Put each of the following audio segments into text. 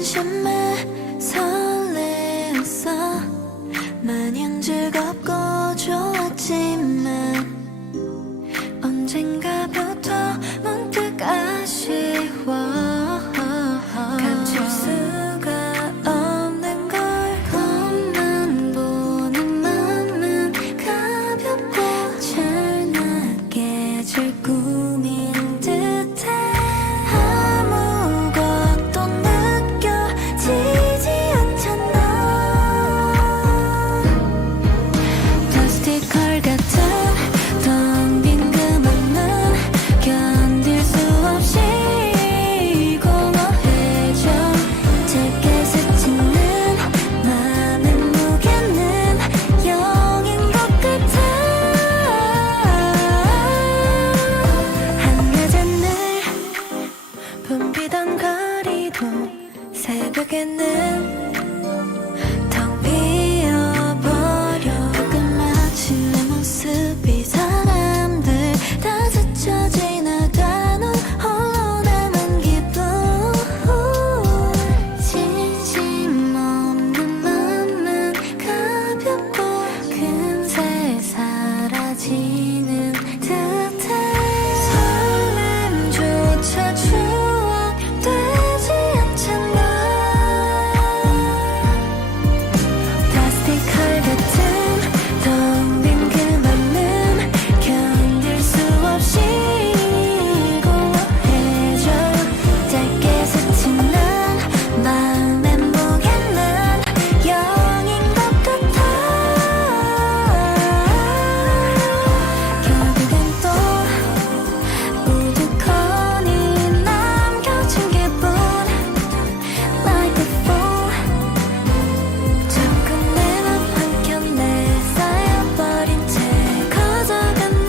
한심해 설레었어. 마냥 즐겁고 좋았지만 언젠가부터 문득 아쉬워. 감출 수가 없는 걸. 겉만 보는 맘은 가볍고 charn하게 질 꿈인 듯해. 아무것도 느껴지지 않잖아. 플라스틱 컬 같은 텅 빈 그 맘은 견딜 수 없이 공허해져. 짧게 스치는 맘의 무게는 0인 것 같아. 한낮에는 붐비던 거리도 새벽에는 텅 비어버려. 끝마치 내 모습이 사람들 다 스쳐 지나가는 홀로 남은 기분. 진심 없는 맘은 가볍고 금세 사라지는 듯해. 설렘조차 추억되지 않잖아. 플라스틱 컬 같은 텅 빈 그 맘은 견딜 수 없이 공허해져. 짧게 스치는 맘의 무게는 0인 것 같아. 결국엔 또 우두커니 남겨진 기분. Like a fool. 자꾸 내 맘 한켠에 쌓여버린 채 커져가는.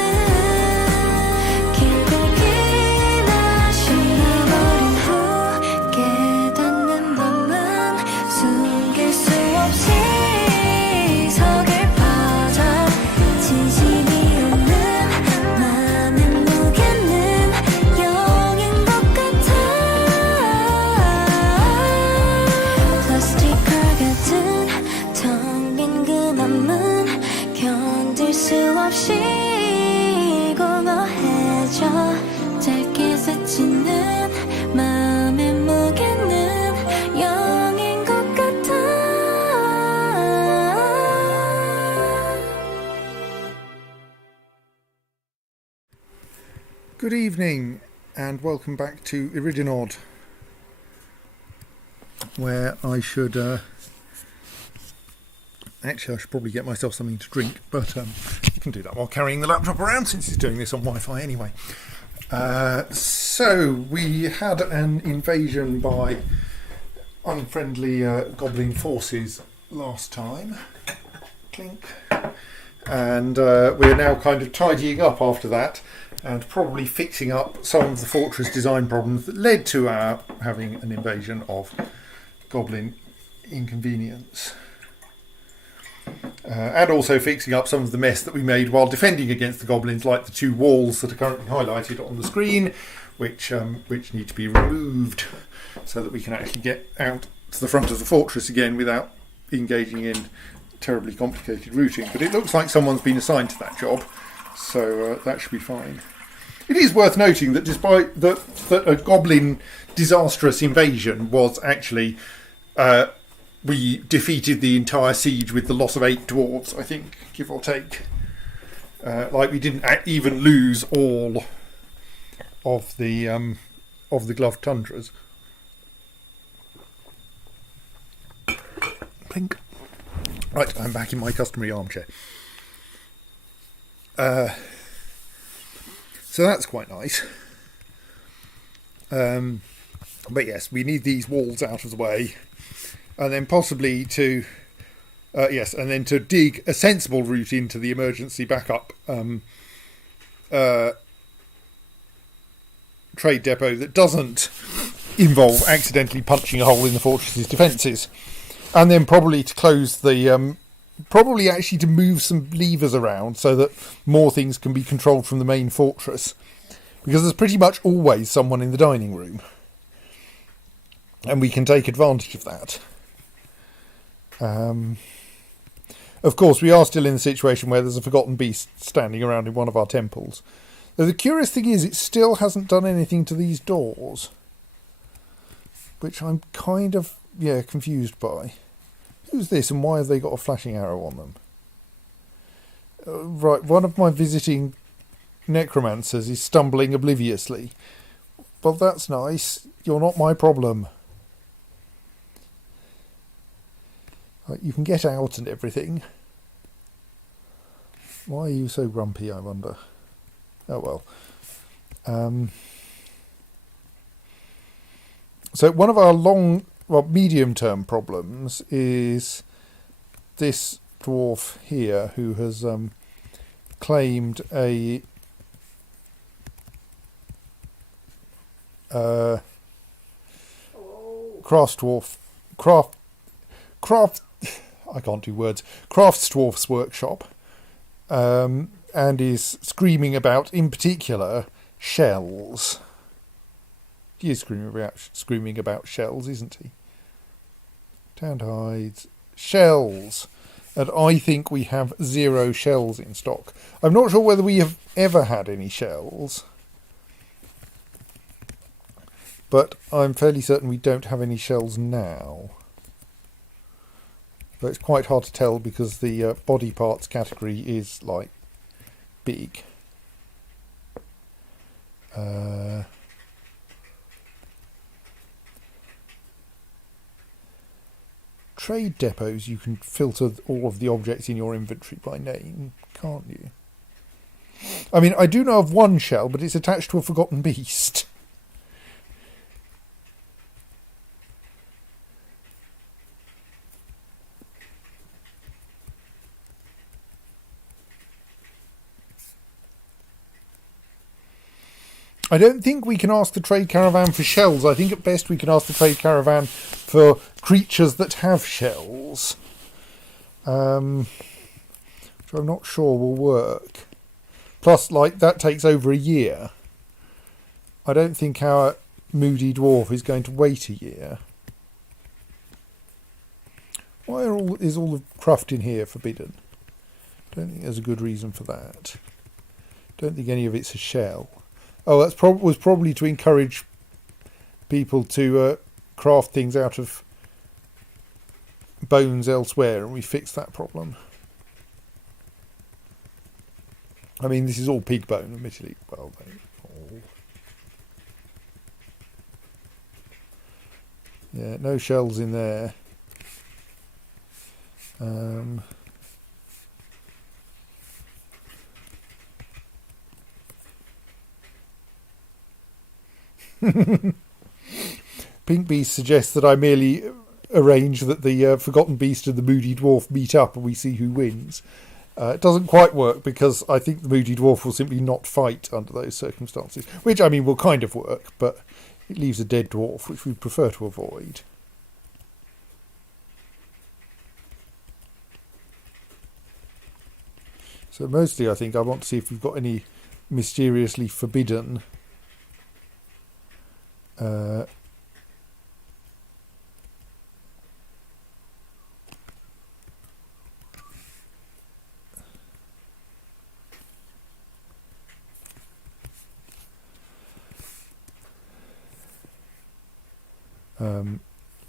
길고 기나 식어버린 후 깨닫는 밤은 숨길 수 없이 속을 퍼져. 진심이 없는 맘의 무게는 0인 것 같아. 플라스틱 컬 같은 텅 빈 그 맘은 견딜 수 없이 공허해져. 짧게 스치는 맘의 무게는 0인 것 같아. Good evening and welcome back to Iridinod, where I should actually I should probably get myself something to drink, but I can do that while carrying the laptop around since it's doing this on Wi-Fi anyway. So we had an invasion by unfriendly goblin forces last time. Clink. And we're now kind of tidying up after that and probably fixing up some of the fortress design problems that led to our having an invasion of goblin inconvenience. And also fixing up some of the mess that we made while defending against the goblins, like the two walls that are currently highlighted on the screen, which need to be removed so that we can actually get out to the front of the fortress again without engaging in terribly complicated routing. But it looks like someone's been assigned to that job, so that should be fine. It is worth noting that despite that a goblin disastrous invasion was actually we defeated the entire siege with the loss of 8 dwarves, I think, give or take. Like we didn't even lose all of the gloved tundras. Plink. Right, I'm back in my customary armchair. So that's quite nice. But yes, we need these walls out of the way. And then possibly to dig a sensible route into the emergency backup trade depot that doesn't involve accidentally punching a hole in the fortress's defences. And then probably to close the... probably actually to move some levers around so that more things can be controlled from the main fortress. Because there's pretty much always someone in the dining room. and we can take advantage of that. Of course, we are still in the situation where there's a forgotten beast standing around in one of our temples. Though the curious thing is, it still hasn't done anything to these doors, which I'm kind of, confused by. Who's this, and why have they got a flashing arrow on them? Right, one of my visiting necromancers is stumbling obliviously. Well, that's nice. You're not my problem. Right, you can get out and everything. Why are you so grumpy, I wonder? Oh well. So one of our medium-term problems is this dwarf here who has claimed a crafts dwarf's workshop, and is screaming about, in particular, shells. He is screaming about shells, isn't he? Tanned hides, shells, and I think we have 0 shells in stock. I'm not sure whether we have ever had any shells, but I'm fairly certain we don't have any shells now. But it's quite hard to tell because the body parts category is, like, big. Trade depots, you can filter all of the objects in your inventory by name, can't you? I mean, I do know of one shell, but it's attached to a forgotten beast. I don't think we can ask the trade caravan for shells. I think at best we can ask the trade caravan for creatures that have shells. Which I'm not sure will work. Plus, that takes over a year. I don't think our moody dwarf is going to wait a year. Why is all the cruft in here forbidden? Don't think there's a good reason for that. Don't think any of it's a shell. Oh, that was probably to encourage people to craft things out of bones elsewhere, and we fixed that problem. I mean, this is all pig bone, admittedly. Well, all. Yeah, no shells in there. Pink Beast suggests that I merely arrange that the Forgotten Beast and the Moody Dwarf meet up and we see who wins. It doesn't quite work because I think the Moody Dwarf will simply not fight under those circumstances, which, I mean, will kind of work, but it leaves a dead dwarf, which we prefer to avoid. So mostly I think I want to see if we've got any mysteriously forbidden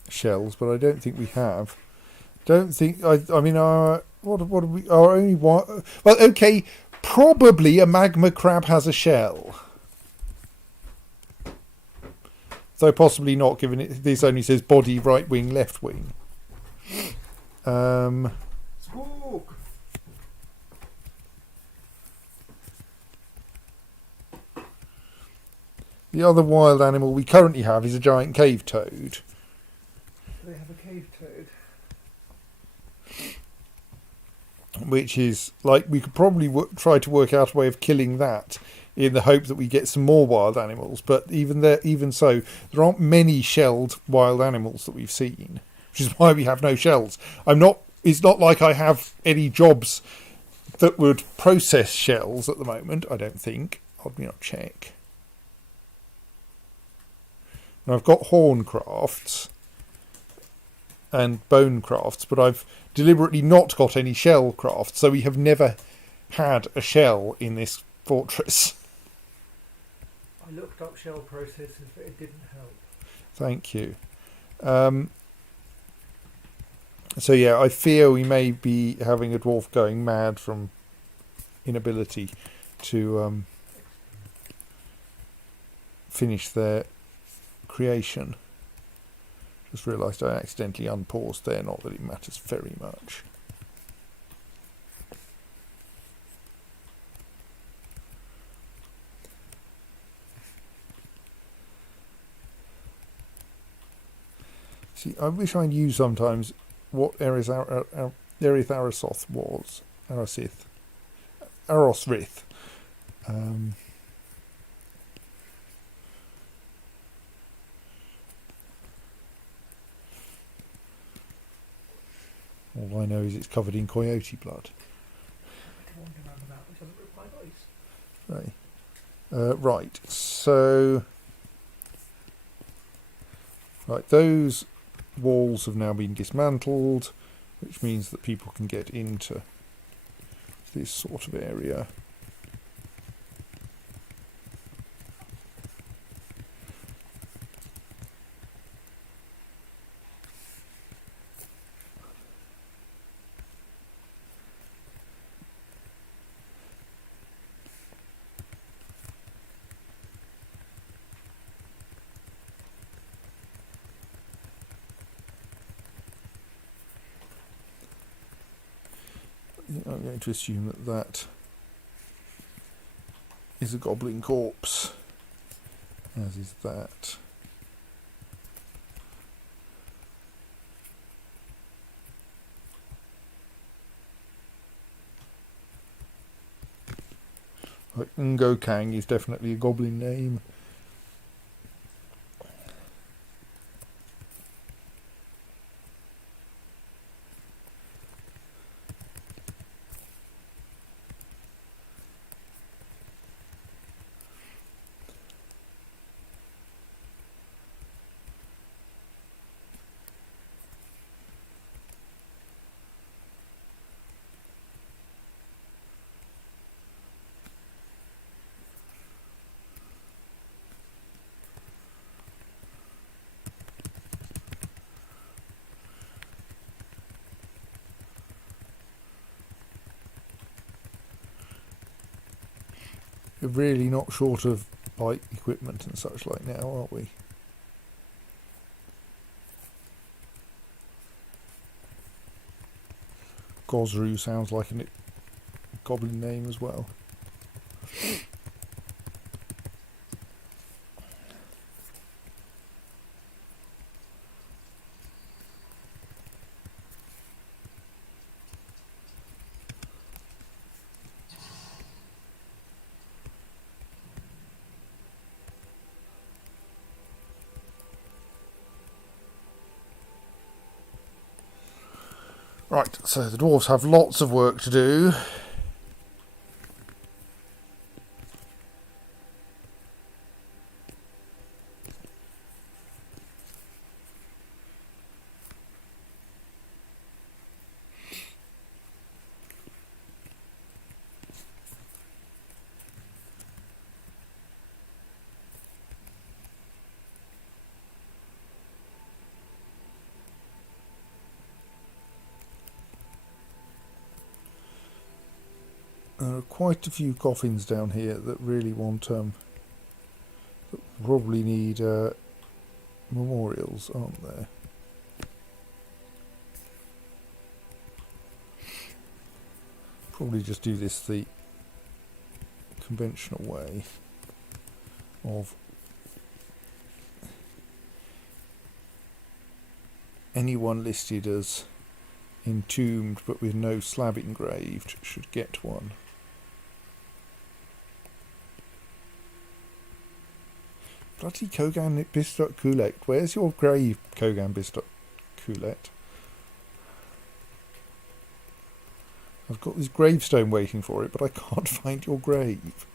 shells, but I don't think we have. Don't think. I mean, our what are we? Our only one. Well, okay, probably a magma crab has a shell. Though possibly not, given it. This only says body, right wing, left wing. Spook. The other wild animal we currently have is a giant cave toad. They have a cave toad. Which is, like, we could probably try to work out a way of killing that in the hope that we get some more wild animals. But even so, there aren't many shelled wild animals that we've seen, which is why we have no shells. It's not like I have any jobs that would process shells at the moment, I don't think. I'll check. And I've got horn crafts and bone crafts, but I've deliberately not got any shell crafts, so we have never had a shell in this fortress. I looked up shell processes, but it didn't help. Thank you. So yeah, I fear we may be having a dwarf going mad from inability to finish their creation. Just realised I accidentally unpaused there, not that it matters very much. See, I wish I knew sometimes what Erith Arasoth was. Arosrith. All I know is it's covered in coyote blood. I don't remember that, which doesn't reply voice. Right, so... Right, those walls have now been dismantled, which means that people can get into this sort of area. I'm going to assume that that is a goblin corpse, as is that. Like Ngo Kang is definitely a goblin name. We're really not short of bike equipment and such like now, are we? Gosru sounds like a goblin name as well. Right, so the dwarves have lots of work to do. There are quite a few coffins down here that really want that probably need memorials, aren't there? Probably just do this the conventional way of anyone listed as entombed but with no slab engraved should get one. Bloody Kogan Bistot Kulet. Where's your grave, Kogan Bistot Kulet? I've got this gravestone waiting for it, but I can't find your grave.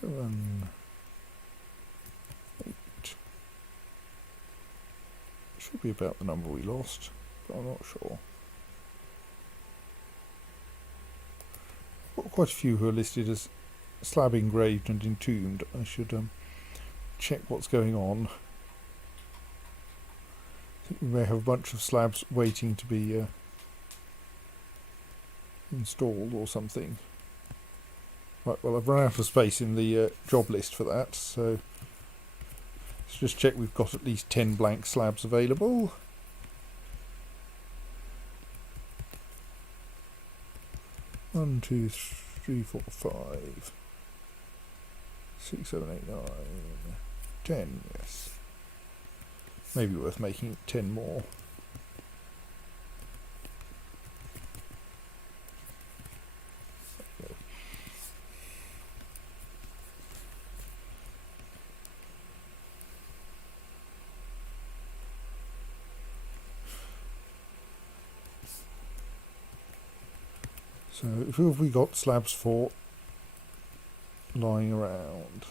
7, 8. Should be about the number we lost, but I'm not sure. Got quite a few who are listed as slab engraved and entombed. I should check what's going on. I think we may have a bunch of slabs waiting to be installed or something. Right, well, I've run out of space in the job list for that, so let's just check we've got at least 10 blank slabs available. One, 2, 3, 4, 5, 6, 7, 8, 9, 10, yes. Maybe worth making 10 more. Okay. So who have we got slabs for lying around?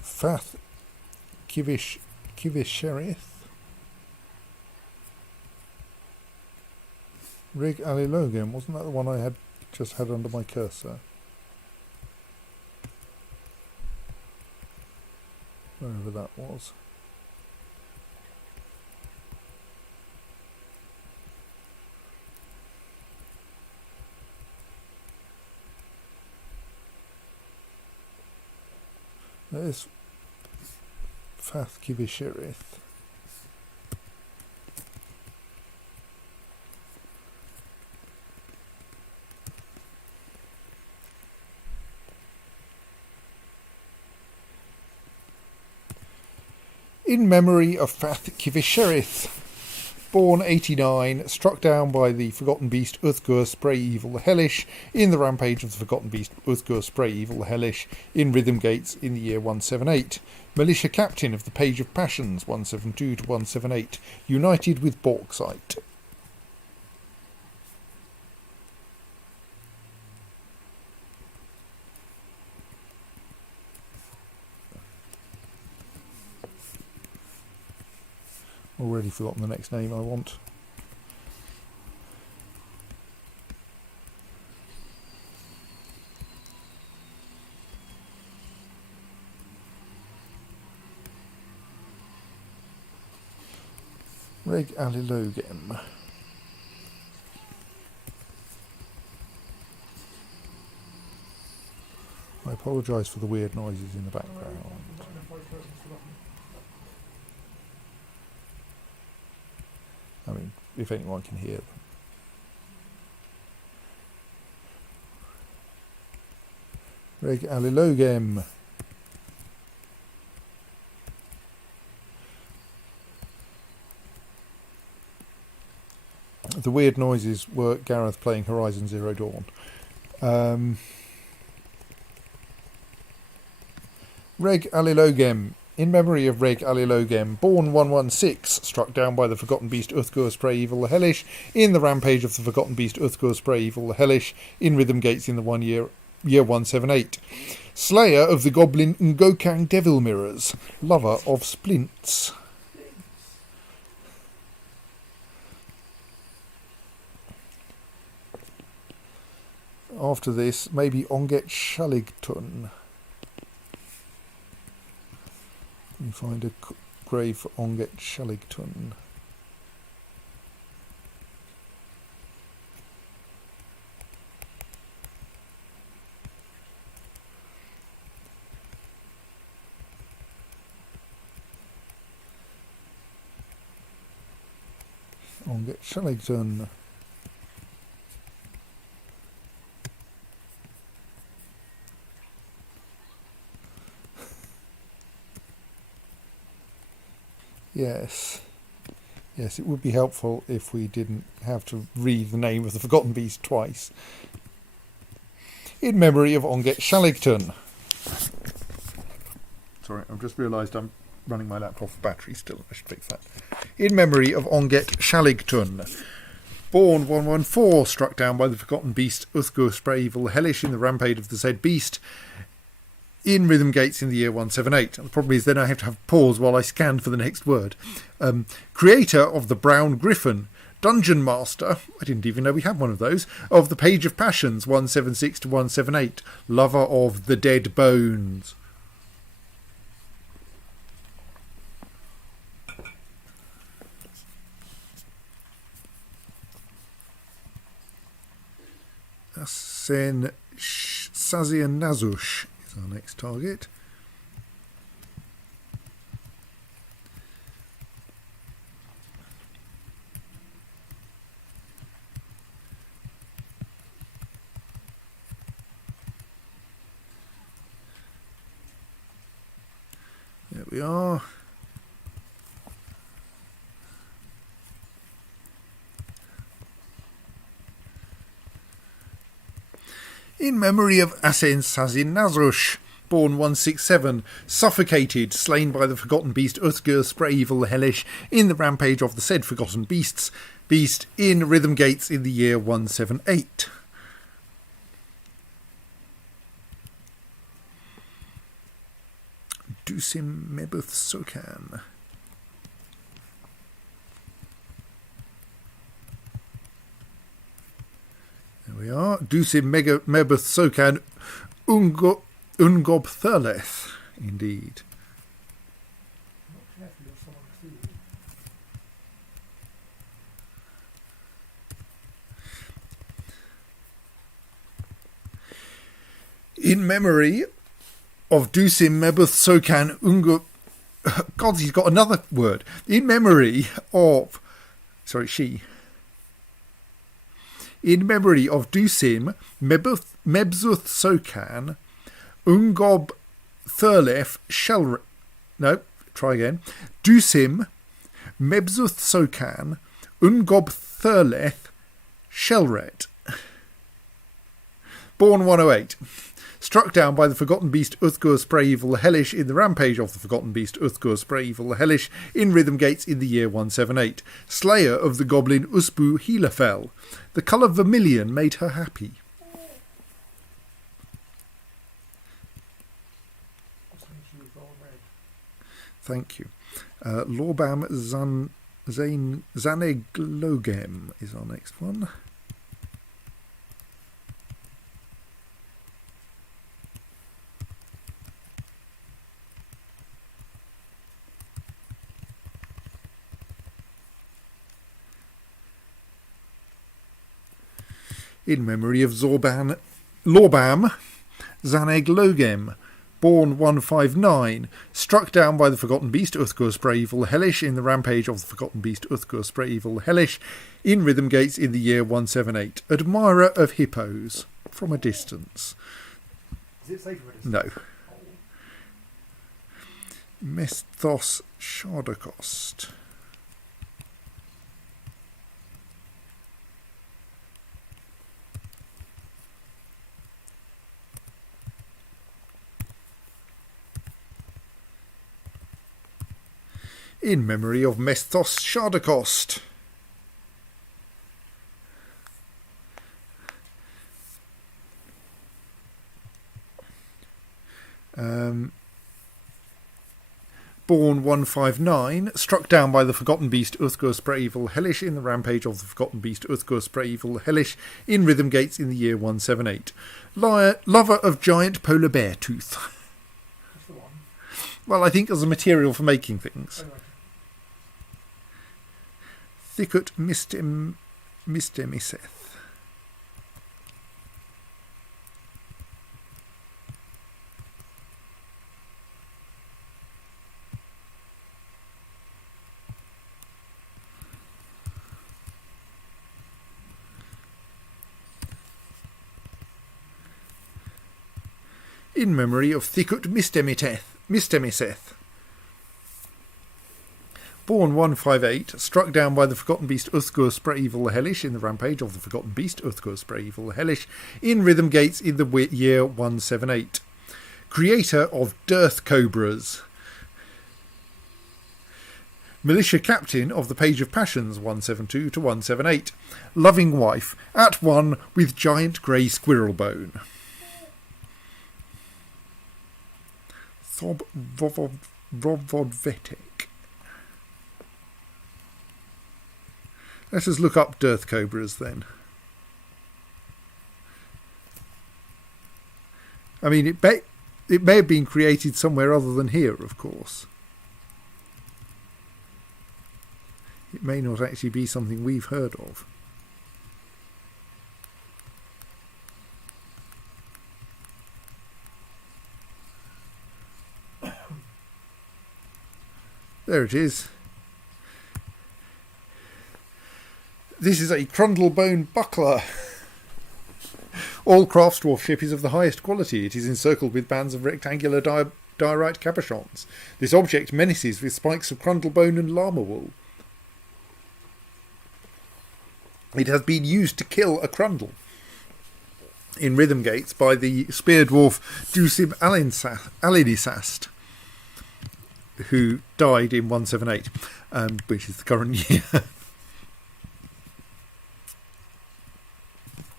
Fath Kivisherith, Rig Alilogam, wasn't that the one I had just had under my cursor? Wherever that was. There's Fath Kivisherith. In memory of Fath Kivisherith, born 89, struck down by the Forgotten Beast Uthgur Spray Evil the Hellish in the Rampage of the Forgotten Beast Uthgur Spray Evil the Hellish in Rhythmgates in the year 178. Militia Captain of the Page of Passions 172 to 178, united with Bauxite. Already forgotten the next name I want. Reg Alilogem. I apologise for the weird noises in the background. I mean, if anyone can hear them. Reg Alilogem. The weird noises were Gareth playing Horizon Zero Dawn. Reg Alilogem. In memory of Reg Alilogem, born 116, struck down by the Forgotten Beast Uthgur Spray Evil the Hellish in the Rampage of the Forgotten Beast Uthgur Spray Evil the Hellish in Rhythmgates in the year 178. Slayer of the Goblin Ngokang Devil Mirrors, lover of splints. After this, maybe Onget Shaligtun. You find a grave for Onget Shaligtun. Onget Shaligtun. Yes. Yes, it would be helpful if we didn't have to read the name of the Forgotten Beast twice. In memory of Onget Shaligtun. Sorry, I've just realised I'm running my laptop off battery still. I should fix that. In memory of Onget Shaligtun. Born 114, struck down by the forgotten beast Uthgur Spray Evil Hellish in the rampage of the said beast in Rhythmgates in the year 178. The problem is then I have to have pause while I scan for the next word. Creator of the Brown Griffin, Dungeon Master, I didn't even know we had one of those, of the Page of Passions 176 to 178, Lover of the Dead Bones. Asen Sazian Nazush is our next target. There we are. In memory of Asen Sazin Nazrush, born 167, suffocated, slain by the forgotten beast Uthgur Spray Evil Hellish in the rampage of the said forgotten beast in Rhythmgates in the year 178. Dusim Mebuth Sokan. There we are. Dusim Mebuth Sokan Ungob Thurleth. Indeed. In memory of Dusim Mebuth Sokan Ungob... God, he's got another word. In memory of... Sorry, she... In memory of Dusim, Mebzuth Sokan, Ungob Thurlef Shelret. No, try again. Dusim, Mebzuth Sokan, Ungob Thurleth Shelret. Born 108. Struck down by the forgotten beast Uthgur Spray Evil Hellish in the rampage of the forgotten beast Uthgur Spray Evil Hellish in Rhythmgates in the year 178. Slayer of the goblin Usbu Helafel. The colour vermilion made her happy. Thank you. Lorbam Zaneglogem is our next one. In memory of Lorbam Zaneglogem, born 159, struck down by the forgotten beast Uthgur Spray Evil Hellish in the rampage of the forgotten beast Uthgur Spray Evil Hellish in Rhythmgates in the year 178. Admirer of hippos, from a distance. Is it safe from a distance? No. Mesthos Shardakost. In memory of Mesthos Shardakost. Born 159, struck down by the forgotten beast Uthgur Spray Evil Hellish in the rampage of the forgotten beast Uthgur Spray Evil Hellish in Rhythmgates in the year 178. Lover of giant polar bear tooth. That's the one. Well, I think as a material for making things. Anyway. Thicket Mistemiseth. In memory of Thicket Mistemiseth. Born 158, struck down by the forgotten beast Uthgur Spray Evil Hellish in the rampage of the forgotten beast Uthgur Spray Evil Hellish in Rhythmgates in the year 178. Creator of Dearth Cobras. Militia Captain of the Page of Passions 172 to 178. Loving Wife at one with Giant Grey Squirrel Bone. Thob Rovodvetek. Let us look up Dearth Cobras then. I mean, it may have been created somewhere other than here, of course. It may not actually be something we've heard of. There it is. This is a Crundlebone buckler. All crafts dwarf ship is of the highest quality. It is encircled with bands of rectangular diorite cabochons. This object menaces with spikes of Crundlebone and llama wool. It has been used to kill a Crundle in Rhythmgates by the spear dwarf Dusib Alinisast, who died in 178, which is the current year.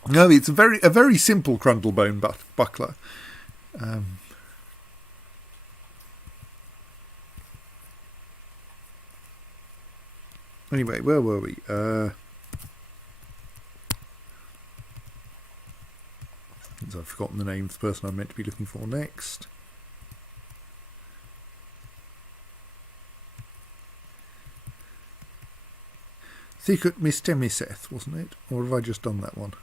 No, it's a very simple Crundlebone buckler. Anyway, where were we? I've forgotten the name of the person I'm meant to be looking for next. Thikut Mistemiseth, wasn't it? Or have I just done that one?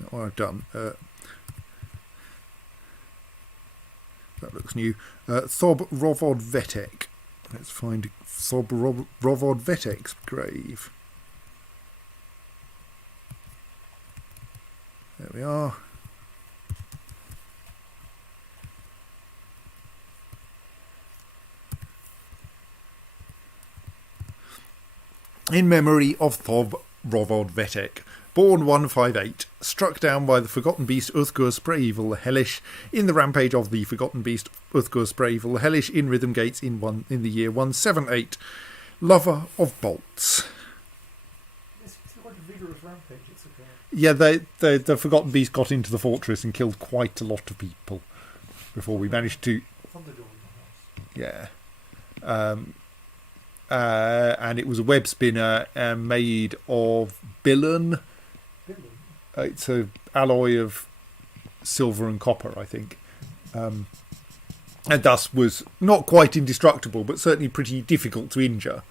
That's what I've done. That looks new. Thob Rovodvetek. Let's find Thob Rovodvetek's grave. There we are. In memory of Thob Rovodvetek, born 158, struck down by the Forgotten Beast Uthgur Spraevil the Hellish in the rampage of the Forgotten Beast Uthgur Spraevil the Hellish in Rhythmgates in the year 178. Lover of bolts. It's quite a vigorous rampage. It's okay. Yeah, the Forgotten Beast got into the fortress and killed quite a lot of people before we managed to. Thunderdog in the house. Yeah. And it was a web spinner made of Billon. It's an alloy of silver and copper, I think. And thus was not quite indestructible, but certainly pretty difficult to injure.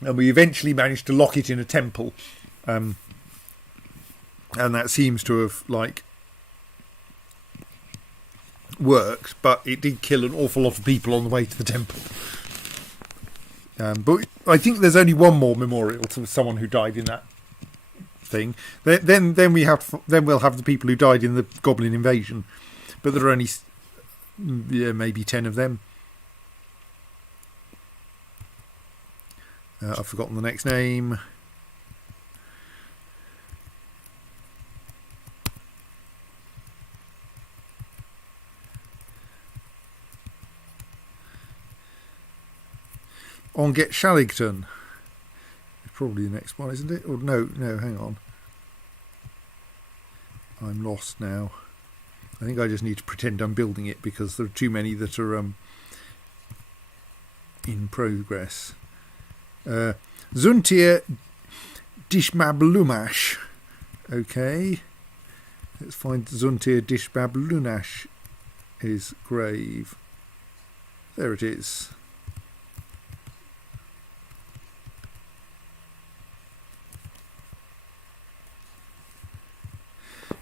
And we eventually managed to lock it in a temple. And that seems to have, worked, but it did kill an awful lot of people on the way to the temple. But I think there's only one more memorial to someone who died in that thing. Then we'll have the people who died in the Goblin invasion, but there are only maybe 10 of them. I've forgotten the next name. Onget Shallington. It's probably the next one, isn't it? Or no, hang on. I'm lost now. I think I just need to pretend I'm building it because there are too many that are in progress. Zuntir Dishmablumash. Okay. Let's find Zuntir Dishmablunash, his grave. There it is.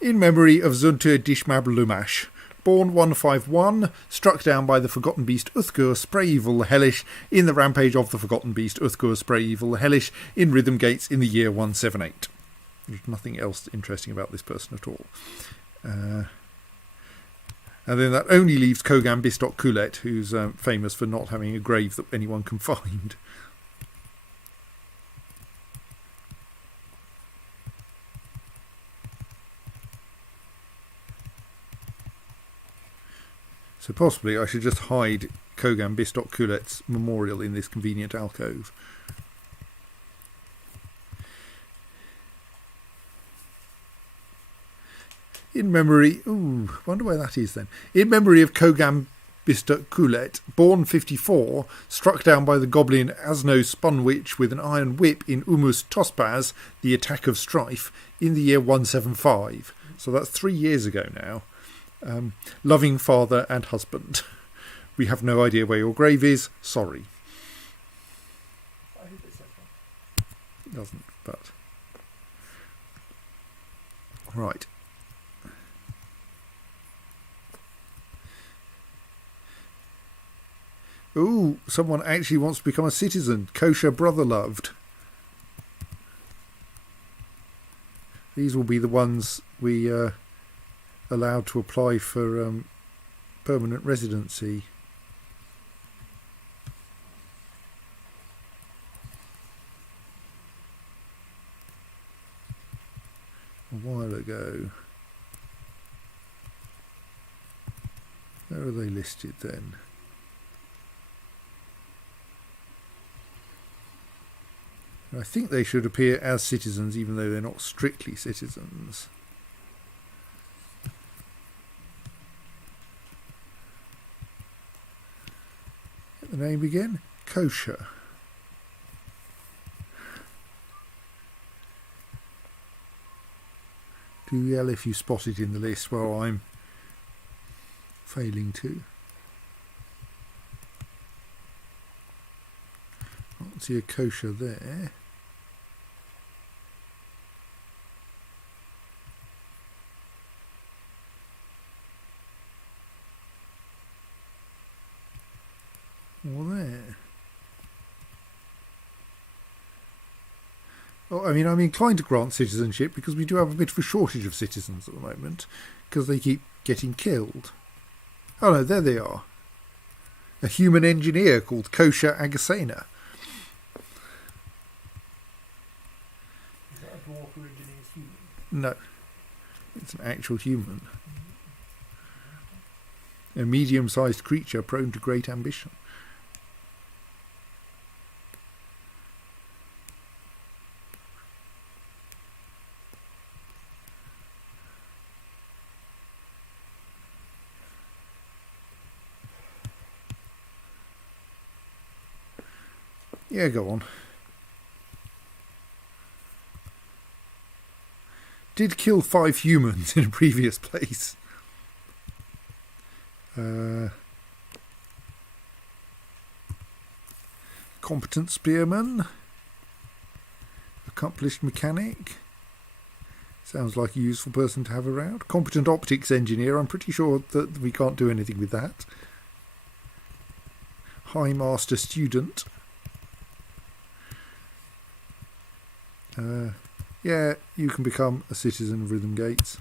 In memory of Zuntur Dishmablumash, born 151, struck down by the Forgotten Beast Uthgur Spraevil the Hellish in the rampage of the Forgotten Beast Uthgur Spraevil the Hellish in Rhythmgates in the year 178. There's nothing else interesting about this person at all. And then that only leaves Kogan Bistok Kulet, who's famous for not having a grave that anyone can find. So possibly I should just hide Kogan Bistok Kulet's memorial in this convenient alcove. In memory... Ooh, wonder where that is then. In memory of Kogan Bistok Kulet, born 54, struck down by the goblin Asno Spunwitch with an iron whip in Umus Tospaz, the Attack of Strife, in the year 175. So that's 3 years ago now. Loving father and husband. We have no idea where your grave is. Sorry. I hope it says that. It doesn't, but... Right. Ooh, someone actually wants to become a citizen. Kosher brother loved. These will be the ones we allowed to apply for permanent residency. A while ago. Where are they listed then? I think they should appear as citizens, even though they're not strictly citizens. Get the name again? Kosher. Do yell if you spot it in the list while I'm failing to. Can't see a kosher there. Or there. Well, I mean, I'm inclined to grant citizenship because we do have a bit of a shortage of citizens at the moment because they keep getting killed. Oh no, there they are. A human engineer called Kosher Agasena. Is that a dwarf who engineers humans? No, it's an actual human. A medium-sized creature prone to great ambition. Yeah, go on. Did kill 5 humans in a previous place. Competent spearman. Accomplished mechanic. Sounds like a useful person to have around. Competent optics engineer. I'm pretty sure that we can't do anything with that. High master student. Yeah, you can become a citizen of Rhythmgates.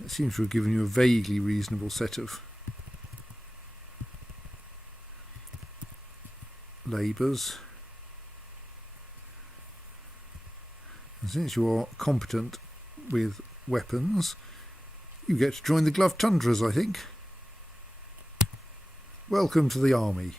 That seems to have given you a vaguely reasonable set of labours. And since you are competent with weapons, you get to join the Gloved Tundras, I think. Welcome to the army.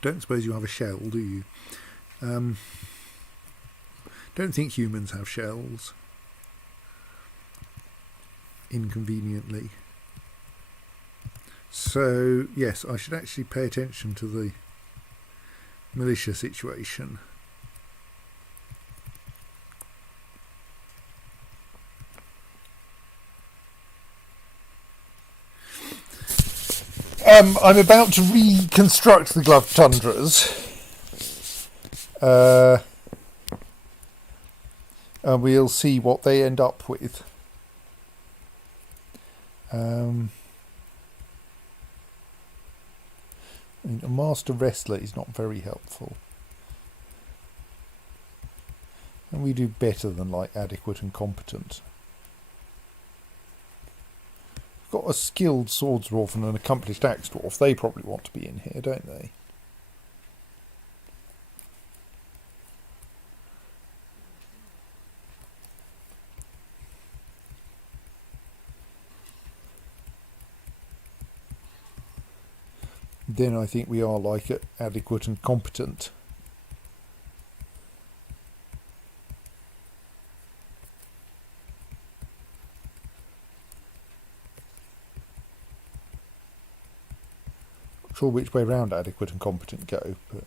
Don't suppose you have a shell, do you? Don't think humans have shells. Inconveniently. So, yes, I should actually pay attention to the militia situation. I'm about to reconstruct the Gloved Tundras. And we'll see what they end up with. I mean, a master wrestler is not very helpful. And we do better than like adequate and competent. Got a skilled swords dwarf and an accomplished axe dwarf. They probably want to be in here, don't they? Then I think we are like adequate and competent. Not sure which way round adequate and competent go, but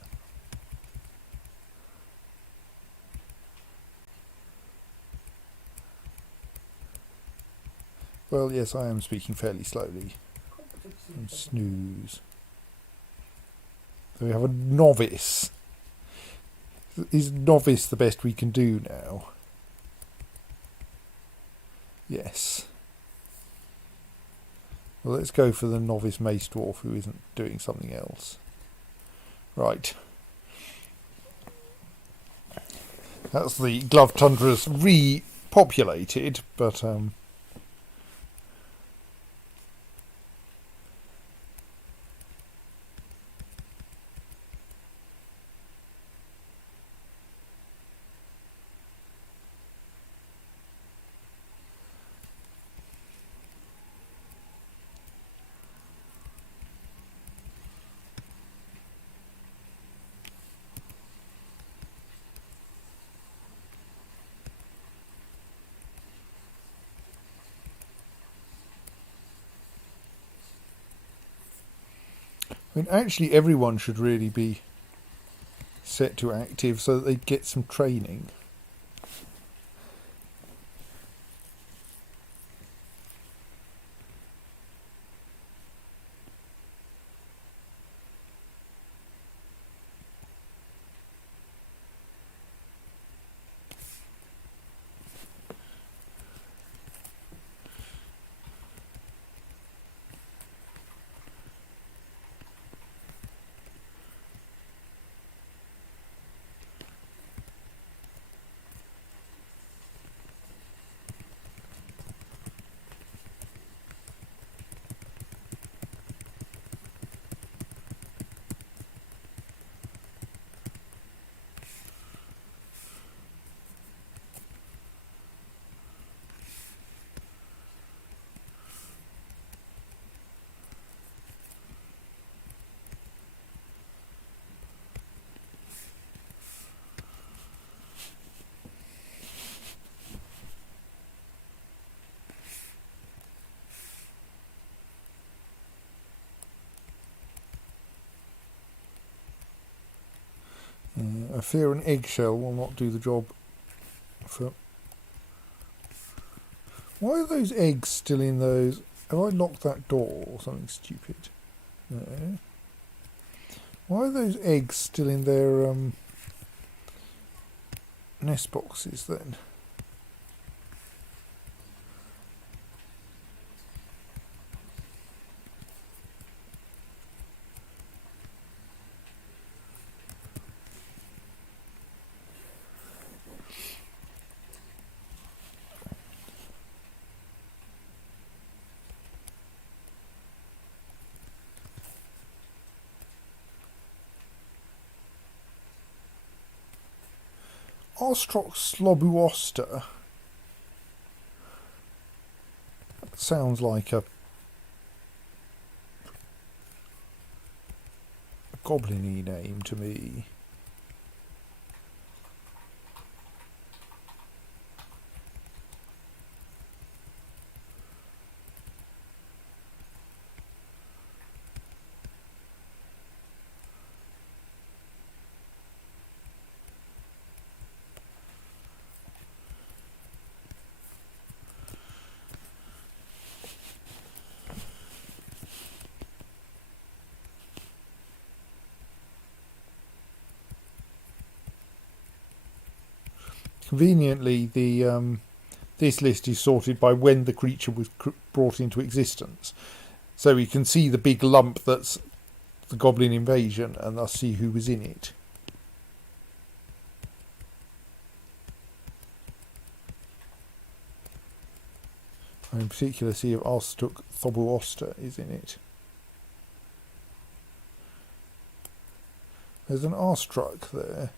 well, yes, I am speaking fairly slowly. And snooze. So we have a novice. Is novice the best we can do now? Yes. Well, let's go for the novice mace dwarf who isn't doing something else. Right. That's the glove tundras repopulated, but I mean, actually everyone should really be set to active so that they get some training. I fear an eggshell will not do the job for... Why are those eggs still in those... Have I locked that door or something stupid? No. Why are those eggs still in their nest boxes then? Ostrox slobuoster. That sounds like a goblin-y name to me. Conveniently, the this list is sorted by when the creature was brought into existence. So we can see the big lump that's the goblin invasion and thus see who was in it. I in particular see if Arstuk Thobu Oster is in it. There's an Arstruck there.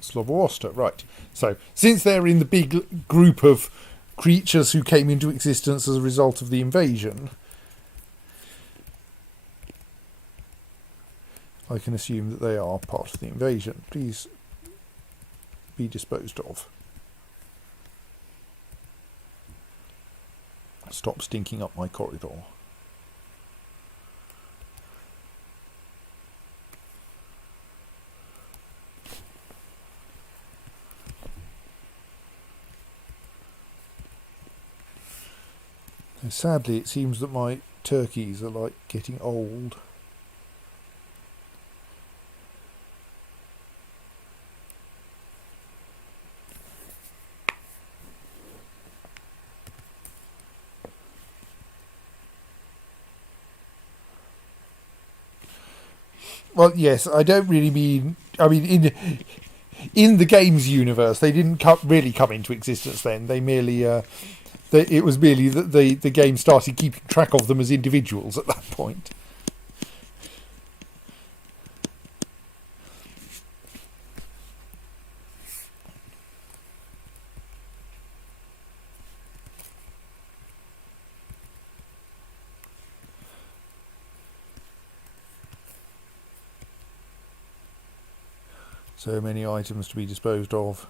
Slobowoster, right. So, since they're in the big group of creatures who came into existence as a result of the invasion, I can assume that they are part of the invasion. Please be disposed of. Stop stinking up my corridor. Sadly, it seems that my turkeys are like getting old. Well, yes, I don't really mean... I mean, in the games universe, they didn't really come into existence then. They merely... it was merely that the game started keeping track of them as individuals at that point. So many items to be disposed of.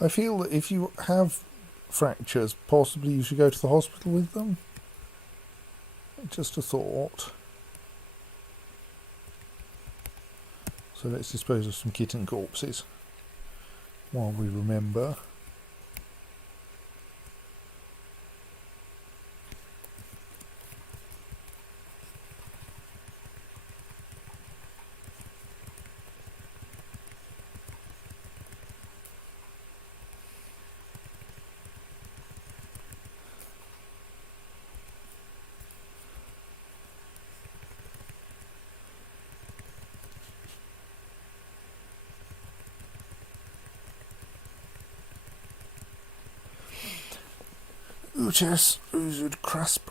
I feel that if you have fractures, possibly you should go to the hospital with them. Just a thought. So let's dispose of some kitten corpses while we remember. Uches Uzud Crasprax.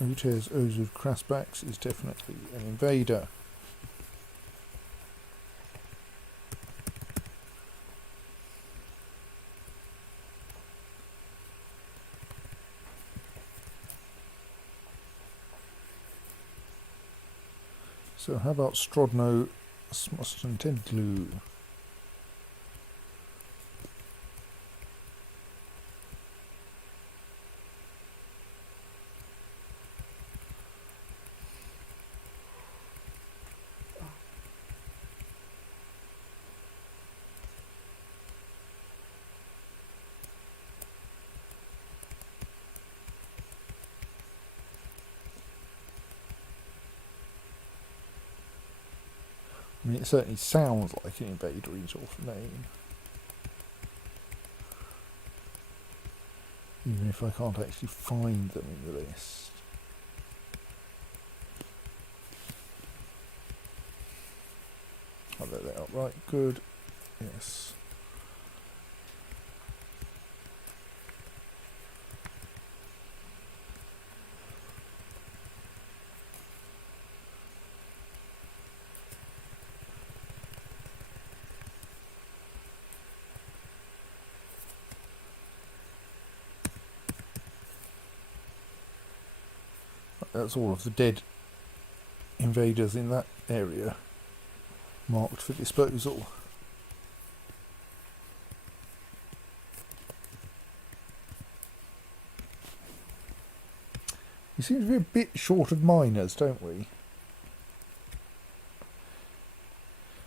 Uches Uzud Crasprax is definitely an invader. So how about Strodno Smoston Tentlu? I mean, it certainly sounds like an invadery sort of name. Even if I can't actually find them in the list. Oh, there they are. Right, good. Yes. that's all of the dead invaders in that area marked for disposal. We seem to be a bit short of miners, don't we?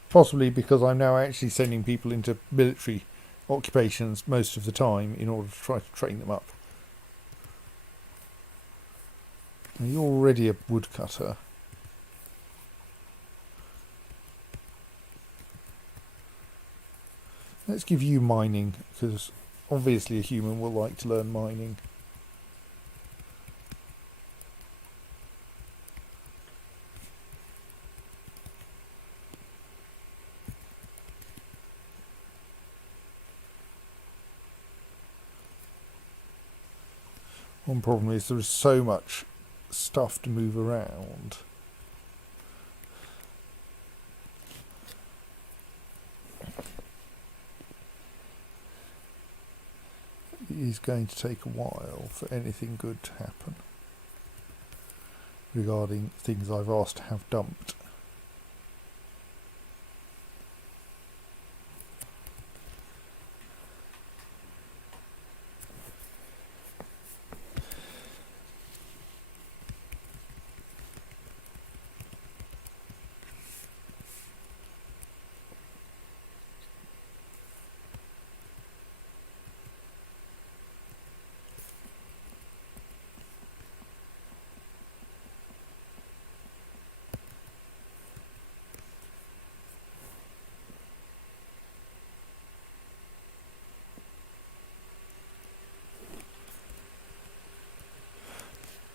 Possibly because I'm now actually sending people into military occupations most of the time in order to try to train them up. Now, you're already a woodcutter. Let's give you mining, because obviously a human will like to learn mining. One problem is there is so much stuff to move around. It is going to take a while for anything good to happen regarding things I've asked to have dumped.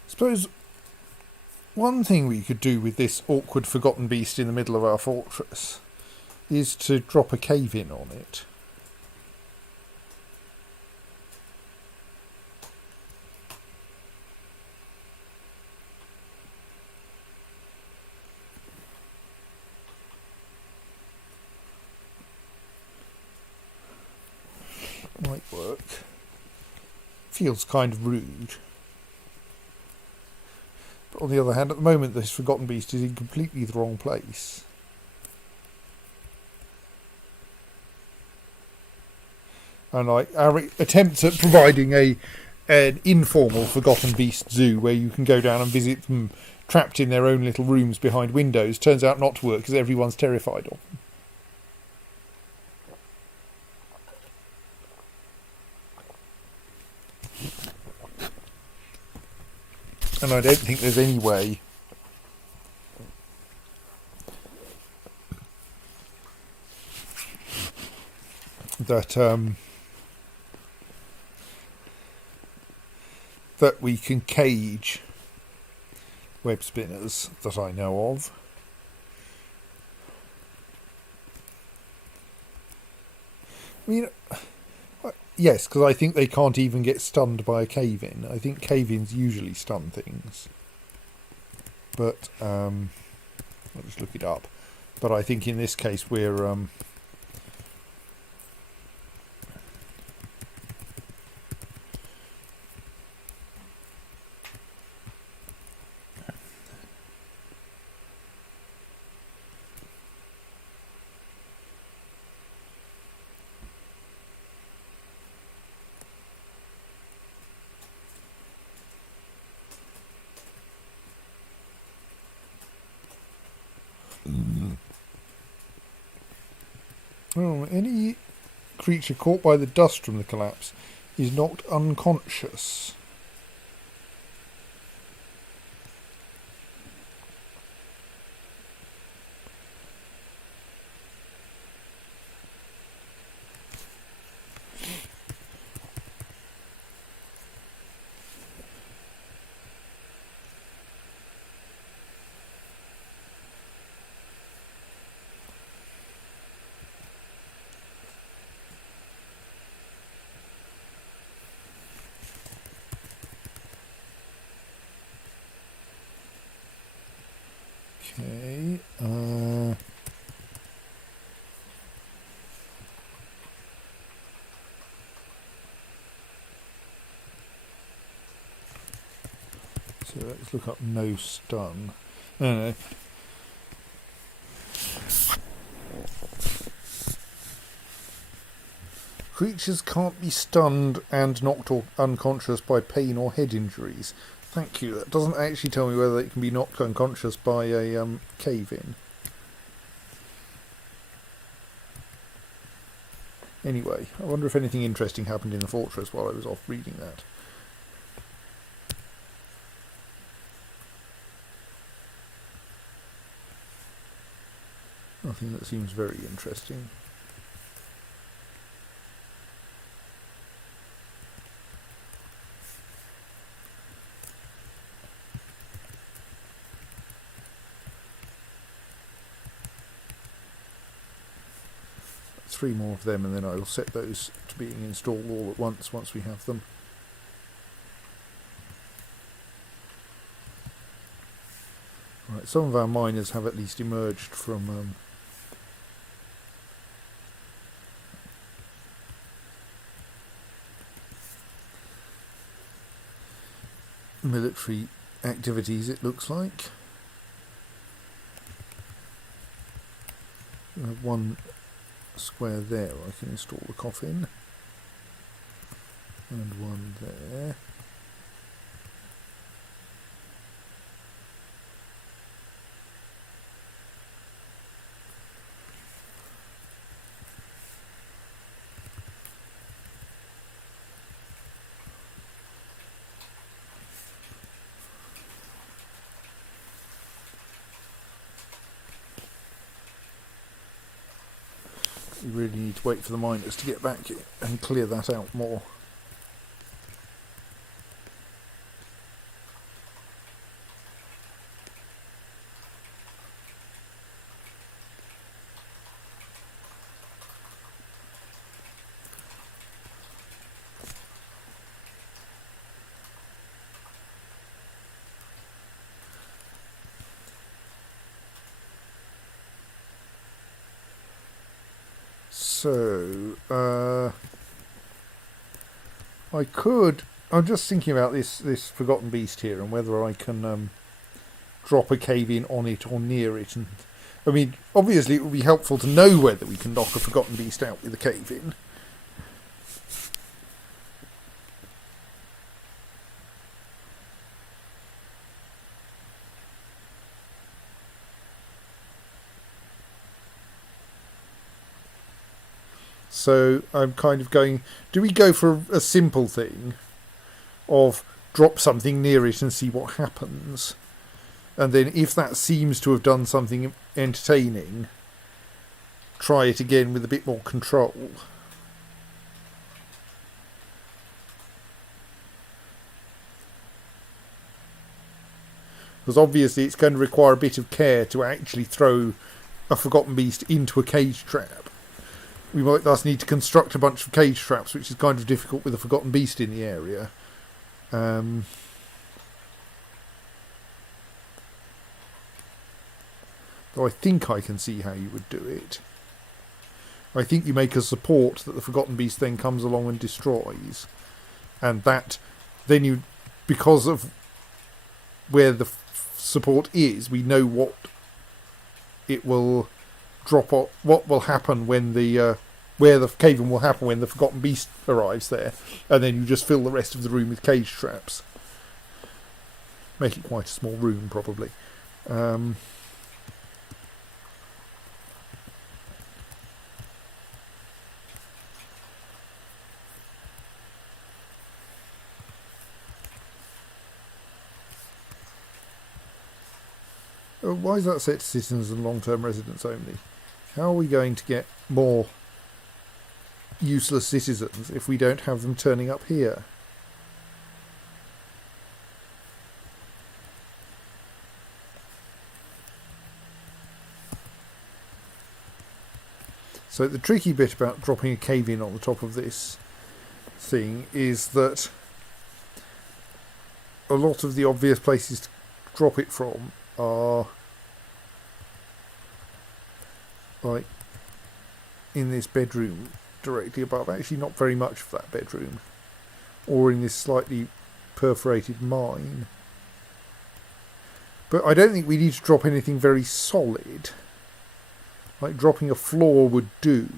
Suppose one thing we could do with this awkward forgotten beast in the middle of our fortress is to drop a cave in on it. Might work. Feels kind of rude. But on the other hand, at the moment this forgotten beast is in completely the wrong place. And our attempts at providing an informal forgotten beast zoo where you can go down and visit them trapped in their own little rooms behind windows turns out not to work because everyone's terrified of them. And I don't think there's any way that that we can cage web spinners that I know of. I mean, yes, because I think they can't even get stunned by a cave-in. I think cave-ins usually stun things. But, I'll just look it up. But I think in this case we're, any creature caught by the dust from the collapse is knocked unconscious. Okay, so So let's look up no stun. No. Creatures can't be stunned and knocked or unconscious by pain or head injuries. Thank you. That doesn't actually tell me whether it can be knocked unconscious by a cave-in. Anyway, I wonder if anything interesting happened in the fortress while I was off reading that. Nothing that seems very interesting. Three more of them, and then I will set those to being installed all at once we have them. Right, some of our miners have at least emerged from military activities, it looks like. We have one square there I can install the coffin, and one there. We really need to wait for the miners to get back and clear that out more. So, I'm just thinking about this Forgotten Beast here and whether I can drop a cave-in on it or near it. And I mean, obviously it would be helpful to know whether we can knock a Forgotten Beast out with a cave-in. So I'm kind of going, do we go for a simple thing of drop something near it and see what happens? And then if that seems to have done something entertaining, try it again with a bit more control. Because obviously it's going to require a bit of care to actually throw a Forgotten Beast into a cage trap. We might thus need to construct a bunch of cage traps, which is kind of difficult with a Forgotten Beast in the area. Though I think I can see how you would do it. I think you make a support that the Forgotten Beast then comes along and destroys. And that, then you, because of where the support is, we know what it will drop off, what will happen when the where the cave-in will happen when the Forgotten Beast arrives there, and then you just fill the rest of the room with cage traps. Make it quite a small room, probably. Why is that set to citizens and long-term residents only? How are we going to get more useless citizens if we don't have them turning up here? So the tricky bit about dropping a cave-in on the top of this thing is that a lot of the obvious places to drop it from are like in this bedroom directly above. Actually not very much of that bedroom, or in this slightly perforated mine. But I don't think we need to drop anything very solid. Like dropping a floor would do.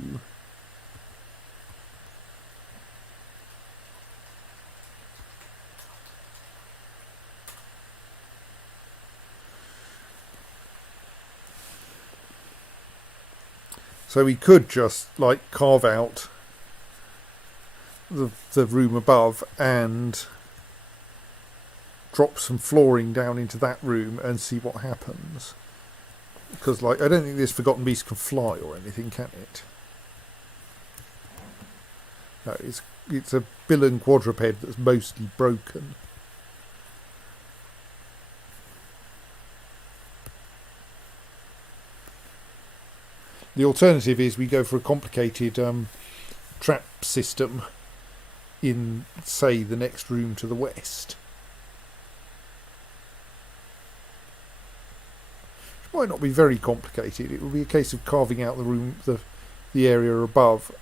So we could just like carve out the room above and drop some flooring down into that room and see what happens. Because like I don't think this Forgotten Beast can fly or anything, can it? No, it's a bill and quadruped that's mostly broken. The alternative is we go for a complicated trap system in, say, the next room to the west. It might not be very complicated. It will be a case of carving out the room, the area above,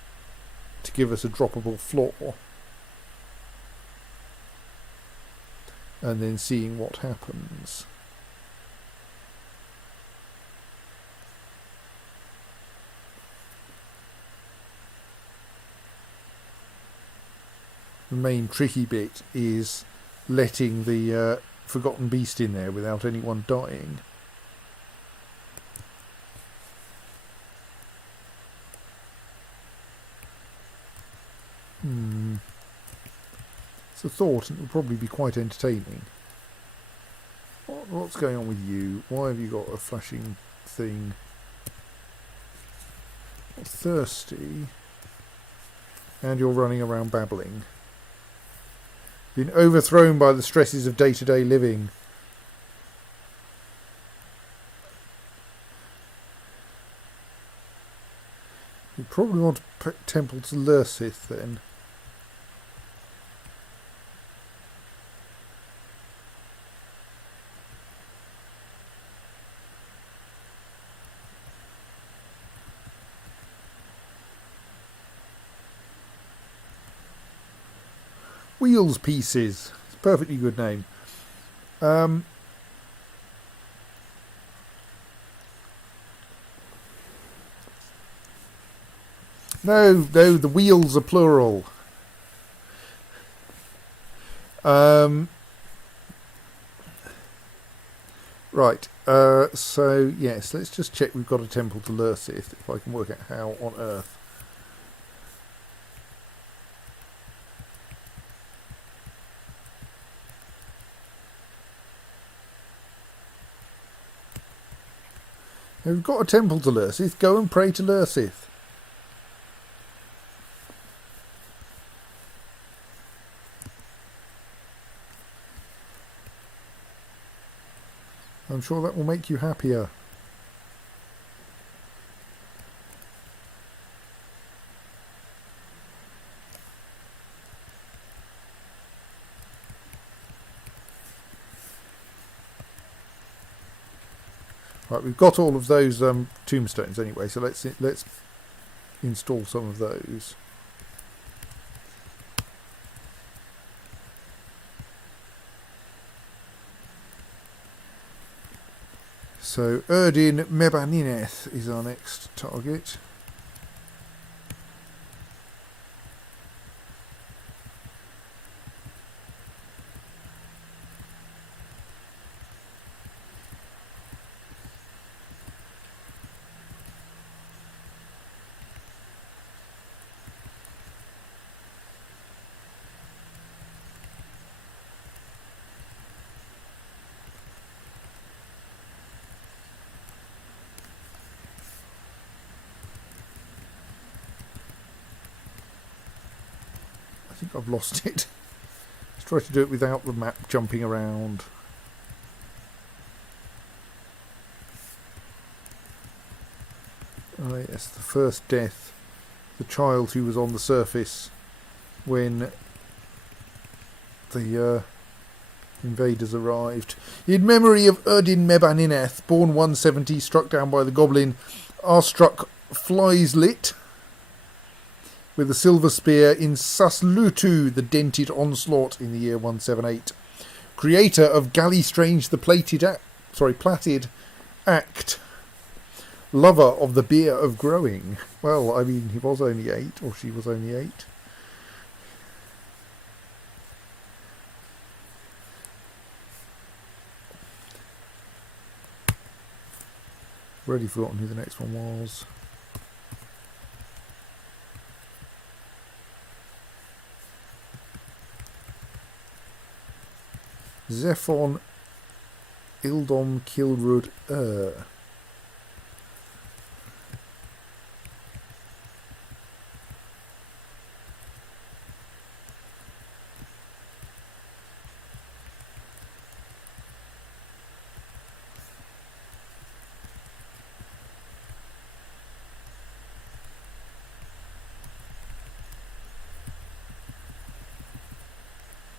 to give us a droppable floor, and then seeing what happens. The main tricky bit is letting the Forgotten Beast in there without anyone dying. It's a thought, and it will probably be quite entertaining. What's going on with you? Why have you got a flashing thing? You're thirsty, and you're running around babbling. Been overthrown by the stresses of day-to-day living. You probably want to put Temple to Lursith then. Wheels Pieces. It's a perfectly good name. No, the wheels are plural. Right. So, yes, let's just check we've got a temple to Lursith, if I can work out how on earth. If we've got a temple to Lursith, go and pray to Lursith. I'm sure that will make you happier. Right, we've got all of those tombstones anyway, so let's install some of those. So Erdin Mebanineth is our next target. I think I've lost it. Let's try to do it without the map jumping around. Oh yes, the first death. The child who was on the surface when the invaders arrived. In memory of Erdin Mebanineth, born 170, struck down by the goblin Arstruck Flieslit with a silver spear in Suslutu, the dented onslaught in the year 178. Creator of Galley Strange the plaited act. Lover of the beer of growing. Well, I mean, he was only 8, or she was only 8. Already forgotten who the next one was. Zephon Ildom Kilrud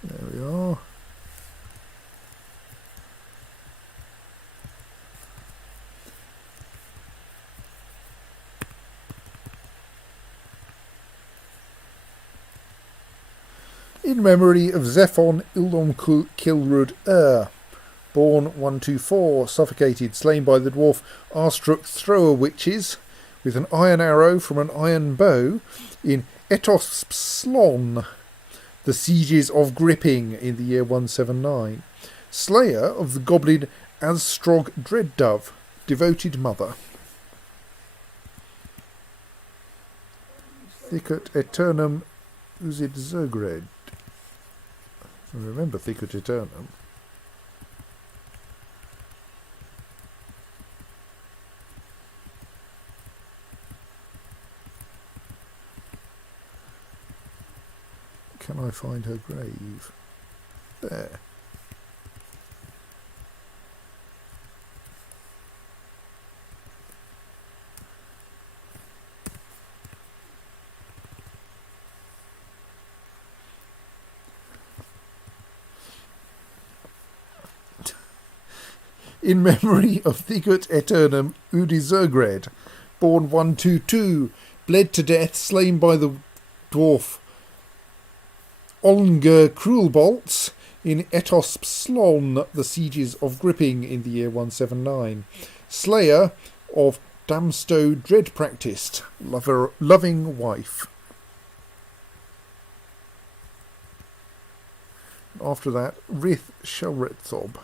There we are. In memory of Zephon Ildom Kilrud born 124, suffocated, slain by the dwarf Arstruck Thrower Witches with an iron arrow from an iron bow in Etospslon, the sieges of Gripping in the year 179. Slayer of the goblin Azstrog Dreaddove, devoted mother. Thicket Eternum Uzid Zogred. I remember Thicket Eternum. Can I find her grave? There. In memory of Thigut Eternum Udizergred, born 122, bled to death, slain by the dwarf Olnger Cruelbolts in Etospslon, the sieges of Gripping in the year 179. Slayer of Damstow Dread Practiced, loving wife. After that, Rith Shelrethob.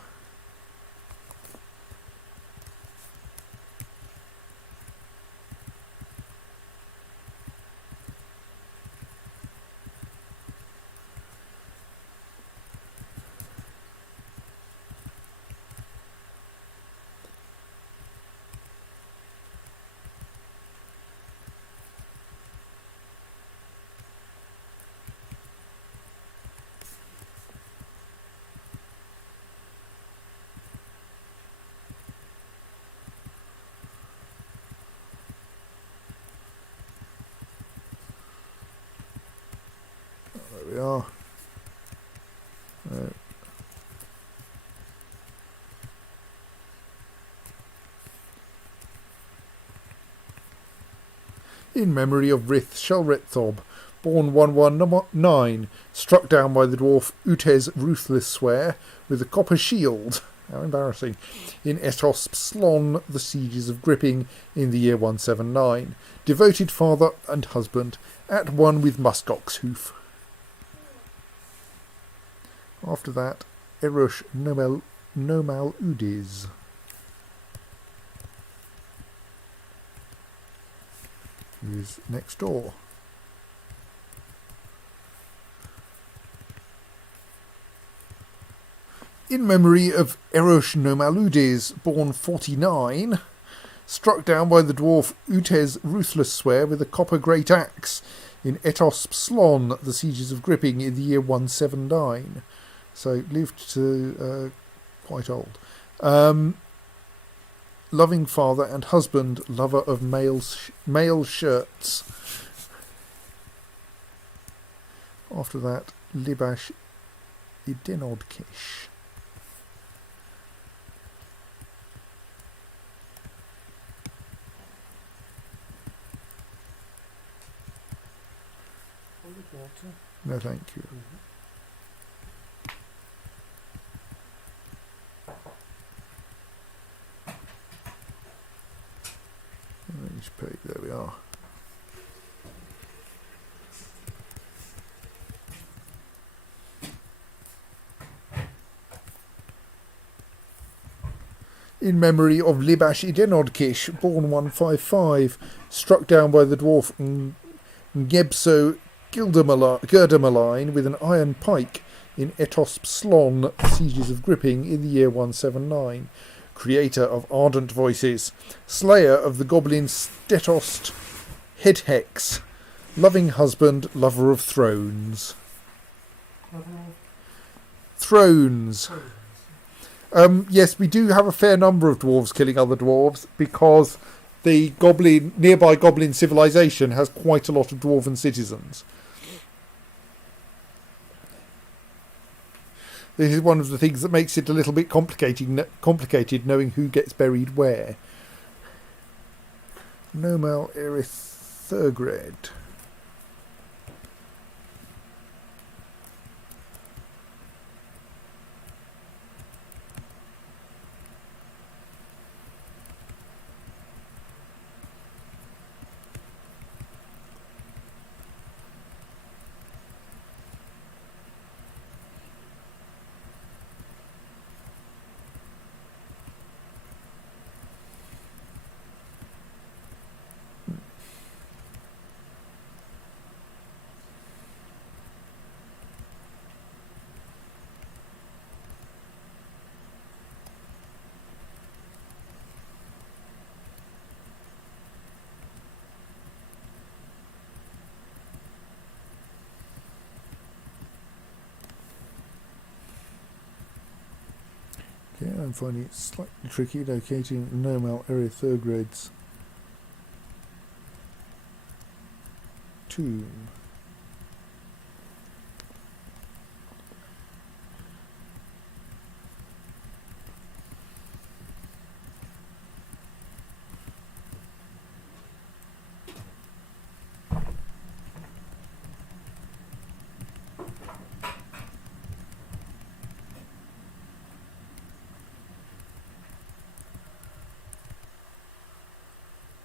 There we are. In memory of Rith Shelrethob, born 119, struck down by the dwarf Utez Ruthless Swear with a copper shield. How embarrassing. In Etospslon, the sieges of Gripping in the year 179. Devoted father and husband, at one with Muskox Hoof. After that, Erush Nomal Udis. Who is next door. In memory of Erush Nomaludes, born 49, struck down by the dwarf Utez Ruthless Swear with a copper great axe in Etospslon, the sieges of Gripping in the year 179. So lived to quite old. Loving father and husband, lover of male shirts. After that, Libash Idenod Kish. Water. No, thank you. Mm-hmm. Which page? There we are. In memory of Libash Idenodkish, born 155, struck down by the dwarf Ngebso Gildermaline with an iron pike in Etosp Slon, Sieges of Gripping, in the year 179. Creator of Ardent Voices, slayer of the goblin Stetost Headhex, loving husband, lover of thrones. Thrones. Yes, we do have a fair number of dwarves killing other dwarves because the nearby goblin civilization has quite a lot of dwarven citizens. This is one of the things that makes it a little bit complicated knowing who gets buried where. Nomal Erithurgred. Yeah, I'm finding it slightly tricky locating Nomal Erithurgred's tomb.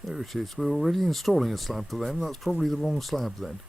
There it is. We're already installing a slab for them. That's probably the wrong slab then.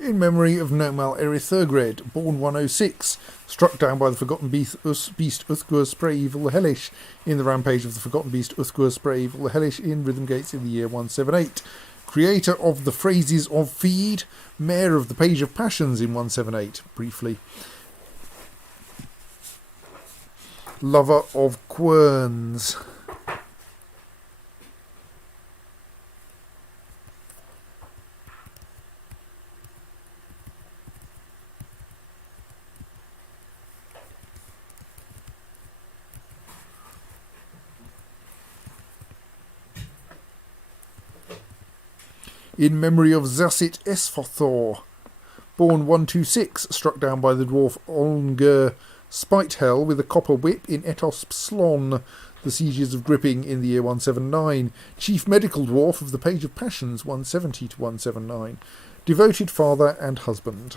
In memory of Nomal Erithurgred, born 106, struck down by the Forgotten Beast Uthgur Spray Evil the Hellish in the Rampage of the Forgotten Beast Uthgur Spray Evil the Hellish in Rhythmgates in the year 178. Creator of the Phrases of Feed, Mayor of the Page of Passions in 178, briefly. Lover of Querns. In memory of Zassit Esfothor, born 126, struck down by the dwarf Olnger Spitehell with a copper whip in Etosp Slon, the Sieges of Gripping in the year 179, chief medical dwarf of the Page of Passions 170 to 179, devoted father and husband.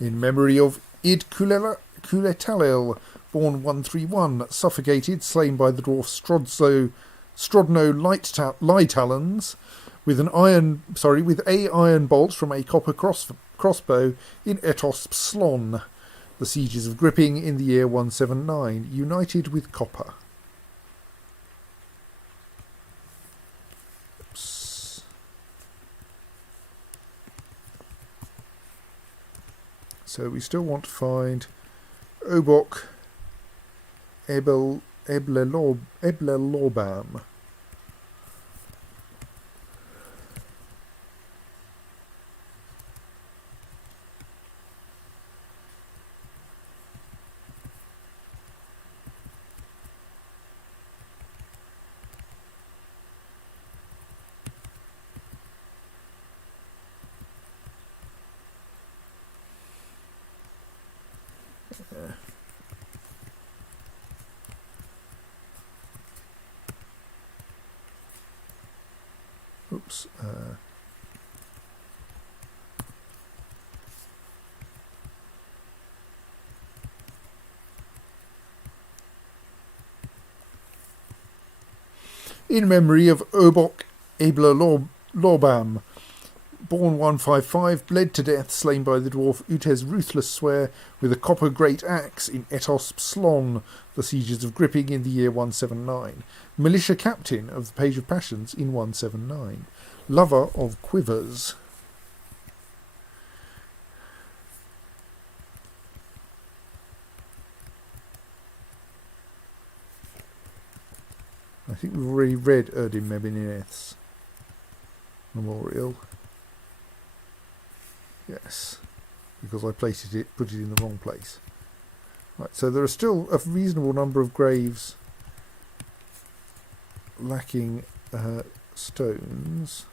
In memory of Id Kuletalil, born 131, suffocated, slain by the dwarf Strodno Lightalons, with a iron bolt from a copper crossbow in Etosp Slon, the Sieges of Gripping in the year 179, united with copper. So we still want to find Obok Eblelobam. Oops. In memory of Obok Lobam, born 155, bled to death, slain by the dwarf Utez Ruthless Swear with a copper great axe in Etos Slon, the sieges of Gripping in the year 179. Militia captain of the Page of Passions in 179. Lover of quivers. I think we've already read Erdin Mebineth's memorial. Yes, because I put it in the wrong place. Right, so there are still a reasonable number of graves lacking stones.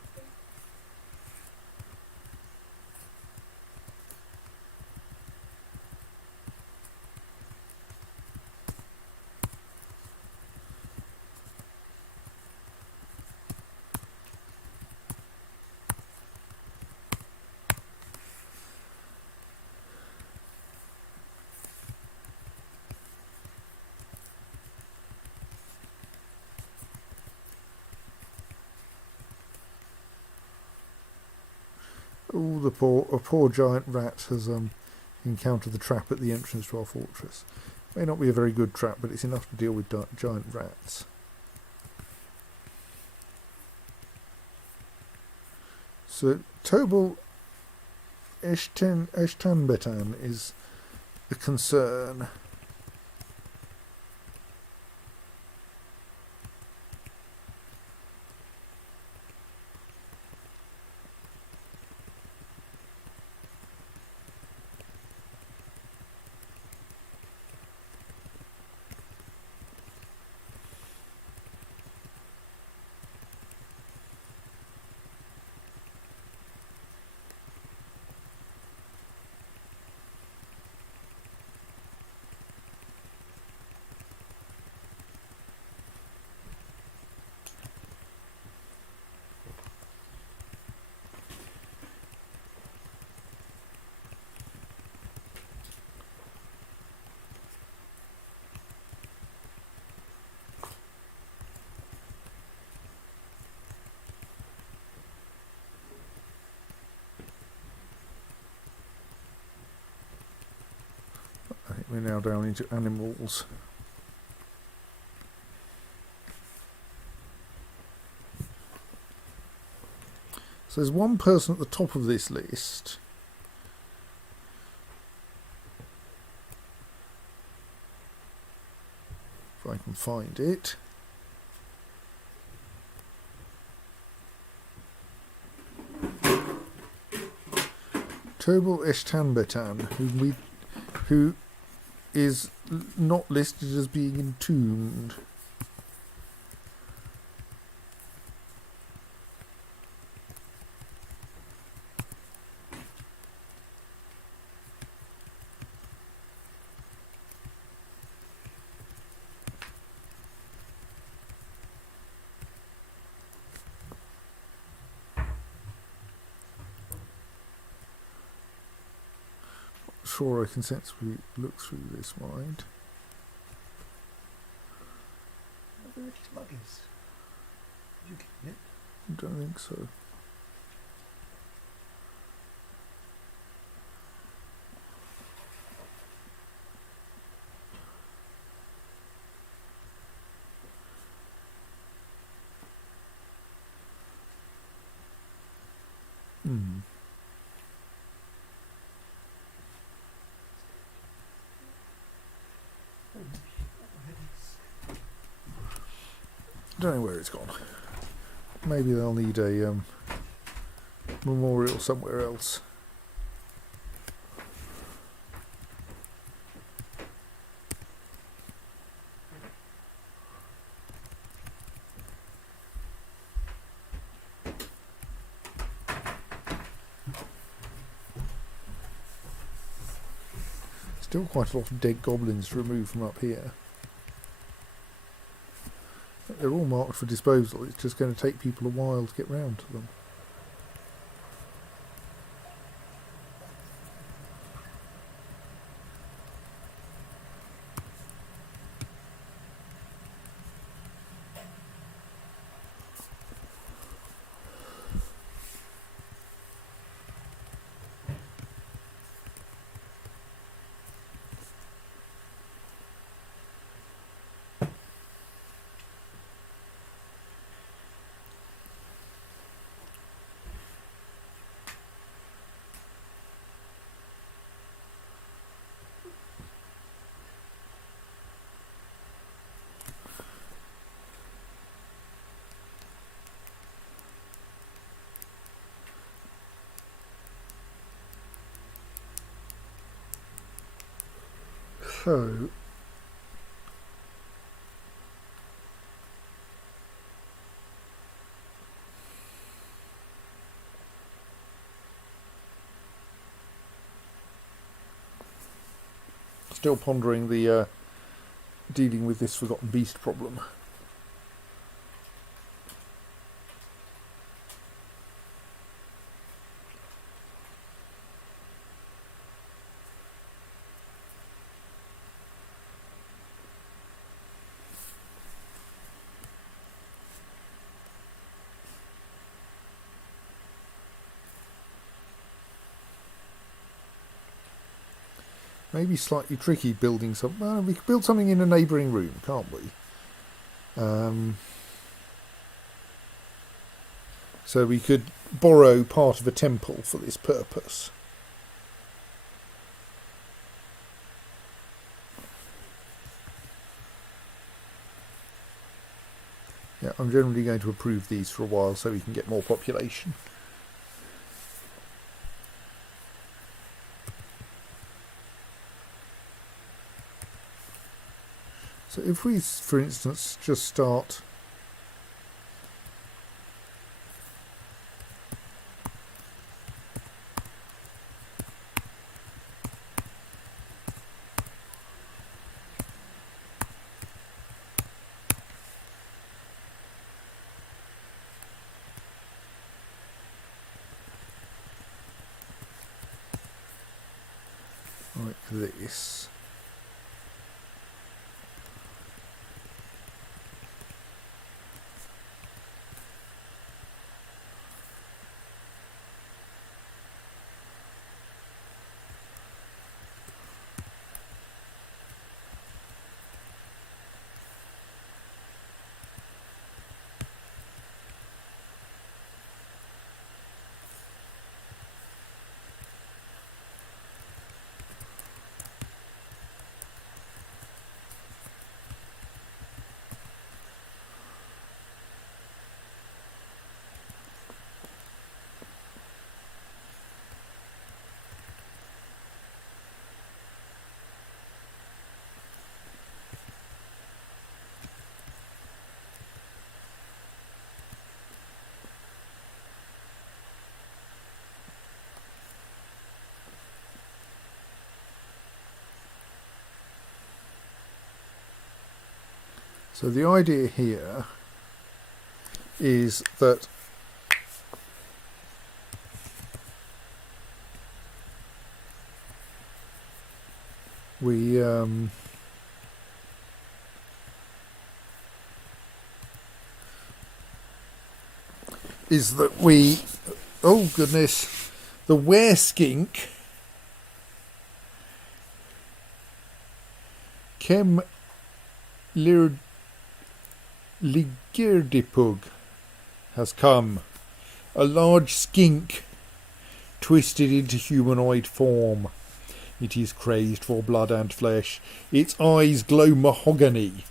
Oh, a poor giant rat has encountered the trap at the entrance to our fortress. May not be a very good trap, but it's enough to deal with giant rats. So Tobal Eshtanbetan is the concern. I think we're now down into animals. So there's one person at the top of this list. If I can find it. Tobal Eshtanbetan, who is not listed as being entombed. Sure, I can sensibly look through this mind. Are there any smuggers? You getting it? I don't think so. Hmm. Oh, shit, what the heck is- don't know where it's gone. Maybe they'll need a memorial somewhere else. Still quite a lot of dead goblins to remove from up here. They're all marked for disposal. It's just going to take people a while to get round to them. So, still pondering the dealing with this forgotten beast problem. Maybe slightly tricky building something. Well, we could build something in a neighbouring room, can't we? So we could borrow part of a temple for this purpose. Yeah, I'm generally going to approve these for a while so we can get more population. So if we, for instance, just start like this. So the idea here is that we oh goodness, the were-skink Kem Ligirdipug has come, a large skink twisted into humanoid form. It is crazed for blood and flesh. Its eyes glow mahogany.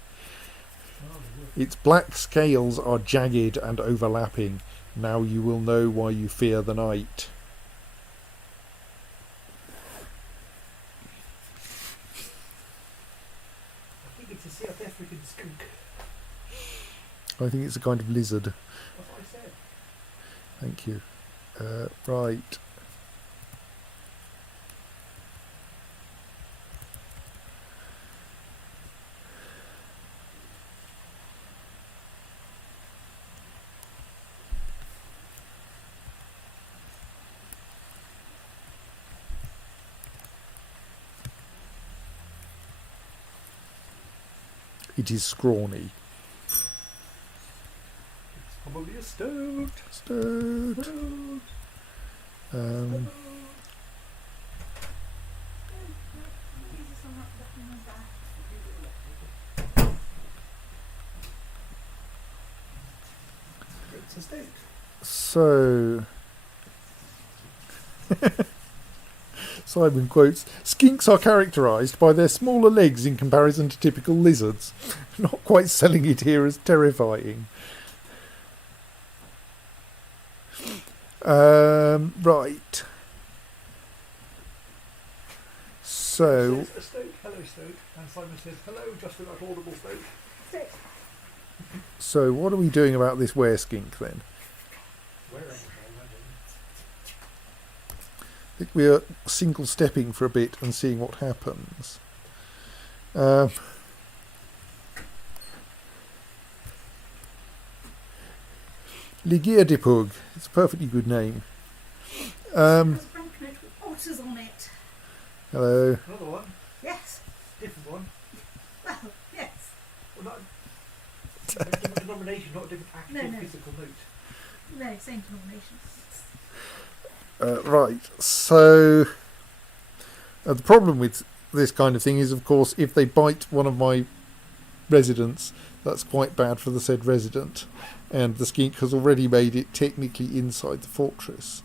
Its black scales are jagged and overlapping. Now you will know why you fear the night. I think it's a South African skunk. I think it's a kind of lizard. That's what I said. Thank you. Right. It is scrawny. It's probably a stoat. Stoat. Stoat. It's a steak. So, Simon quotes, skinks are characterised by their smaller legs in comparison to typical lizards. Not quite selling it here as terrifying. Right. So, It says a stoat, hello stoat, and Simon says hello, just without audible stoat. so what are we doing about this were-skink then? Where am I? I think we're single-stepping for a bit and seeing what happens. Ligierdipug. It's a perfectly good name. Banknote with otters on it. Hello. Another one, Yes. different one. Well, yes. Well, not a different denomination, not a different actual No, no. physical note. No, same denomination. Right. So the problem with this kind of thing is, of course, if they bite one of my residents, that's quite bad for the said resident. And the skink has already made it technically inside the fortress.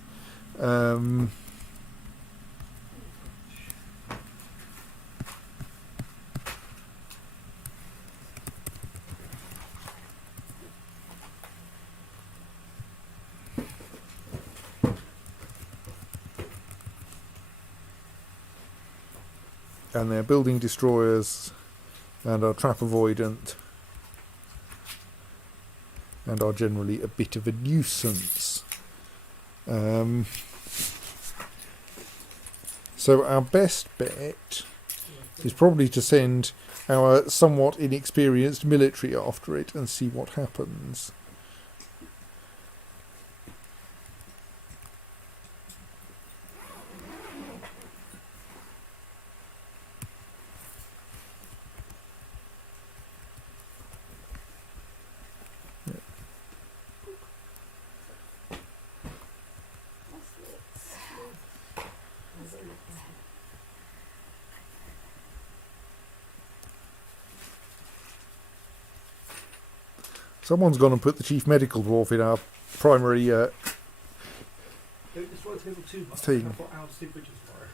And they're building destroyers and are trap avoidant and are generally a bit of a nuisance. So our best bet is probably to send our somewhat inexperienced military after it and see what happens. Someone's gone and put the chief medical dwarf in our primary Don't destroy table too much. Thing. I've got Al's bridges tomorrow.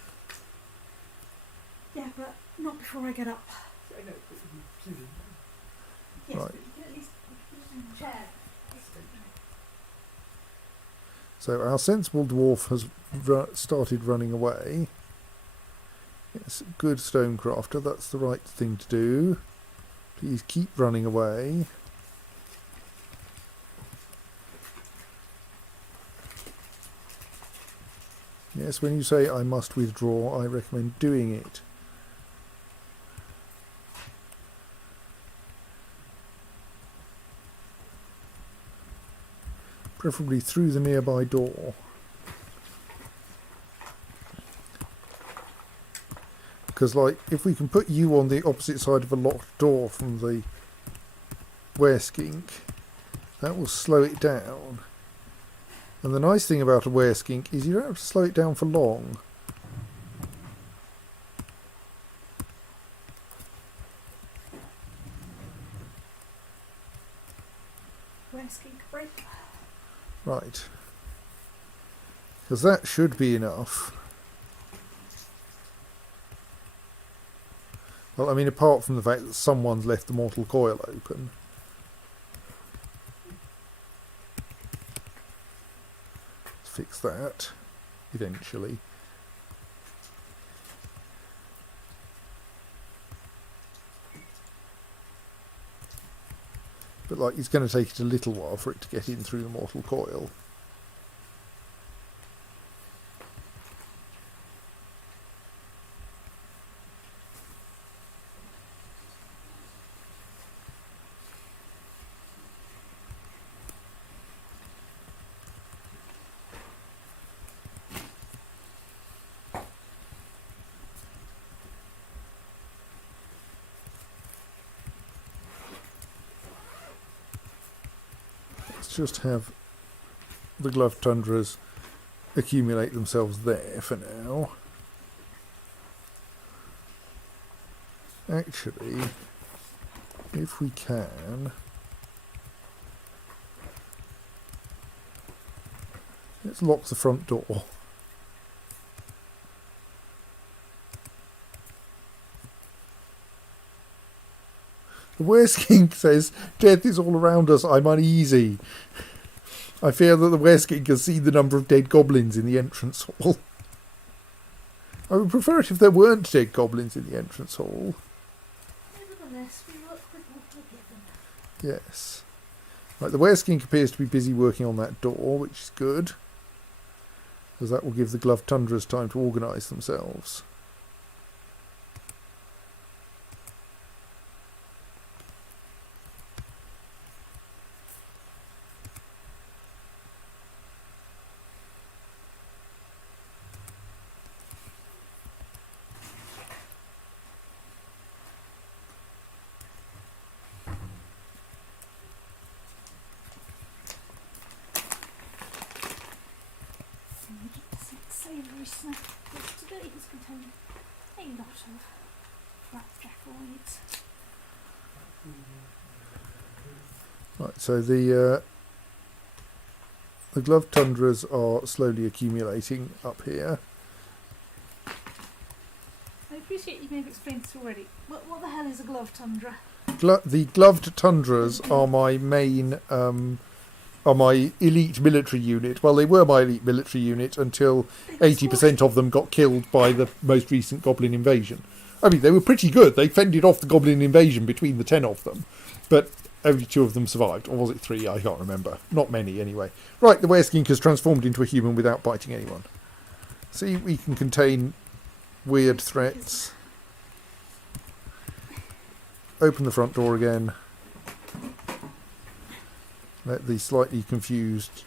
Yeah, but not before I get up. I know, but Susan. Yes, Right. but you can at least put it in the chair. So our sensible dwarf has started running away. Yes, good stonecrafter, that's the right thing to do. Please keep running away. Yes, when you say I must withdraw, I recommend doing it. Preferably through the nearby door. Because, like, if we can put you on the opposite side of a locked door from the were-skink, that will slow it down. And the nice thing about a were-skink is you don't have to slow it down for long. Where's skink break? Right. Because that should be enough. Well, I mean, apart from the fact that someone's left the mortal coil open. fix that eventually. But like, it's going to take it a little while for it to get in through the mortal coil. Just have the glove tundras accumulate themselves there for now. Actually, if we can, let's lock the front door. The Wereskink says, "Death is all around us, I'm uneasy. I fear that the Wereskink has seen the number of dead goblins in the entrance hall." I would prefer it if there weren't dead goblins in the entrance hall. Nevertheless, we work with what we're given. Yes. Right, the Wereskink appears to be busy working on that door, which is good, because that will give the glove tundras time to organise themselves. Savoury snack that today has contained a lot of flapjack oils. Right, so the glove tundras are slowly accumulating up here. I appreciate you may have explained this already. What the hell is a glove tundra? The gloved tundras are my main, are my elite military unit. Well, they were my elite military unit until 80% of them got killed by the most recent goblin invasion. I mean, they were pretty good. They fended off the goblin invasion between the 10 of them, but only 2 of them survived. Or was it 3? I can't remember. Not many, anyway. Right, the Wereskink has transformed into a human without biting anyone. See, we can contain weird threats. Open the front door again. Let the slightly confused,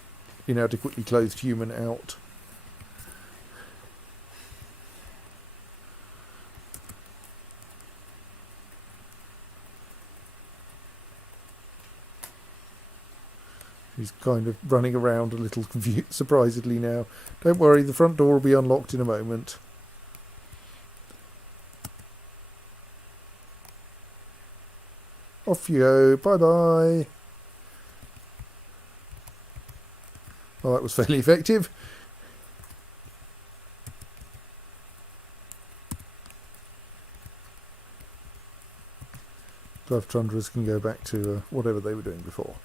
inadequately clothed human out. He's kind of running around a little surprisedly now. Don't worry, the front door will be unlocked in a moment. Off you go. Bye-bye. Well, that was fairly effective. Glove tundras can go back to whatever they were doing before.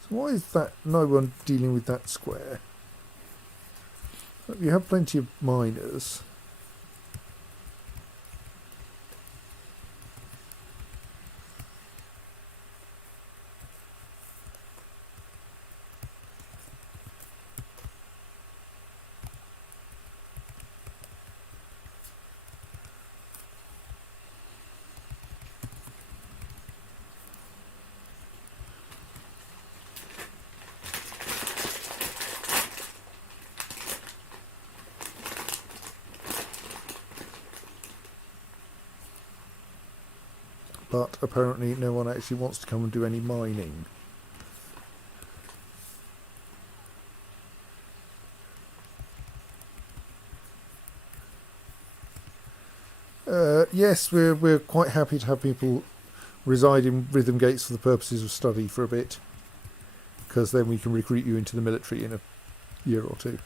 So why is that no one dealing with that square? You have plenty of miners. But apparently no one actually wants to come and do any mining. Yes, we're quite happy to have people reside in Rhythmgates for the purposes of study for a bit, because then we can recruit you into the military in a year or 2.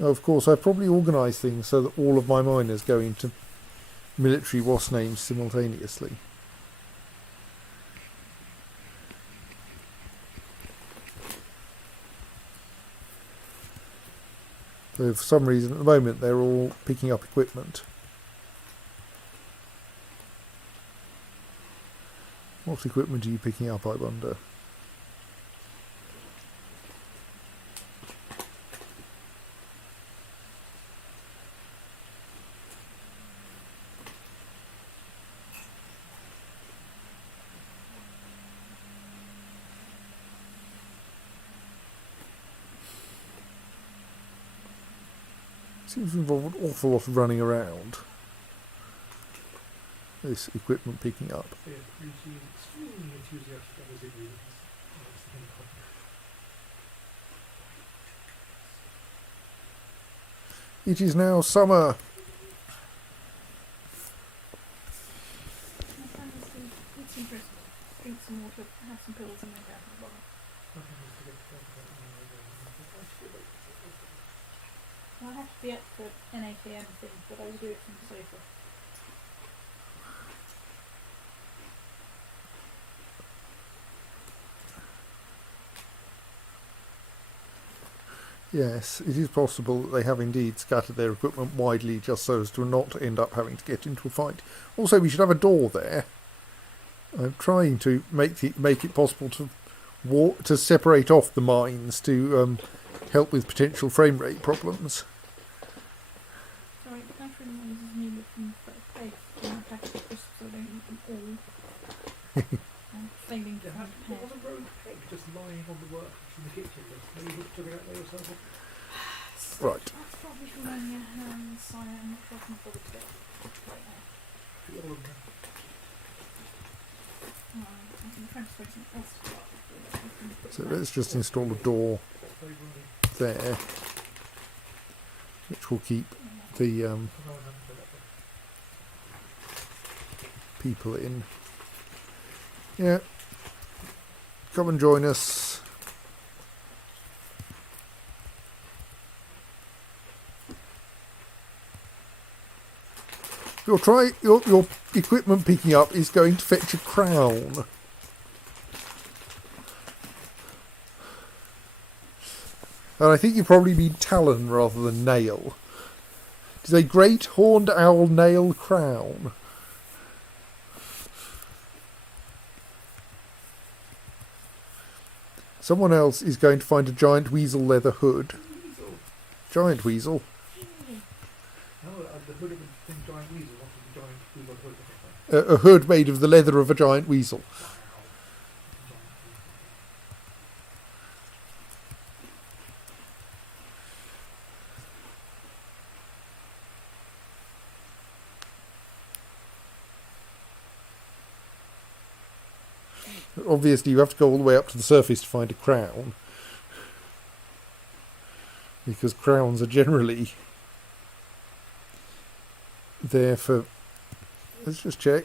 Of course, I've probably organised things so that all of my miners go into military WAS names simultaneously. So for some reason at the moment they're all picking up equipment. What equipment are you picking up, I wonder? Seems to involve an awful lot of running around. This equipment picking up. Yeah, you seem extremely enthusiastic on this agreement. That's the thing about it. It is now summer. My plan is to eat some crisps, drink some water, have some pills, and then go out to the bottom. Nothing else to get to talk about anyway. Well, I have to be up for NAKM things, but I will do it from the sofa. Yes, it is possible that they have indeed scattered their equipment widely just so as to not end up having to get into a fight. Also, we should have a door there. I'm trying to make it possible to separate off the mines to help with potential frame rate problems. Sorry, the background noise is me looking for a place in my packet of crisps so I don't eat them all. I'm failing to There find a was pair. a rogue peg just lying on the workbench in the kitchen. Maybe you took it out there yourself. Right. That's probably from earlier, sorry, I'm not sure if I'm bothered to get it right now. Put it all in there. I'm trying to find something else to start. So let's just install a door Very running. there, which will keep the Oh, no, I haven't put that there. people in. Yeah. Come and join us. Your equipment picking up is going to fetch a crown. And I think you probably mean talon rather than nail. It is a great horned owl nail crown. Someone else is going to find a giant weasel leather hood. Weasel. Giant weasel. No, the hood of a thing, giant weasel, not the giant weasel hood. I think. A hood made of the leather of a giant weasel. Obviously, you have to go all the way up to the surface to find a crown, because crowns are generally there for. Let's just check.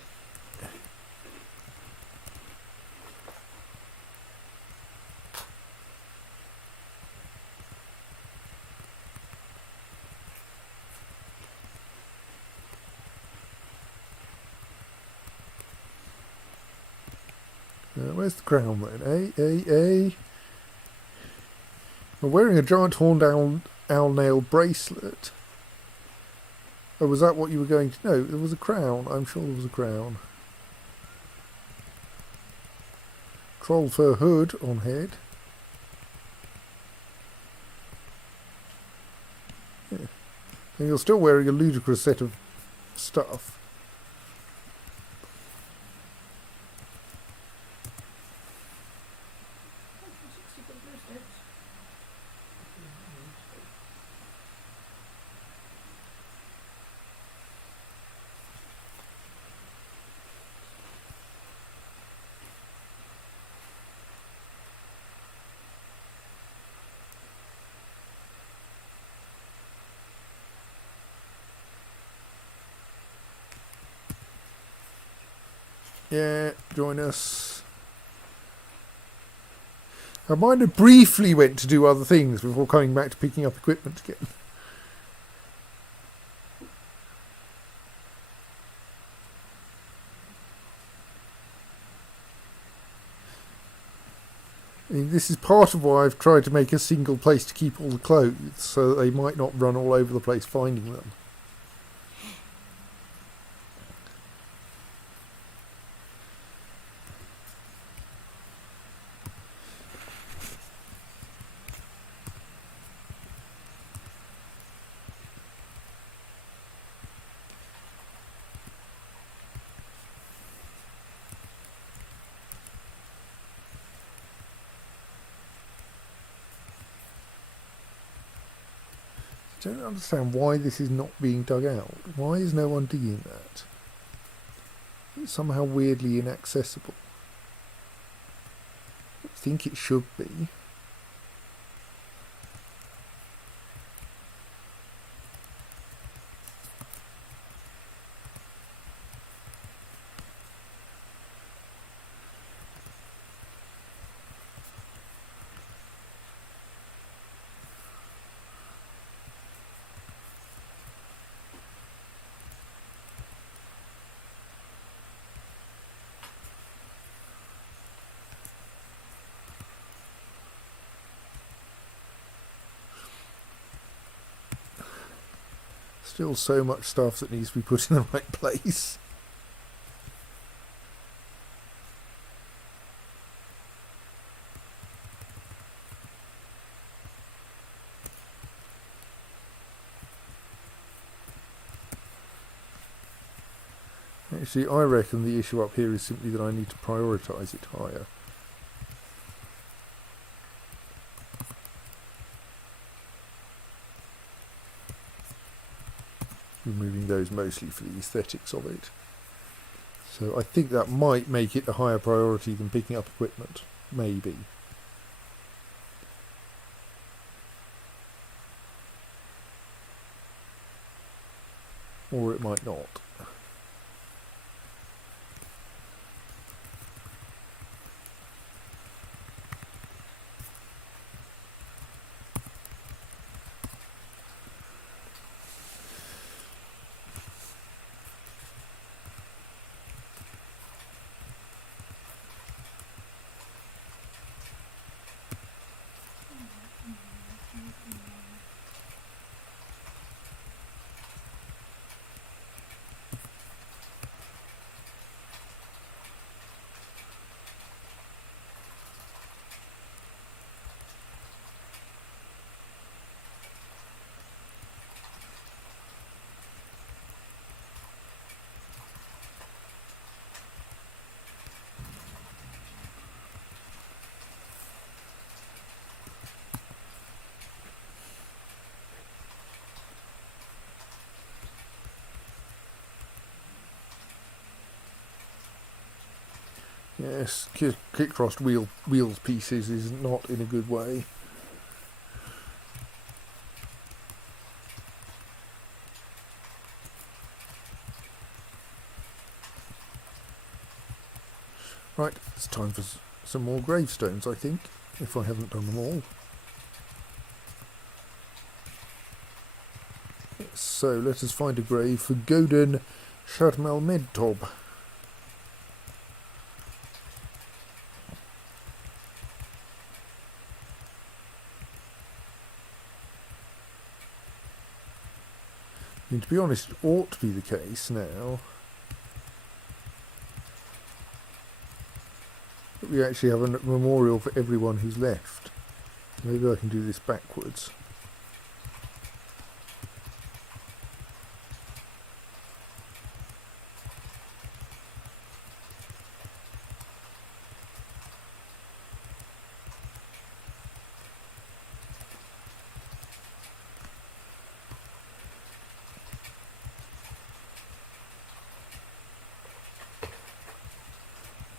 Where's the crown then? I'm wearing a giant horned owl nail bracelet. Oh, was that what you were going to... No, there was a crown. I'm sure there was a crown. Troll fur hood on head. Yeah. And you're still wearing a ludicrous set of stuff. Yeah, join us. Our miner briefly went to do other things before coming back to picking up equipment again. mean, this is part of why I've tried to make a single place to keep all the clothes, so that they might not run all over the place finding them. I don't understand why this is not being dug out. Why is no one digging that? It's somehow weirdly inaccessible. I think it should be. Still so much stuff that needs to be put in the right place. Actually, I reckon the issue up here is simply that I need to prioritise it higher. Removing those mostly for the aesthetics of it. So I think that might make it a higher priority than picking up equipment. Maybe. Or it might not. Yes, kit-crossed wheels pieces is not in a good way. Right, it's time for some more gravestones, I think, if I haven't done them all. So let us find a grave for Godin Shadmal-Medtob. And to be honest, it ought to be the case now that we actually have a memorial for everyone who's left. Maybe I can do this backwards.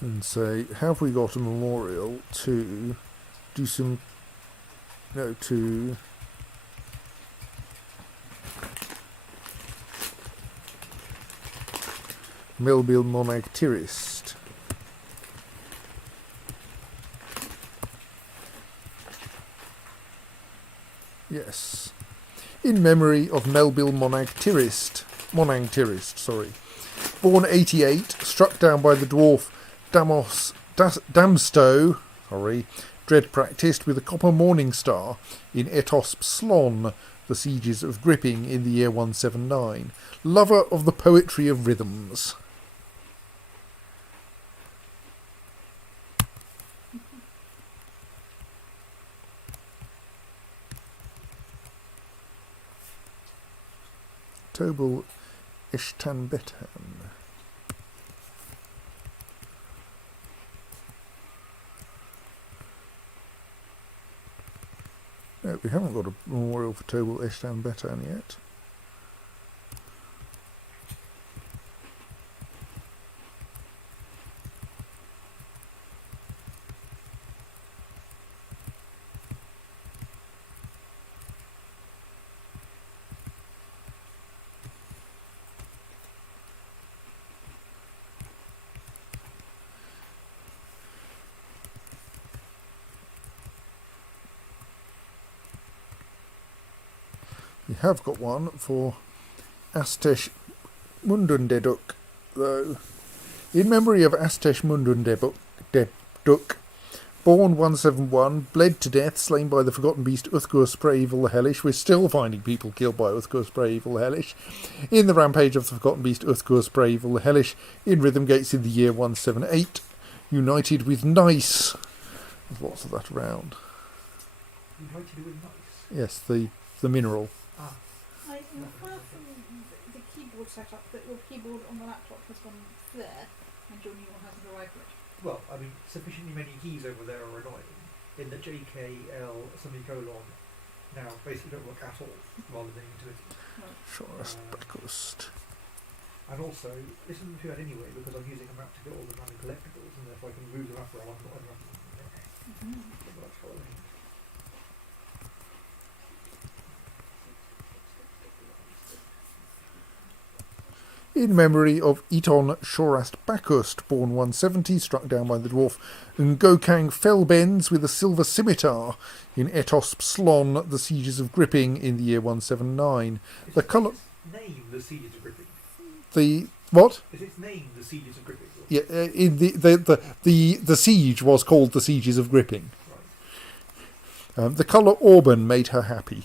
And say, have we got a memorial to do some, no, to Melbil Monag Tirist. Yes. In memory of Melbil Monag Tirist, sorry. Born 88, struck down by the dwarf Damstow, dread practised with a copper morning star in Etosp Slon, the sieges of Gripping in the year 179. Lover of the poetry of rhythms. Tobal Ishtanbetan. No, we haven't got a memorial for Tobal Ishtanbetan yet. We have got one for Astesh Mundundeduk, though. In memory of Astesh Mundundeduk, born 171, bled to death, slain by the forgotten beast Uthgur Sprayevil the Hellish. We're still finding people killed by Uthgur Sprayevil the Hellish. In the rampage of the forgotten beast Uthgur Sprayevil the Hellish, in Rhythmgates in the year 178, united with Nice. There's lots of that around. United with Nice? Yes, the mineral. I infer from the keyboard setup that your keyboard on the laptop has gone there and your new one hasn't arrived yet. Well, I mean, sufficiently many keys over there are annoying in that JKL semicolon now basically don't work at all rather than intuitive. Shortest backust. And also, this isn't too bad anyway because I'm using a map to get all the random collectibles and therefore I can move them up around. I'm not interrupting them. So that's what I mean. In memory of Eton Shorast Bakust, born 170, struck down by the dwarf Ngokang Fellbends with a silver scimitar in Etosp Slon, the sieges of Gripping in the year 179. The colour... Name the sieges of Gripping. The... What? Is its name the sieges of Gripping? Yeah, in the siege was called the Sieges of Gripping. Right. The colour auburn made her happy.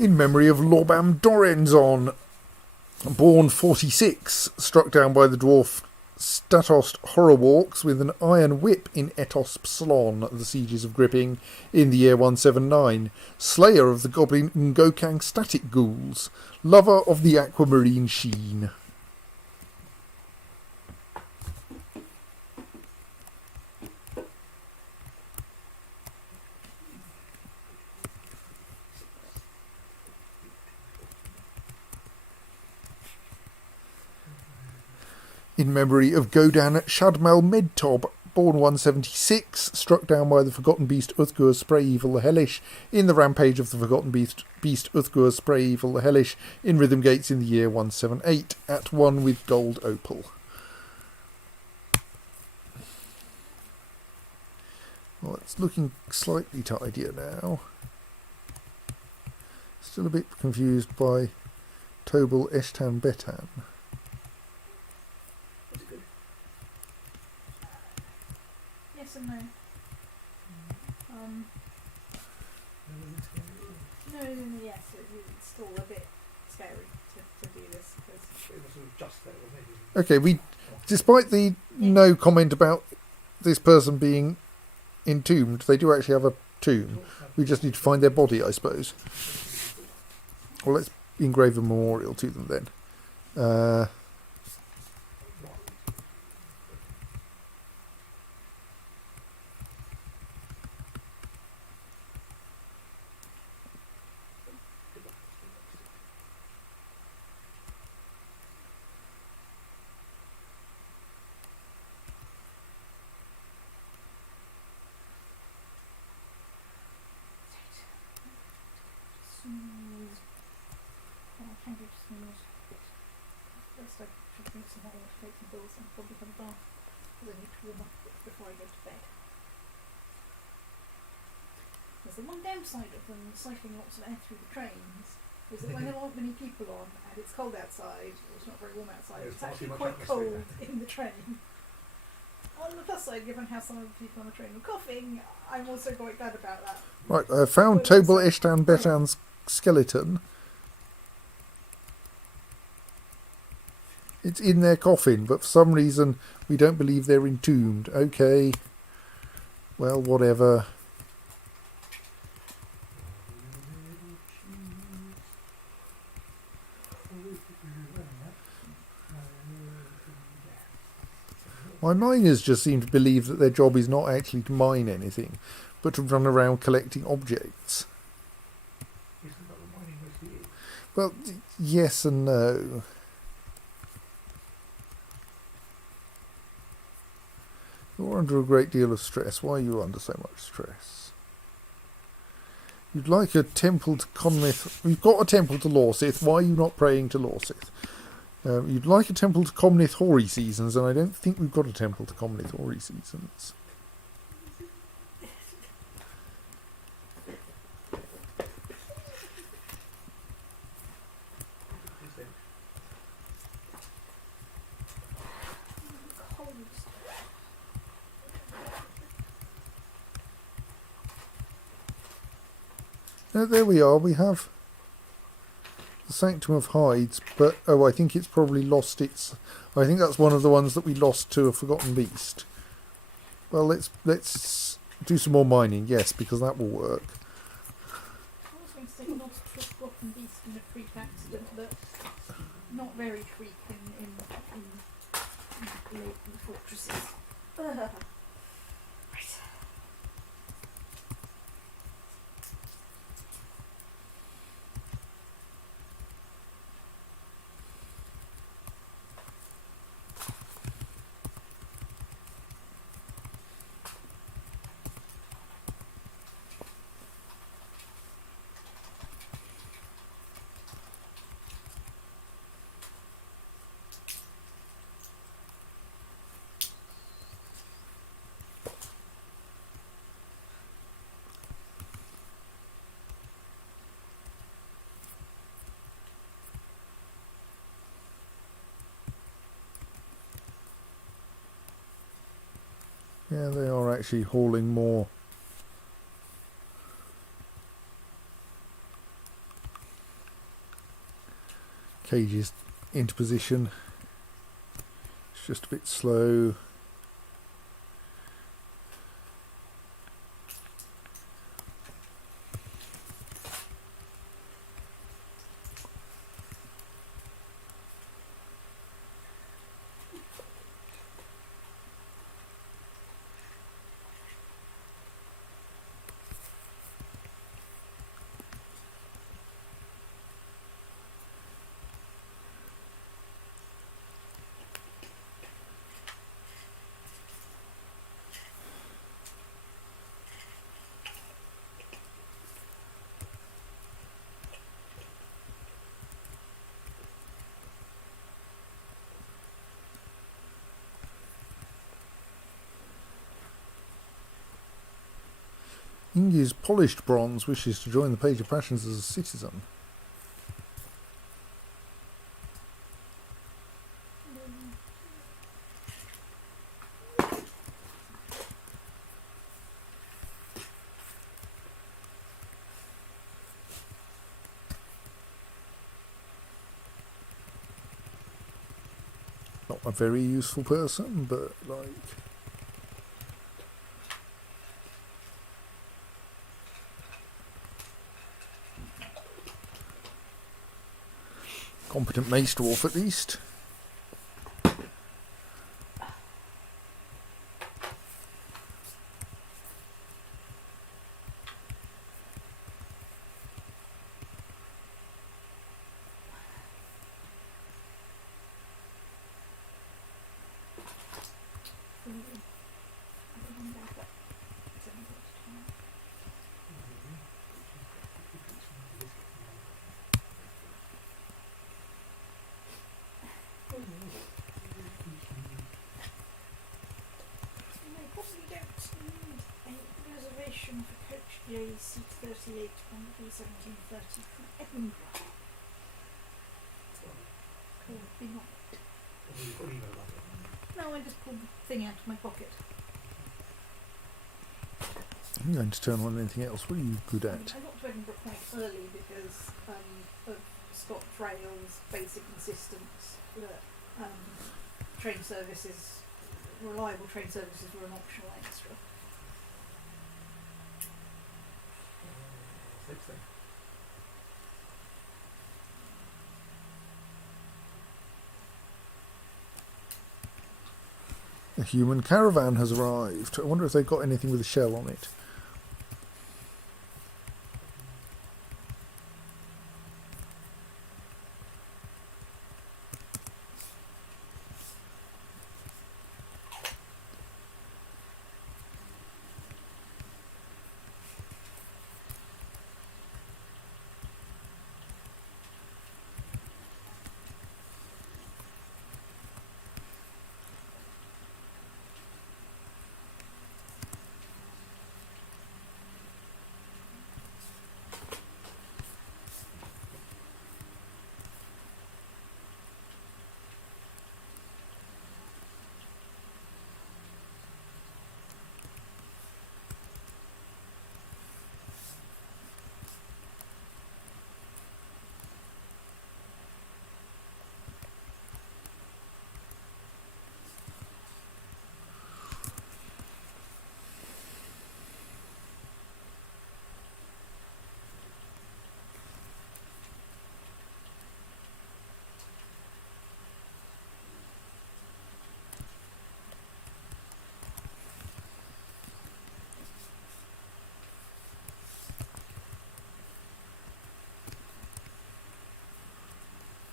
In memory of Lorbam Dorenzon, born 46, struck down by the dwarf Statost Horrorwalks with an iron whip in Etosp Slon, the sieges of Gripping, in the year 179, slayer of the goblin Ngokang static ghouls, lover of the aquamarine sheen. In memory of Godan Shadmal Medtob, born 176, struck down by the forgotten beast Uthgur Sprayevil the Hellish in the rampage of the forgotten beast Uthgur Sprayevil the Hellish in Rhythmgates in the year 178, at one with gold opal. Well, it's looking slightly tidier now. Still a bit confused by Tobal Eshtan Betan. Yes and no. No, yes, it's still a bit scary to do this. Because It was sort of just there, wasn't it? Okay, we, despite the no comment about this person being entombed, they do actually have a tomb. We just need to find their body, I suppose. Well, let's engrave a memorial to them then. smooth. Oh, thank you, smooth. First, I should drink some water, take some pills, and probably have a bath. because I need to warm up a bit before I go to bed. There's the one downside of them cycling lots of air through the trains is that when there aren't many people on and it's cold outside, or it's not very warm outside, There's it's far too actually much quite atmosphere. cold in the train. On the plus side, given how some of the people on the train were coughing, I'm also quite glad about that. Right, I found Tobal Ishtan Betan's skeleton. It's in their coffin, but for some reason we don't believe they're entombed. Okay. Well, whatever. My miners just seem to believe that their job is not actually to mine anything, but to run around collecting objects. Isn't that what mining mostly is? Well, yes and no. You're under a great deal of stress. Why are you under so much stress? You'd like a temple to Conmith. We've got a temple to Lorsith. Why are you not praying to Lorsith? You'd like a temple to Comnith Hoary Seasons, and I don't think we've got a temple to Comnith Hoary Seasons. Is there? Cold. There we are. We have the Sanctum of Hides, but I think it's probably lost its. I think that's one of the ones that we lost to a Forgotten Beast. Well, let's do some more mining, yes, because that will work. I was going to say lost to a forgotten beast in a freak accident, but not very freak in latent fortresses. Right. Yeah, they are actually hauling more. Cages into position. It's just a bit slow. Inge's polished bronze wishes to join the Page of Passions as a citizen. Not a very useful person, but like... competent mace dwarf at least. J seat 38 on B1730 from Edinburgh. Cool, big one. You've got email about it. No, I just pulled the thing out of my pocket. I'm going to turn on anything else. What are you good at? I got to Edinburgh quite early because of Scott Trail's basic insistence that train services, reliable train services, were an optional extra. Next thing. A human caravan has arrived. I wonder if they've got anything with a shell on it.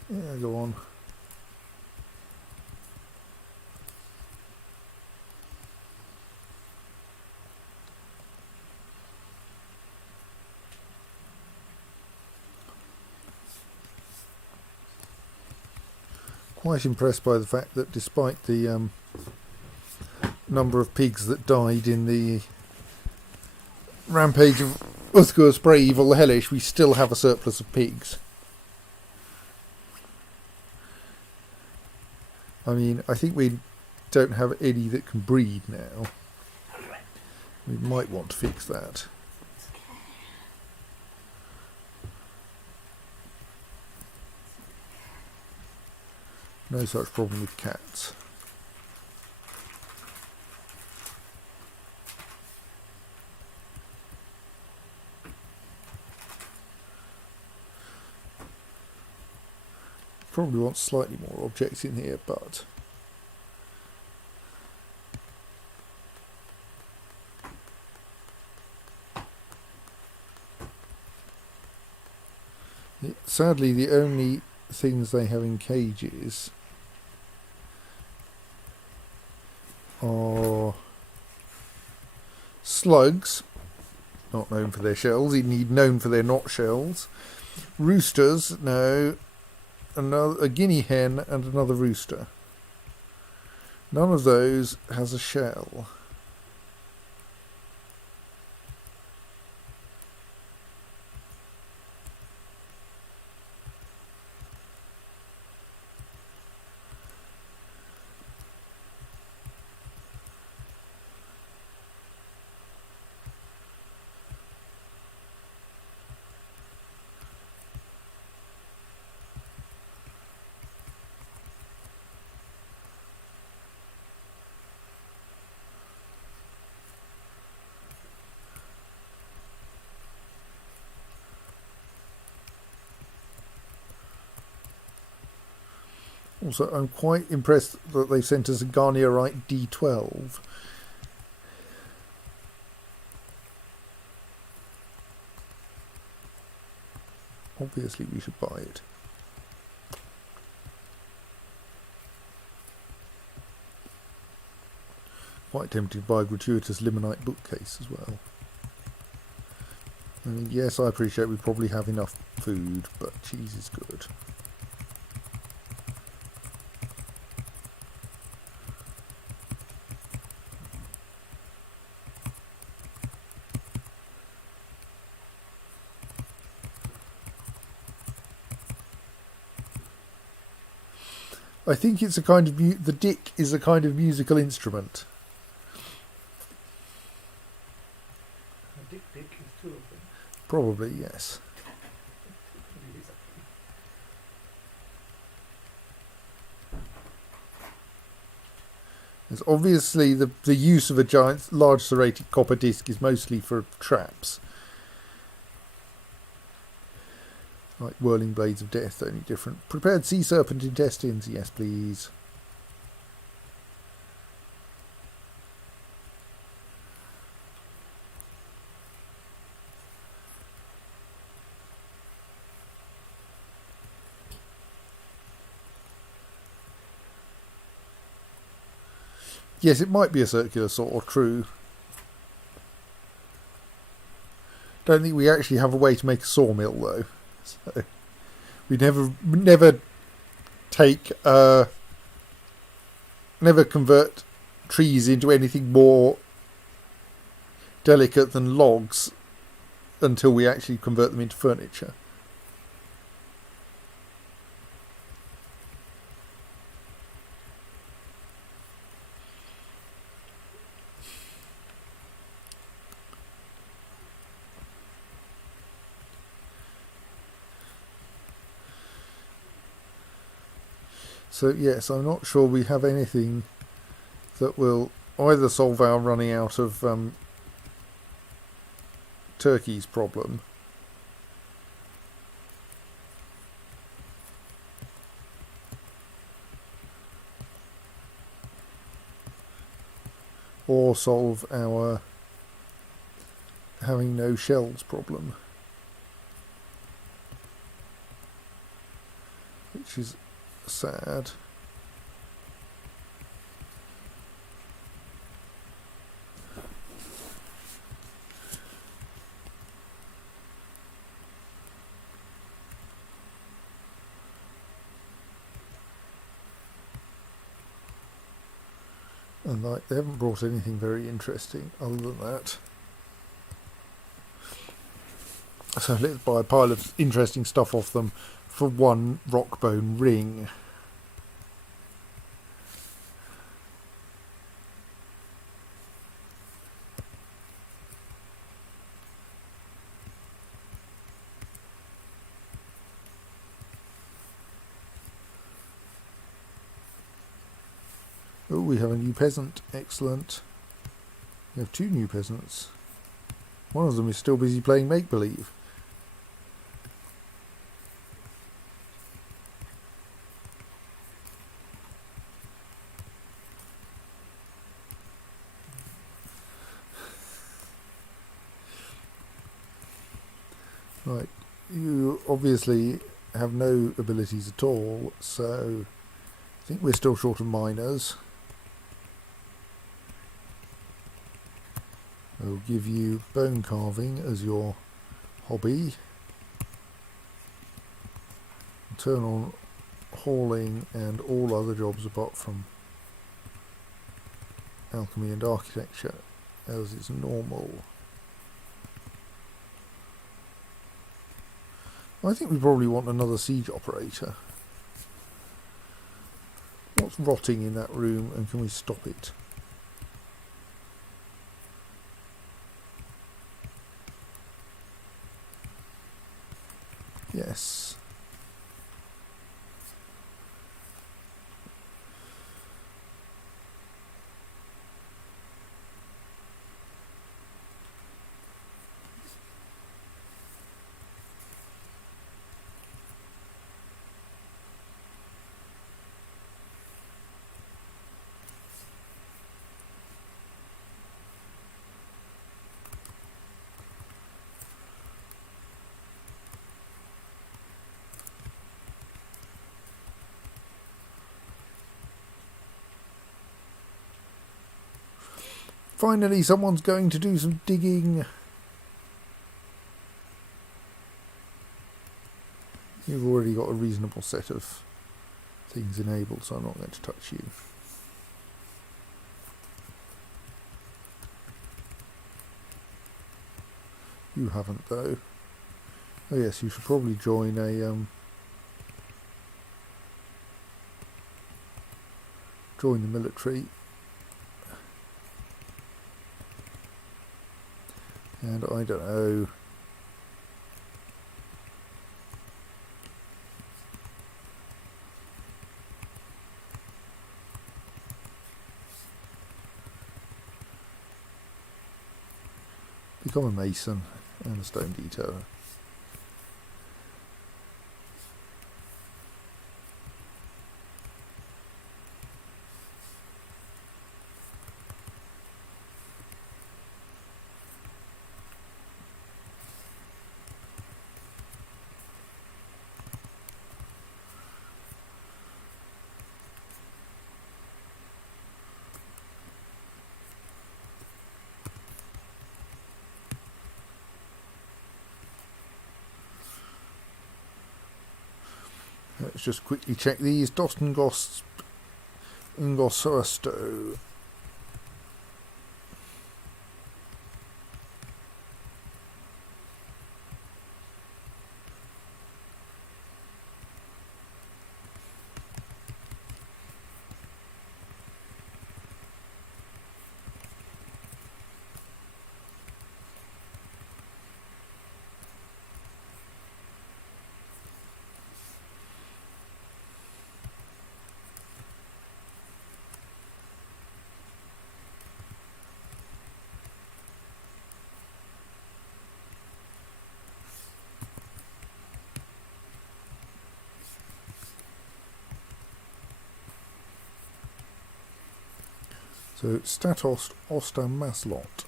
Yeah, go on. Quite impressed by the fact that despite the number of pigs that died in the rampage of Uthgar's Brave or the Hellish, we still have a surplus of pigs. I mean, I think we don't have any that can breed now. We might want to fix that. No such problem with cats. Probably want slightly more objects in here, but sadly the only things they have in cages are slugs, not known for their shells, indeed known for their not shells. Roosters, no. A guinea hen and another rooster. None of those has a shell. Also, I'm quite impressed that they sent us a Garnierite D12. Obviously, we should buy it. Quite tempted to buy a gratuitous limonite bookcase as well. I mean, yes, I appreciate we probably have enough food, but cheese is good. I think it's a kind of the dick is a kind of musical instrument. A dick is two of them. Probably, yes. There's obviously the use of a giant, large serrated copper disc is mostly for traps. Like whirling blades of death, only different. Prepared sea serpent intestines, yes please. Yes, it might be a circular saw, true. Don't think we actually have a way to make a sawmill though. So we never take never convert trees into anything more delicate than logs until we actually convert them into furniture. So yes, I'm not sure we have anything that will either solve our running out of turkeys problem, or solve our having no shells problem, which is sad. And like they haven't brought anything very interesting other than that. So let's buy a pile of interesting stuff off them for one rock bone ring. Oh, we have a new peasant. Excellent. We have two new peasants. One of them is still busy playing make-believe. Right, you obviously have no abilities at all, so I think we're still short of miners. I'll give you bone carving as your hobby. Turn on hauling and all other jobs apart from alchemy and architecture as is normal. I think we probably want another siege operator. What's rotting in that room and can we stop it? Yes. Finally, someone's going to do some digging. You've already got a reasonable set of things enabled, so I'm not going to touch you. You haven't, though. Oh yes, you should probably join a join the military. And I don't know. Become a mason and a stone detailer. Let's just quickly check these. Dostengos Ngososto. So Statos Osta Maslot.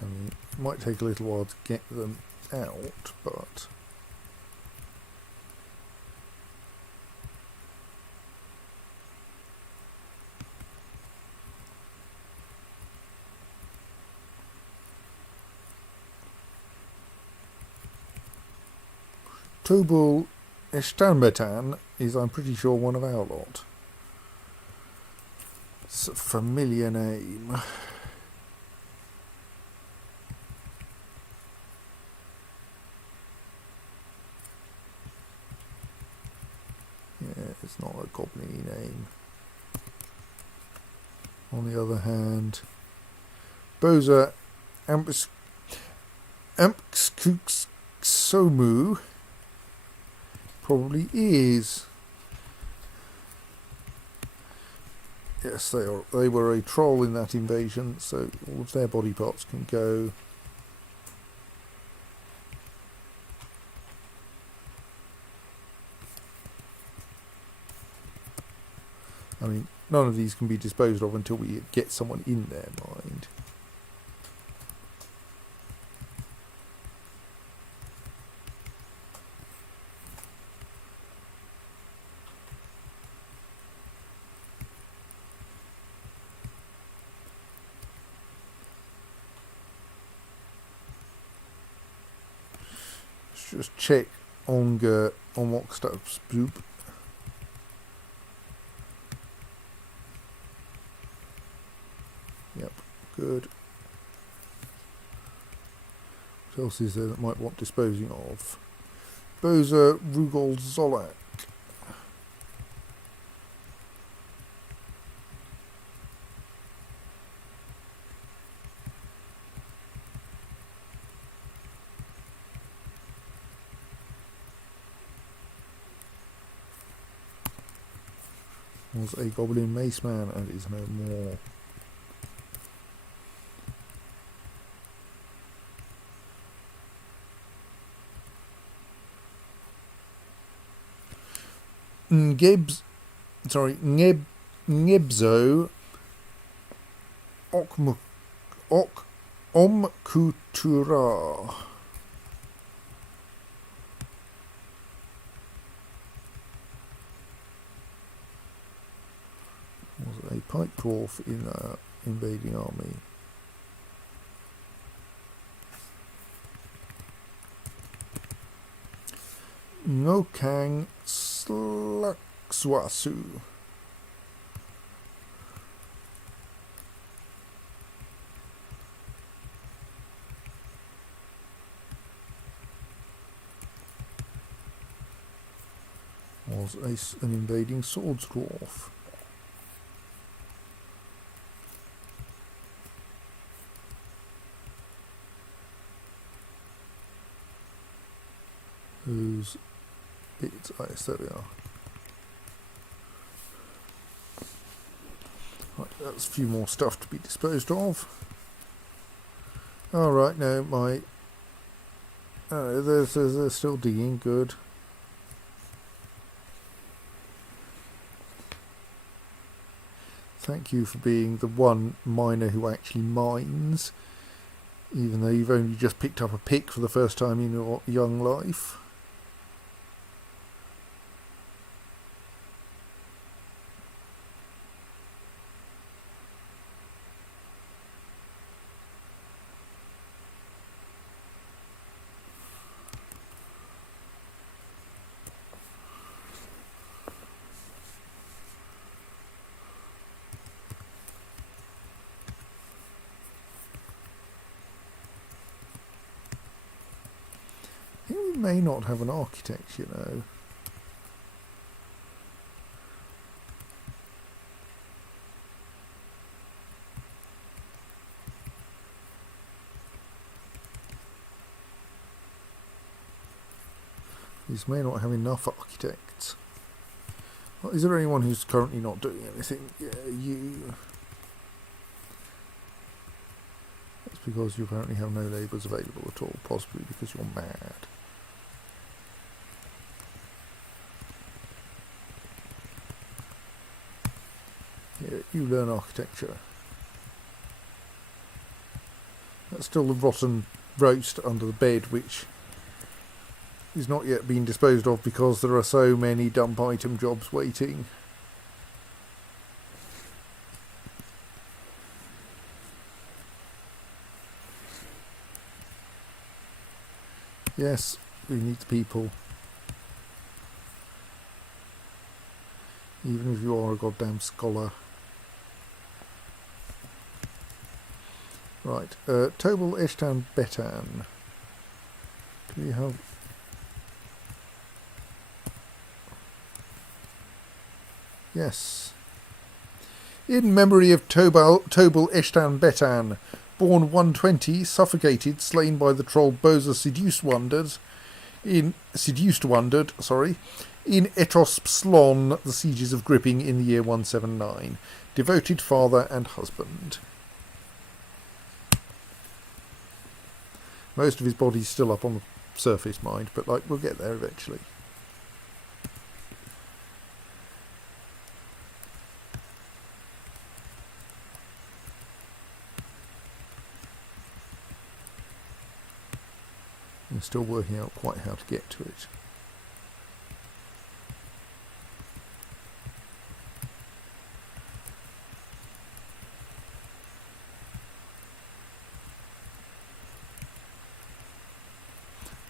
I mean, it might take a little while to get them out, but Tobul Estanmetan is, I'm pretty sure, one of our lot. It's a familiar name. Yeah, it's not a goblin name. On the other hand, Boza Ampskuksomu probably is. Yes, they are. They were a troll in that invasion, so all of their body parts can go. I mean, none of these can be disposed of until we get someone in their mind. Let's just check on what stuff's boop. Yep, good. What else is there that might want disposing of? Boza Rugol Zolak. Was a goblin mace man and is no more. Ngebzo Omkutura. Was a pipe dwarf in invading army. Ngokang Slakswasu. Was an invading swords dwarf. Whose bits? Oh, yes, there we are. Right, that's a few more stuff to be disposed of. All right, no, my they're still digging. Good. Thank you for being the one miner who actually mines, even though you've only just picked up a pick for the first time in your young life. I think we may not have an architect, you know. These may not have enough architects. Well, is there anyone who's currently not doing anything? Yeah, you. That's because you apparently have no labourers available at all, possibly because you're mad. Yeah, you learn architecture. That's still the rotten roast under the bed, which is not yet being disposed of because there are so many dump item jobs waiting. Yes, we need the people. Even if you are a goddamn scholar. Right, Tobal Eshtan Betan. Do we have... Yes. In memory of Tobal Eshtan Betan, born 120, suffocated, slain by the troll Boza Seduced Wondered, in Etos Pslon, the sieges of Gripping in the year 179. Devoted father and husband. Most of his body's still up on the surface, mind, but like we'll get there eventually. I'm still working out quite how to get to it.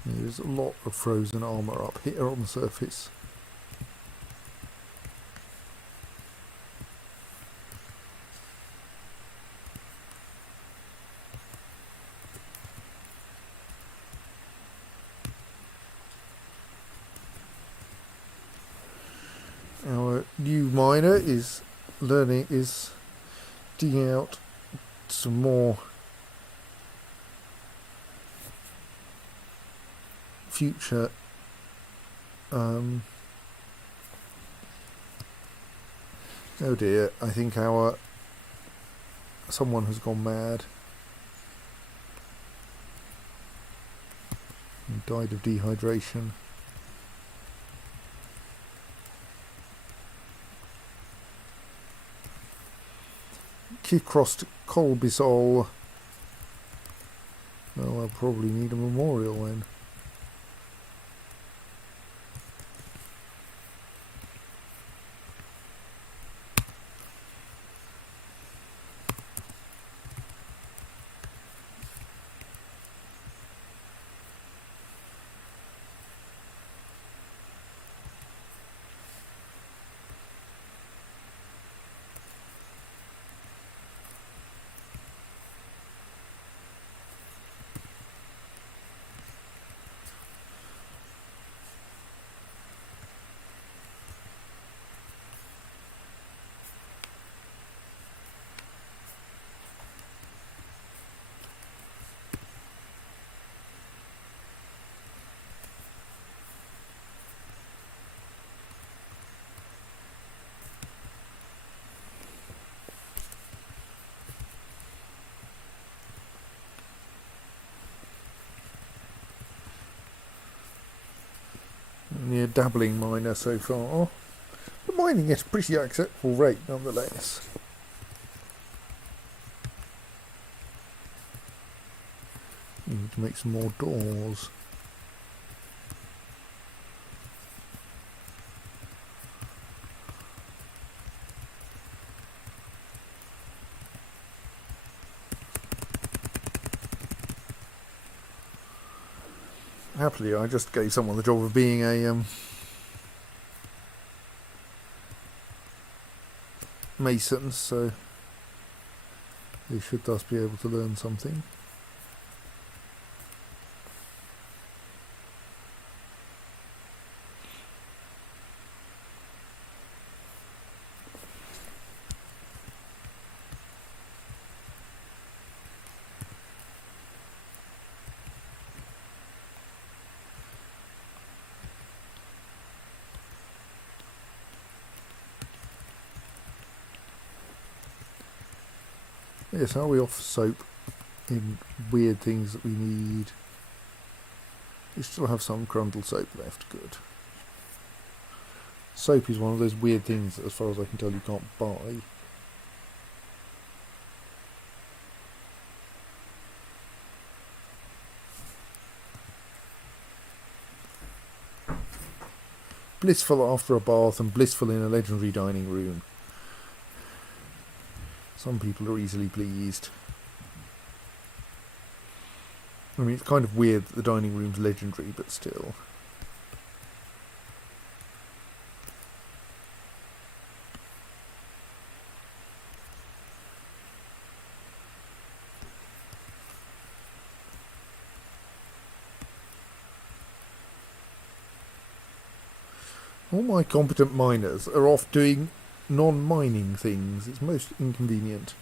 There's a lot of frozen armour up here on the surface. Our new miner is digging out some more future oh dear, I think someone has gone mad and died of dehydration. Kicrost Colbisol. Well, I'll probably need a memorial then. dabbling miner so far, but mining at a pretty acceptable rate nonetheless. Need to make some more doors. Happily, I just gave someone the job of being a mason, so they should thus be able to learn something. Yes, are we off soap in weird things that we need? We still have some Grundle soap left, good. Soap is one of those weird things that, as far as I can tell, you can't buy. Blissful after a bath and blissful in a legendary dining room. Some people are easily pleased. I mean, it's kind of weird that the dining room's legendary, but still. All my competent miners are off doing non-mining things. It's most inconvenient.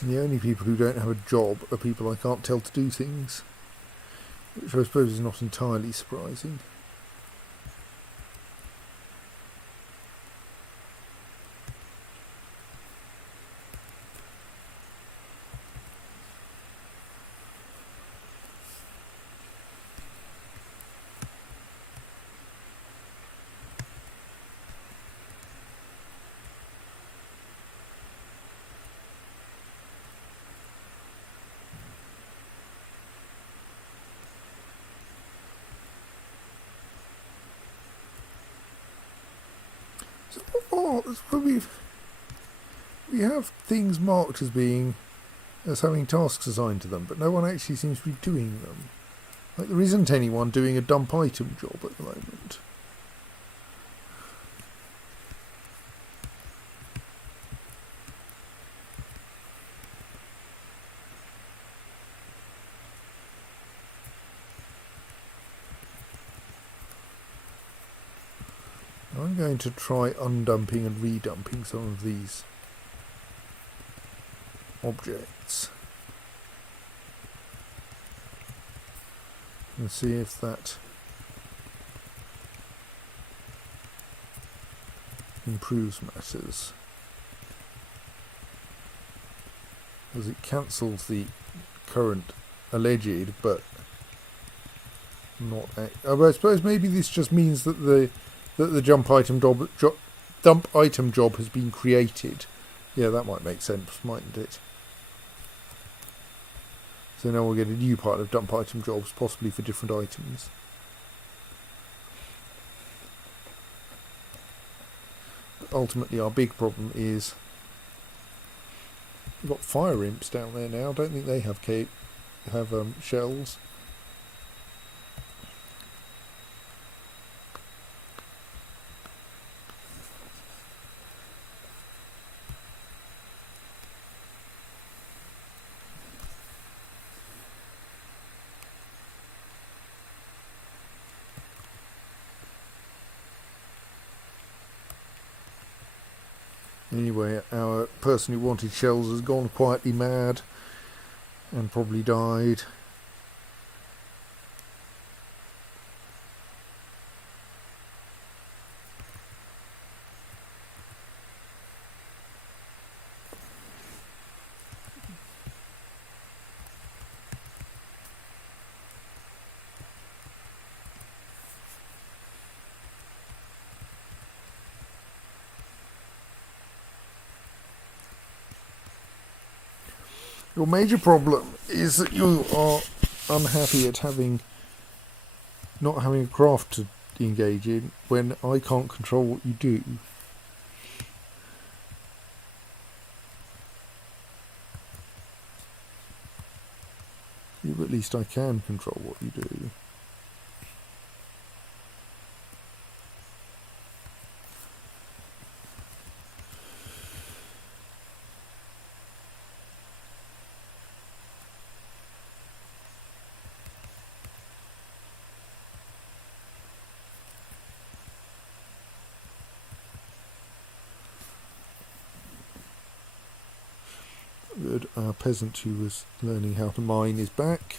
And the only people who don't have a job are people I can't tell to do things, which I suppose is not entirely surprising. So we have things marked as having tasks assigned to them, but no one actually seems to be doing them. Like, there isn't anyone doing a dump item job at the moment. I'm going to try undumping and redumping some of these objects and see if that improves matters, as it cancels the current alleged but not but I suppose maybe this just means that the dump item job has been created. Yeah, that might make sense, mightn't it? So now we'll get a new part of dump item jobs, possibly for different items. But ultimately, our big problem is we've got fire imps down there now. I don't think they have shells. Anyway, our person who wanted shells has gone quietly mad and probably died. Your major problem is that you are unhappy at not having a craft to engage in when I can't control what you do. At least I can control what you do. Good. Our peasant who was learning how to mine is back.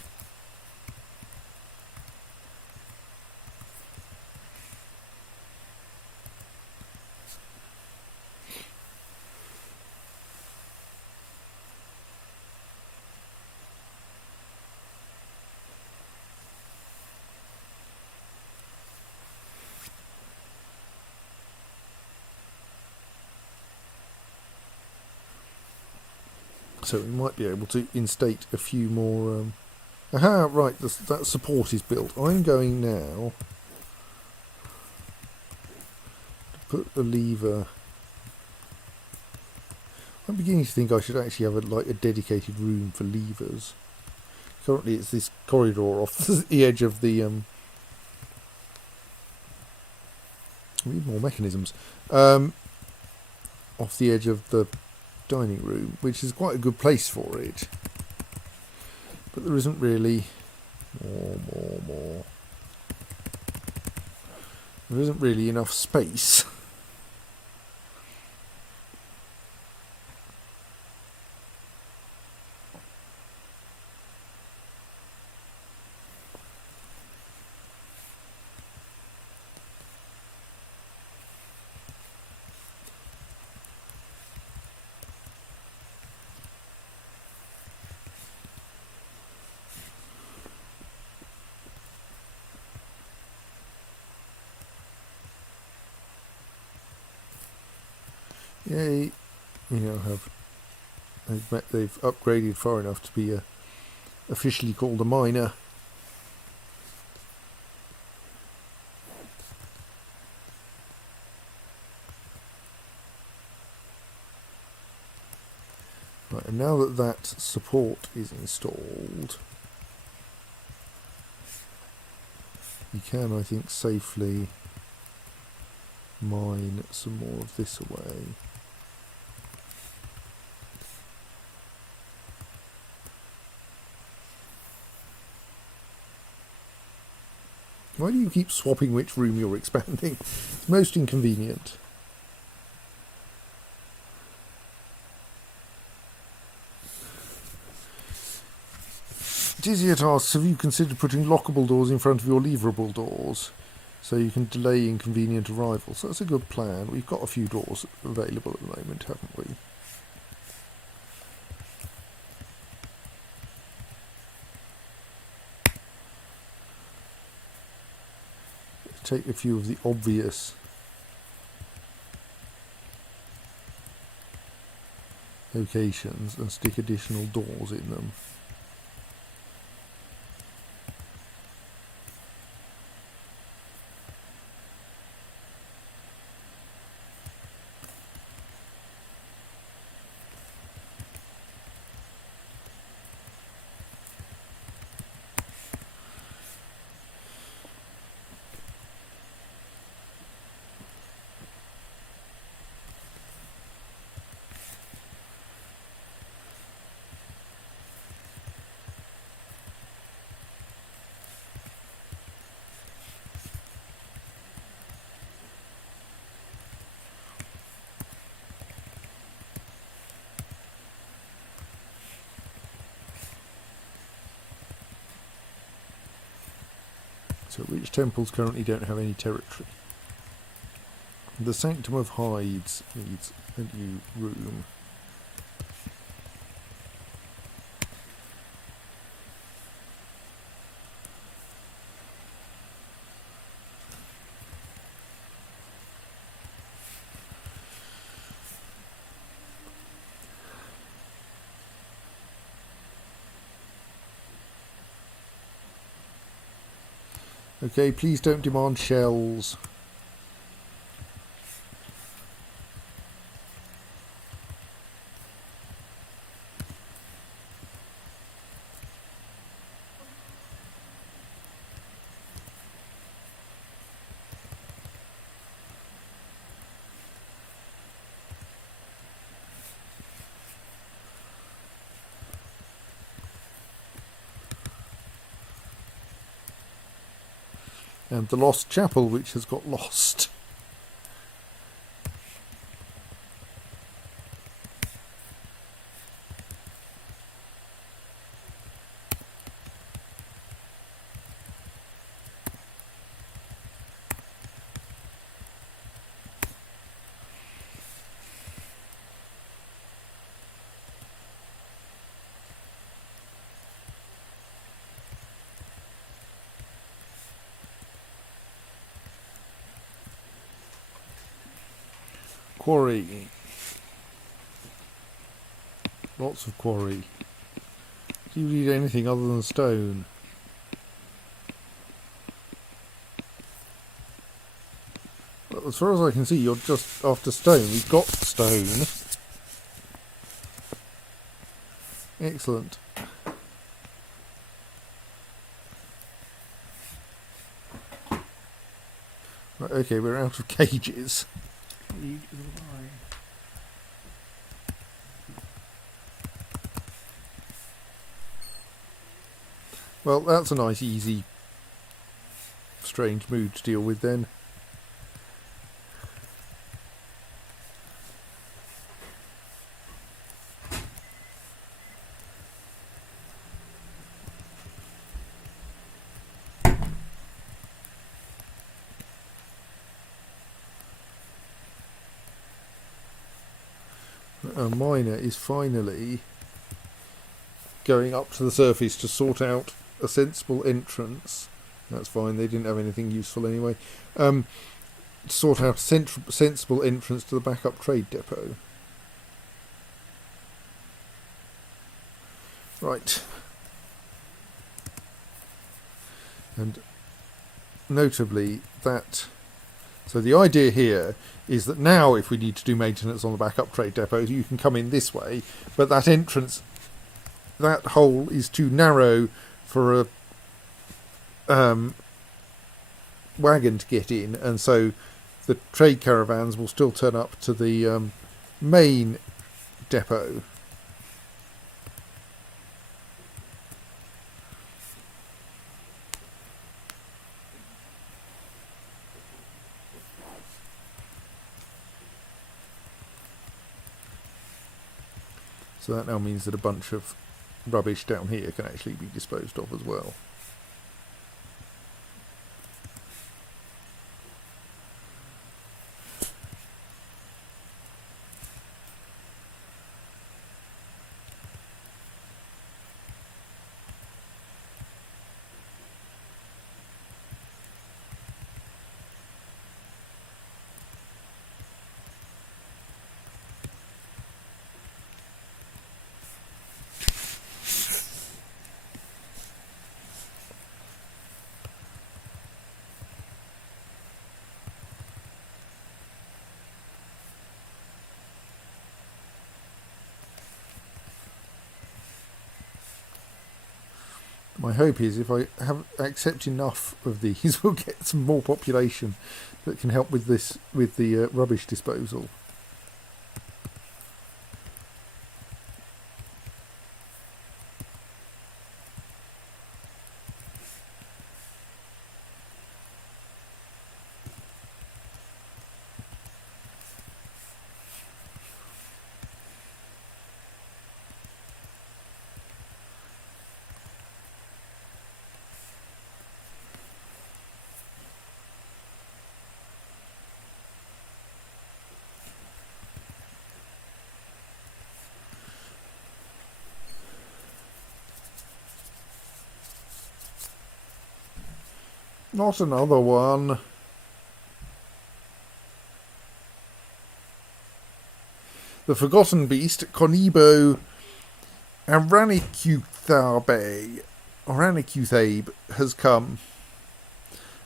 So we might be able to instate a few more... Aha, right, that support is built. I'm going now to put a lever... I'm beginning to think I should actually have a dedicated room for levers. Currently it's this corridor off the edge of the... we need more mechanisms. Off the edge of the dining room, which is quite a good place for it, but there isn't really more. There isn't really enough space. Yay! We now have they've upgraded far enough to be officially called a miner. Right, and now that support is installed, you can, I think, safely mine some more of this away. Why do you keep swapping which room you're expanding? It's most inconvenient. Tiziat asks, have you considered putting lockable doors in front of your leverable doors so you can delay inconvenient arrivals? That's a good plan. We've got a few doors available at the moment, haven't we? Take a few of the obvious locations and stick additional doors in them. So which temples currently don't have any territory? The Sanctum of Hides needs a new room. Okay, please don't demand shells. And the lost chapel, which has got lost. Quarry. Lots of quarry. Do you need anything other than stone? Well, as far as I can see, you're just after stone. We've got stone. Excellent. Right, okay, we're out of cages. Well, that's a nice, easy, strange mood to deal with then. A miner is finally going up to the surface to sort out a sensible entrance. That's fine, they didn't have anything useful anyway. Sort out a sensible entrance to the backup trade depot. Right. And notably that... So the idea here is that now if we need to do maintenance on the backup trade depot, you can come in this way, but that entrance, that hole is too narrow for a wagon to get in, and so the trade caravans will still turn up to the main depot. So that now means that a bunch of rubbish down here can actually be disposed of as well. My hope is if I accept enough of these, we'll get some more population that can help with this, with the rubbish disposal. Not another one. The forgotten beast, Conibo Aranicuthabe, has come.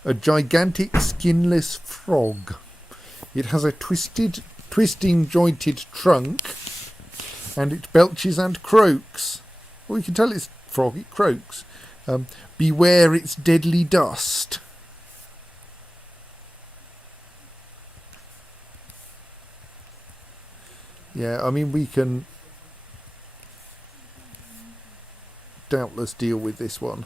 A gigantic skinless frog. It has a twisting jointed trunk, and it belches and croaks. Well, you can tell it's a frog, it croaks. Beware its deadly dust. Yeah, I mean, we can doubtless deal with this one.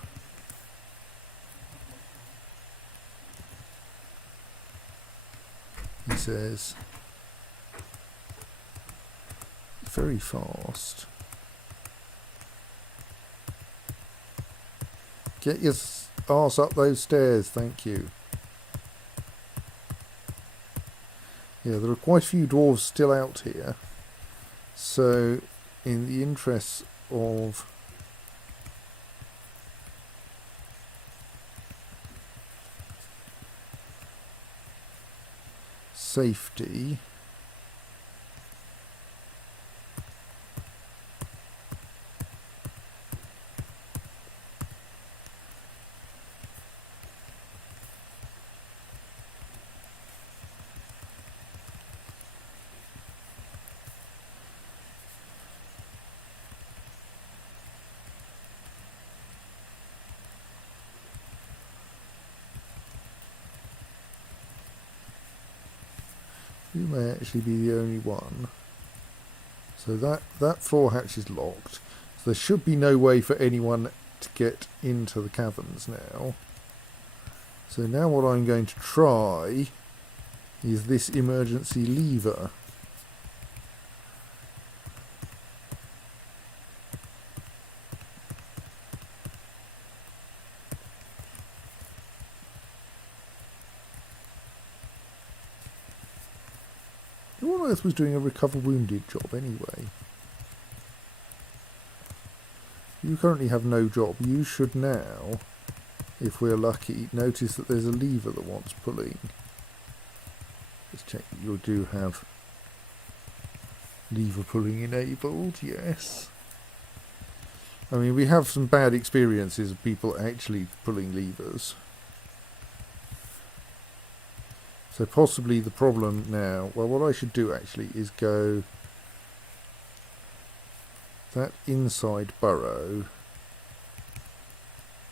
He says, very fast. Get your arse up those stairs, thank you. Yeah, there are quite a few dwarves still out here. So, in the interests of safety, you may actually be the only one. So that floor hatch is locked. So there should be no way for anyone to get into the caverns now. So now what I'm going to try is this emergency lever. Who on earth was doing a recover wounded job anyway? You currently have no job. You should now, if we're lucky, notice that there's a lever that wants pulling. Just check that you do have lever pulling enabled, yes. I mean, we have some bad experiences of people actually pulling levers. So possibly the problem now, well, what I should do actually is go that inside burrow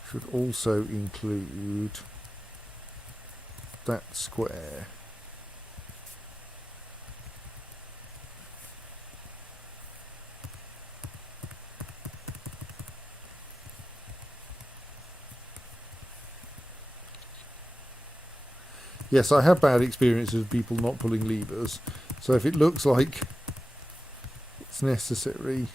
should also include that square. Yes, I have bad experiences of people not pulling levers, so if it looks like it's necessary.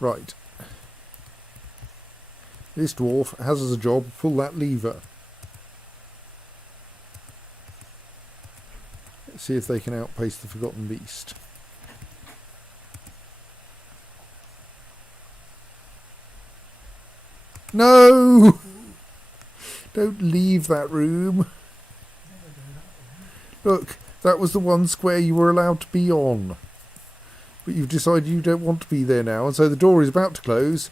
Right. This dwarf has as a job, pull that lever. Let's see if they can outpace the Forgotten Beast. No! Don't leave that room. Look, that was the one square you were allowed to be on. But you've decided you don't want to be there now, and so the door is about to close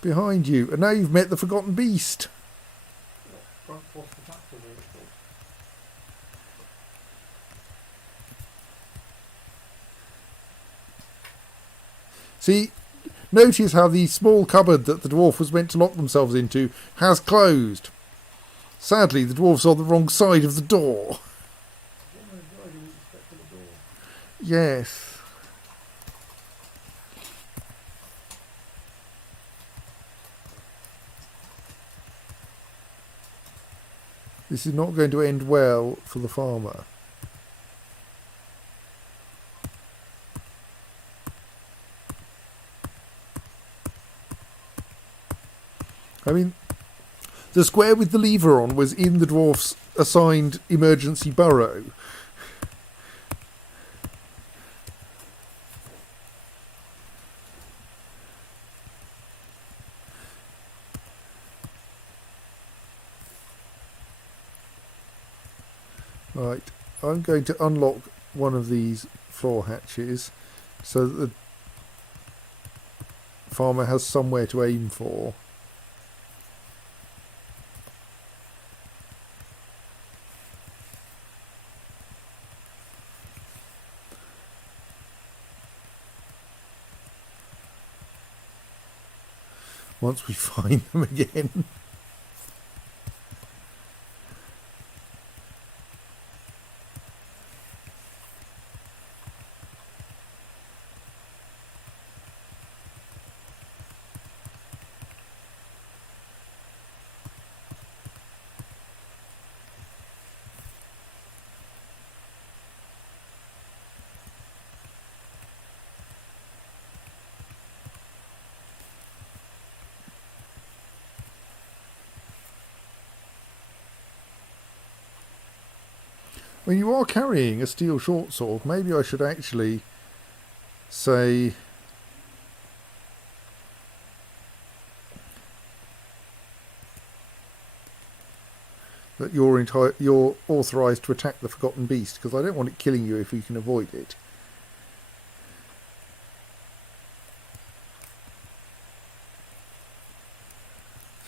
behind you. And now you've met the Forgotten Beast. See? Notice how the small cupboard that the dwarf was meant to lock themselves into has closed. Sadly, the dwarf's on the wrong side of the door. Yes. This is not going to end well for the farmer. I mean, the square with the lever on was in the dwarf's assigned emergency burrow. Right, I'm going to unlock one of these floor hatches so that the farmer has somewhere to aim for. Once we find them again. When you are carrying a steel short sword, maybe I should actually say that you're authorised to attack the Forgotten Beast, because I don't want it killing you if you can avoid it.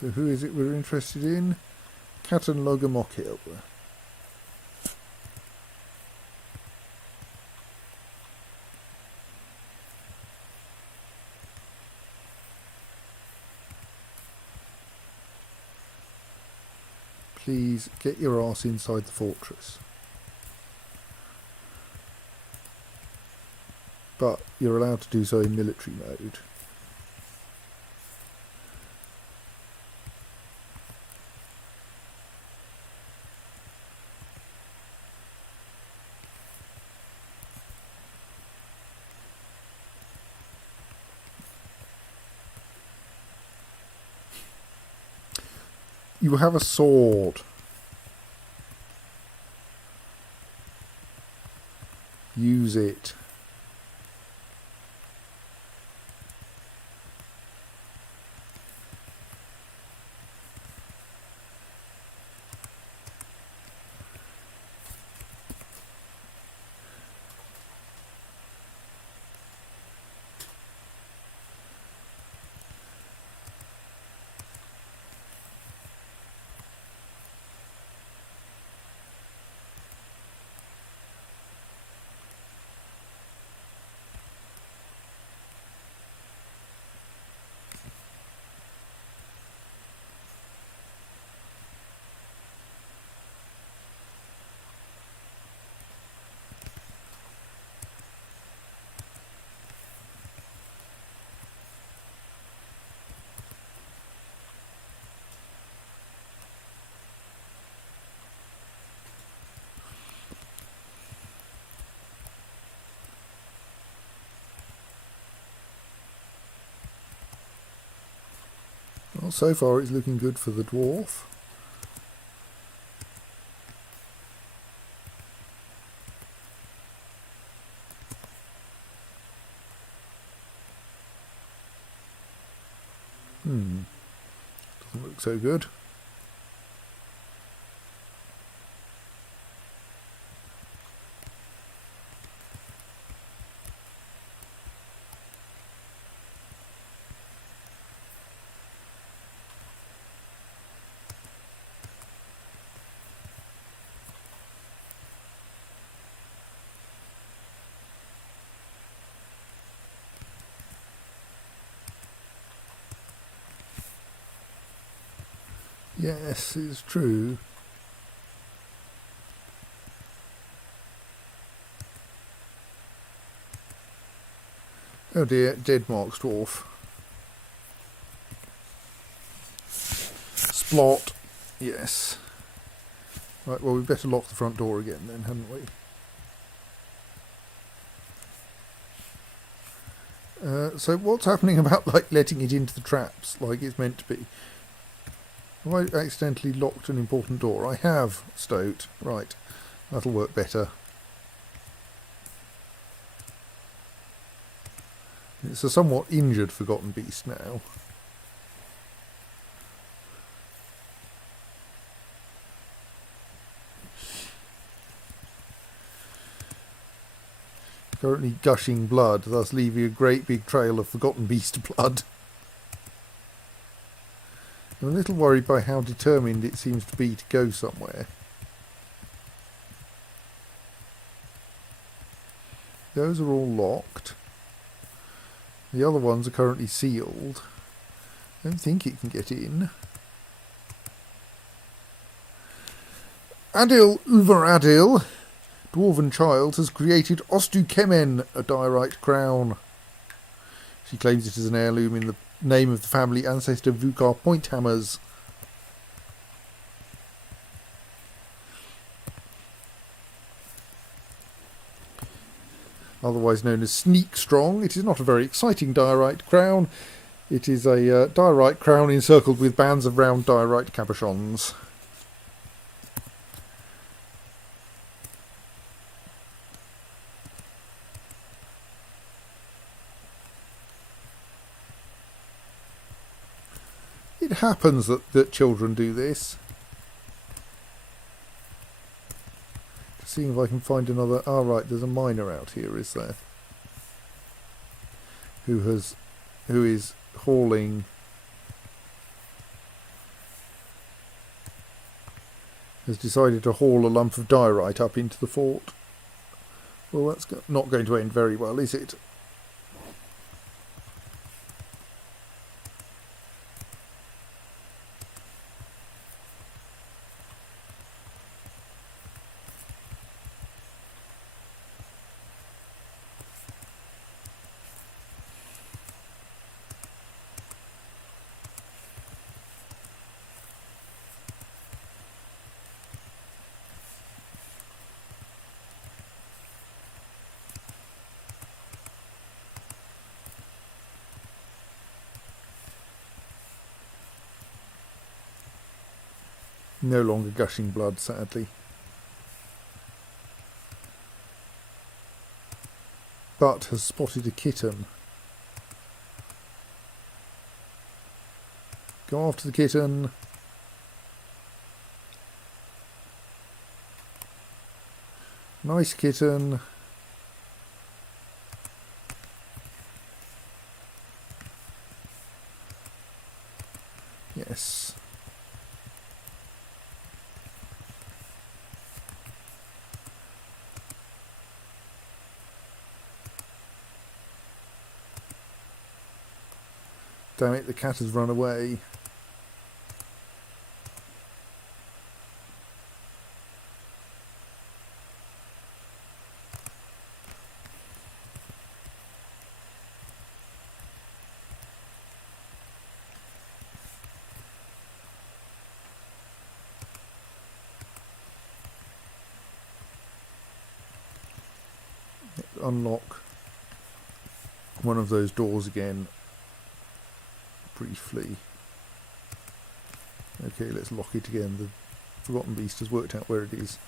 So who is it we're interested in? Catan Logamokil. Please get your arse inside the fortress. But you're allowed to do so in military mode. You have a sword. Use it. Well, so far it's looking good for the dwarf. Doesn't look so good. Yes, it's true. Oh dear, dead Mark's dwarf. Splot. Yes. Right, well, we'd better lock the front door again then, hadn't we? So what's happening about, like, letting it into the traps like it's meant to be? Have I accidentally locked an important door? I have, Stoat. Right, that'll work better. It's a somewhat injured Forgotten Beast now. Currently gushing blood, thus leaving a great big trail of Forgotten Beast blood. I'm a little worried by how determined it seems to be to go somewhere. Those are all locked. The other ones are currently sealed. I don't think it can get in. Adil Uvaradil, dwarven child, has created Ostu Kemen, a diorite crown. She claims it as an heirloom in the name of the family ancestor Vukar Pointhammers. Otherwise known as Sneak Strong, it is not a very exciting diorite crown. It is a diorite crown encircled with bands of round diorite cabochons. It happens that children do this. Just seeing if I can find another... Ah, right, there's a miner out here, is there? Who is hauling... has decided to haul a lump of diorite up into the fort. Well, that's not going to end very well, is it? No longer gushing blood, sadly. But has spotted a kitten. Go after the kitten. Nice kitten. Yes. Damn it, the cat has run away. Unlock one of those doors again. Briefly. Okay, let's lock it again. The Forgotten Beast has worked out where it is.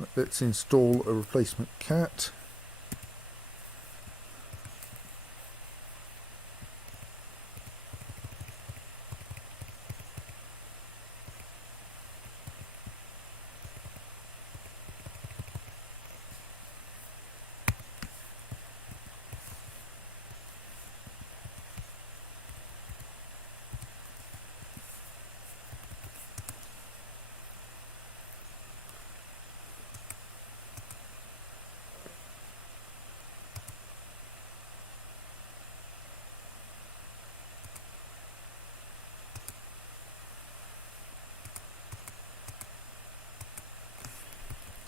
Right, let's install a replacement cat.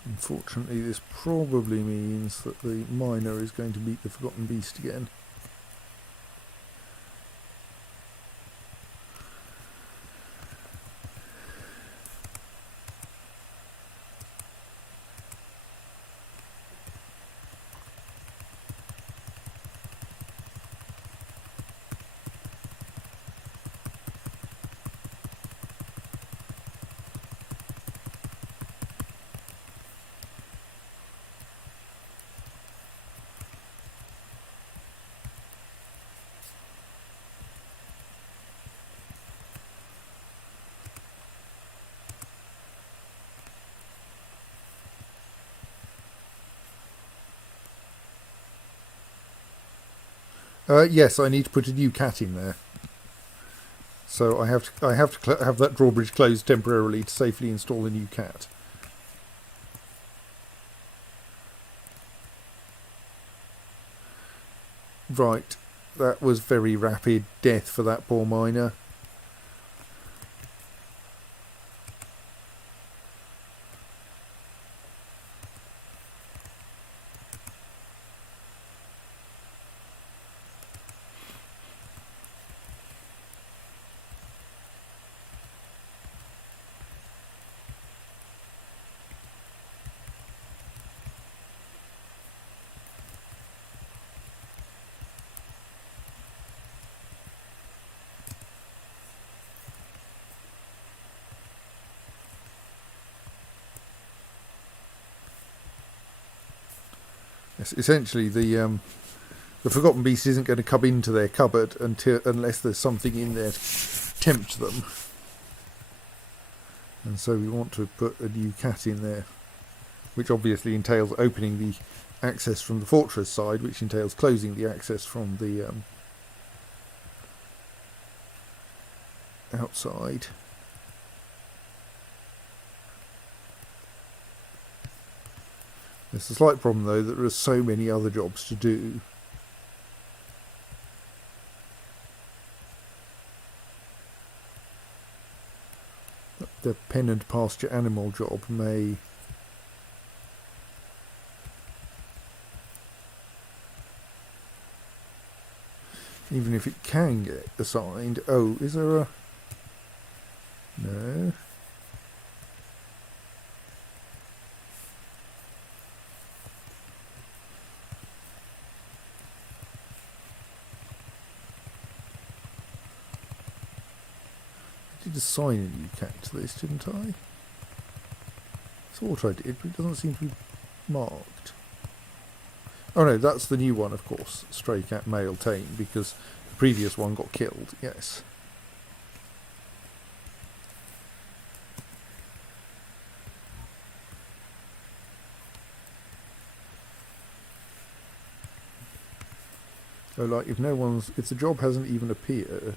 Unfortunately, this probably means that the miner is going to meet the Forgotten Beast again. Yes, I need to put a new cat in there. So I have to have that drawbridge closed temporarily to safely install a new cat. Right, that was very rapid death for that poor miner. Yes, essentially, the Forgotten Beast isn't going to come into their cupboard unless there's something in there to tempt them. And so we want to put a new cat in there, which obviously entails opening the access from the fortress side, which entails closing the access from the outside. There's a slight problem, though, that there are so many other jobs to do. The pen and pasture animal job may... Even if it can get assigned... Oh, is there a... No... I did assign a new cat to this, didn't I? Thought I did, but it doesn't seem to be marked. Oh no, that's the new one, of course. Stray cat male tame, because the previous one got killed, yes. So like, if the job hasn't even appeared,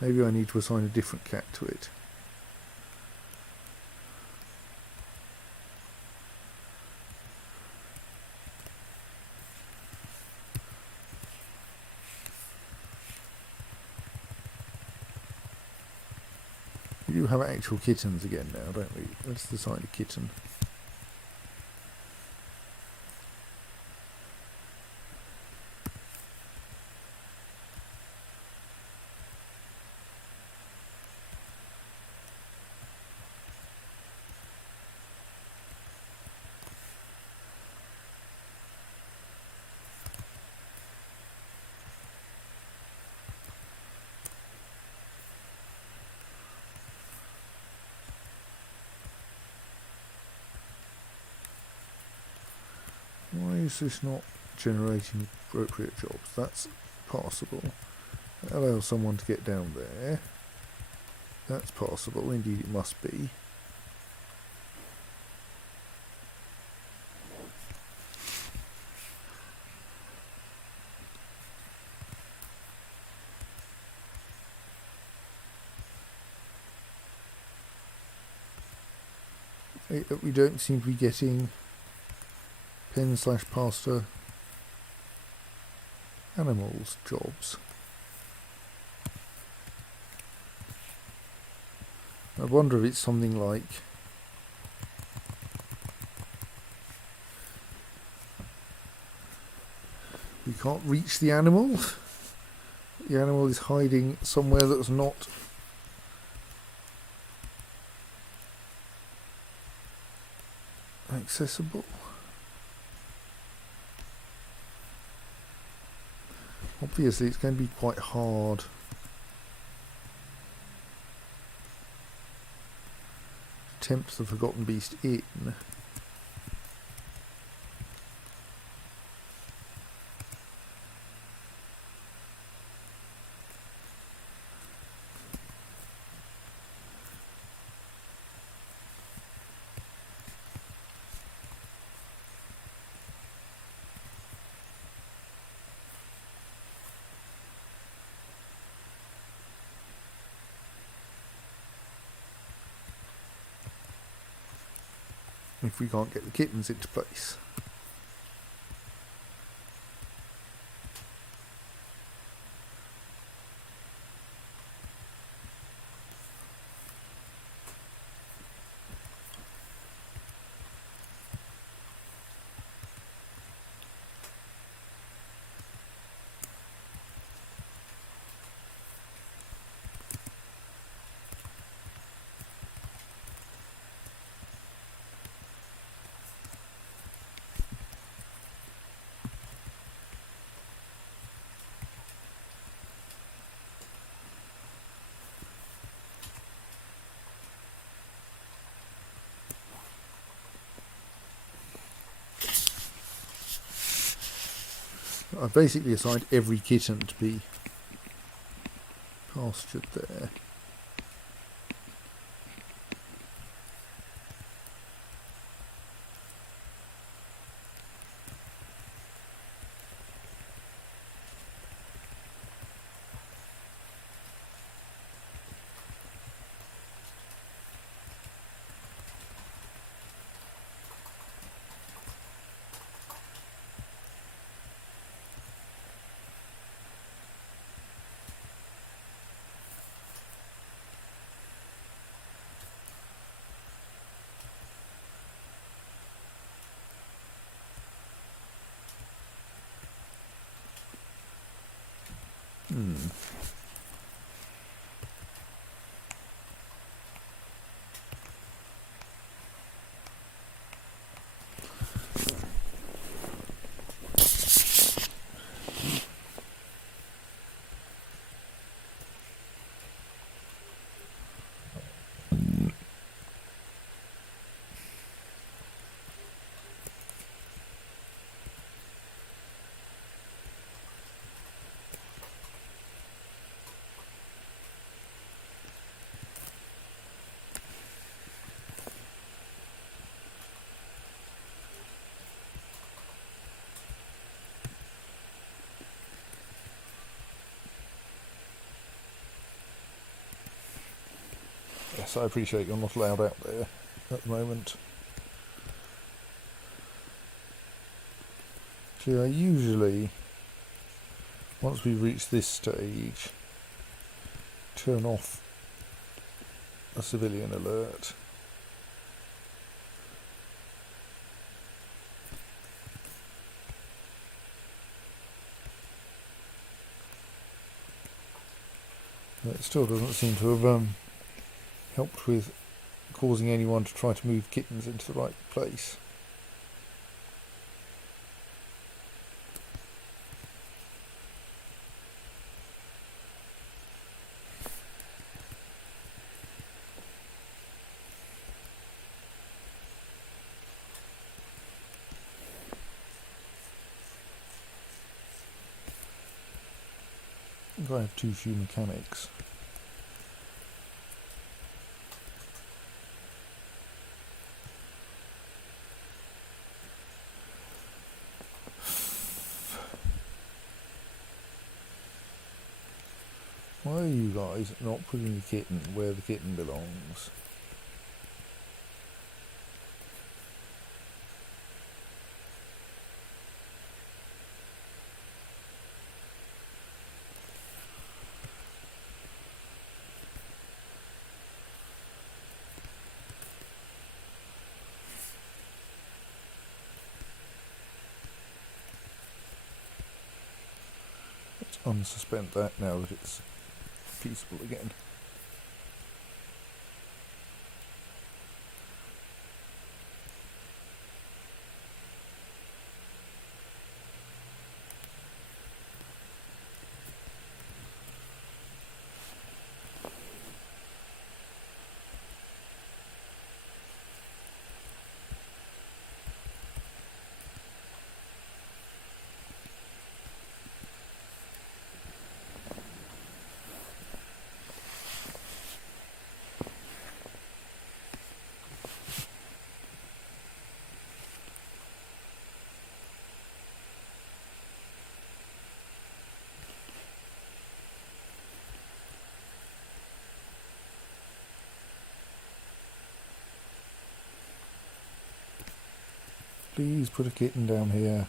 maybe I need to assign a different cat to it. We do have actual kittens again now, don't we? Let's assign a kitten. Why is this not generating appropriate jobs? That's passable. That allows someone to get down there. That's passable, indeed it must be. We don't seem to be getting pen/pastor animals jobs. I wonder if it's something like we can't reach the animal. The animal is hiding somewhere that's not accessible. Obviously it's going to be quite hard to tempt the Forgotten Beast in. if we can't get the kittens into place. I've basically assigned every kitten to be pastured there. Yes, I appreciate you're not allowed out there at the moment. See, I usually, once we reach this stage, turn off a civilian alert. But it still doesn't seem to have helped with causing anyone to try to move kittens into the right place. I think I have too few mechanics. Why are you guys not putting the kitten where the kitten belongs? Let's unsuspend that now that it's peaceful again. Please put a kitten down here.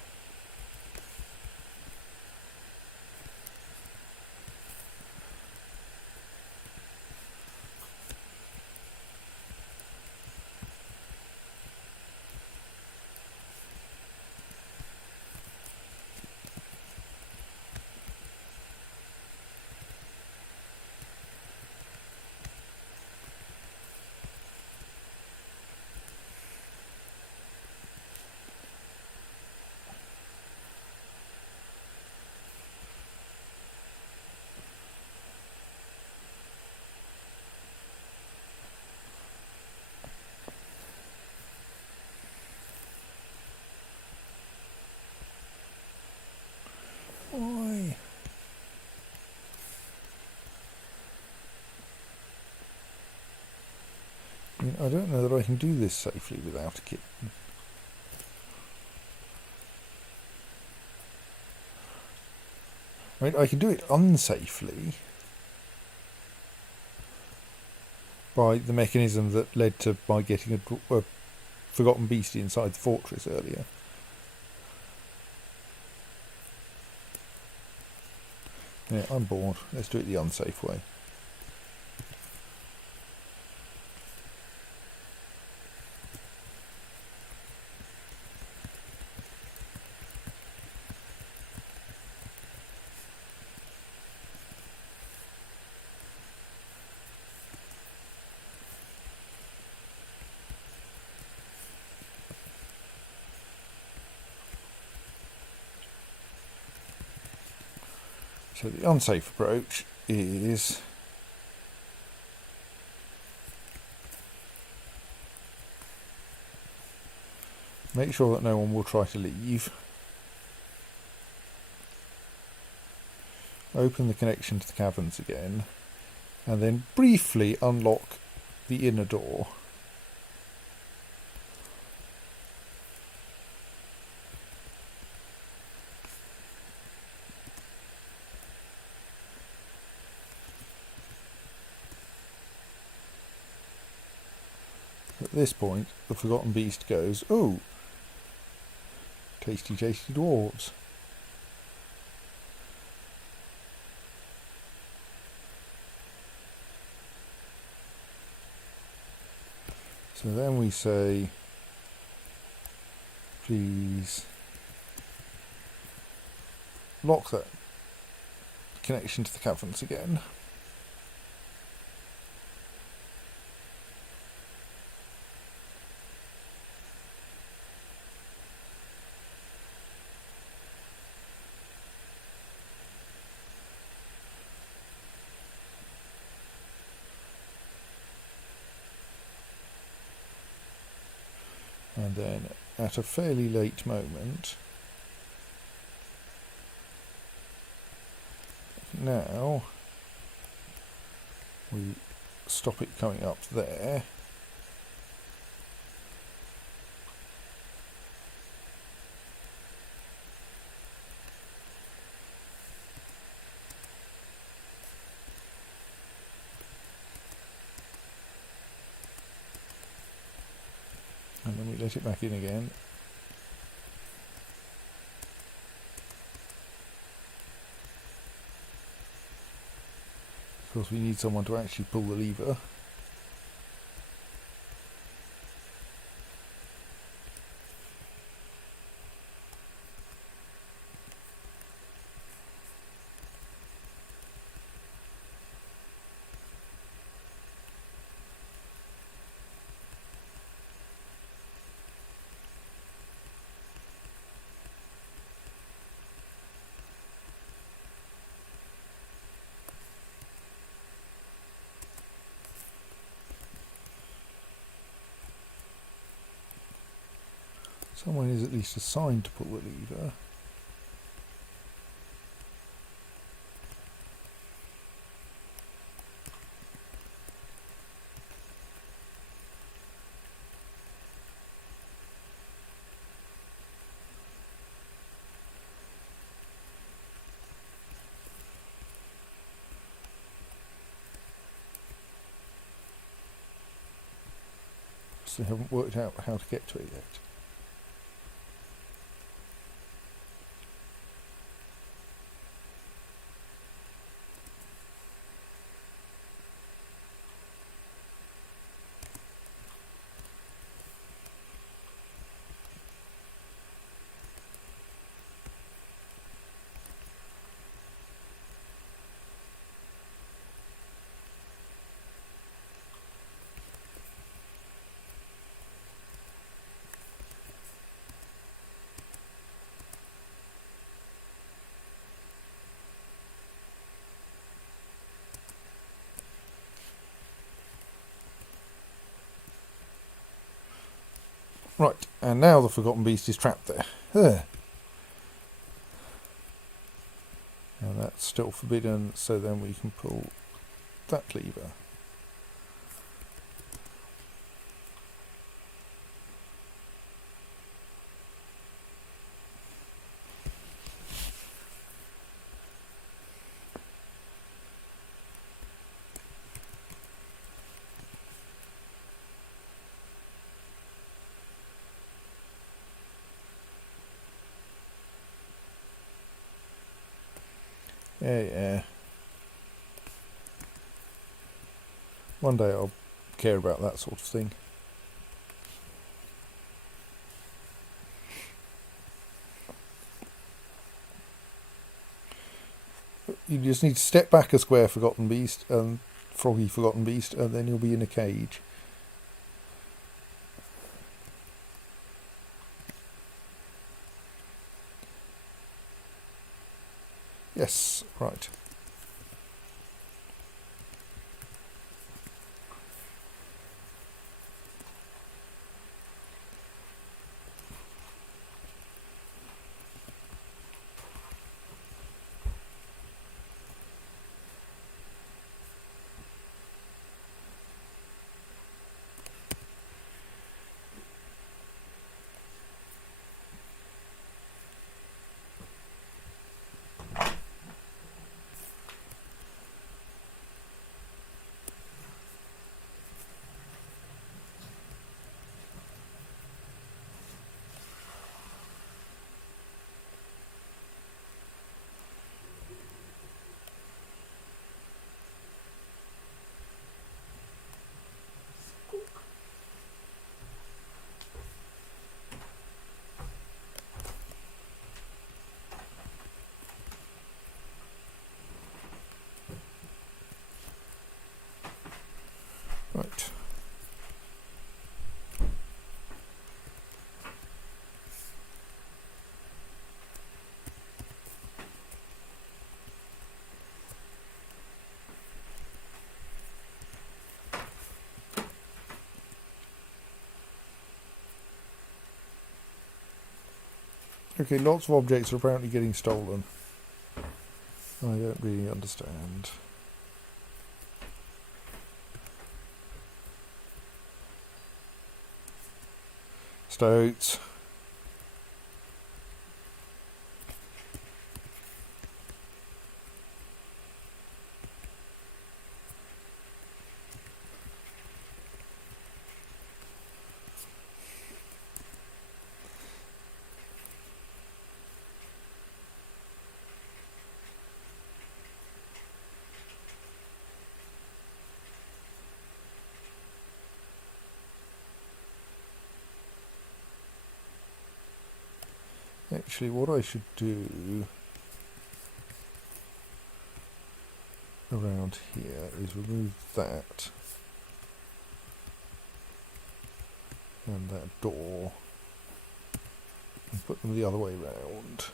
Why? I mean, I don't know that I can do this safely without a kitten. I mean, I can do it unsafely by the mechanism that led to my getting a forgotten beastie inside the fortress earlier. Yeah, I'm bored. Let's do it the unsafe way. So the unsafe approach is make sure that no one will try to leave. Open the connection to the caverns again, and then briefly unlock the inner door. At this point, the forgotten beast goes, "Oh, tasty, tasty dwarves." So then we say, please lock that connection to the caverns again. And then at a fairly late moment, now we stop it coming up there. And then we let it back in again. Of course, we need someone to actually pull the lever. Someone is at least assigned to pull the lever. So they haven't worked out how to get to it yet. Right, and now the Forgotten Beast is trapped there. There. Now that's still forbidden, so then we can pull that lever. Yeah. One day I'll care about that sort of thing. You just need to step back a square, Forgotten Beast, and Froggy Forgotten Beast, and then you'll be in a cage. Yes, right. Right. Okay, lots of objects are apparently getting stolen. I don't really understand. Stoats. Actually, what I should do around here is remove that and that door and put them the other way round.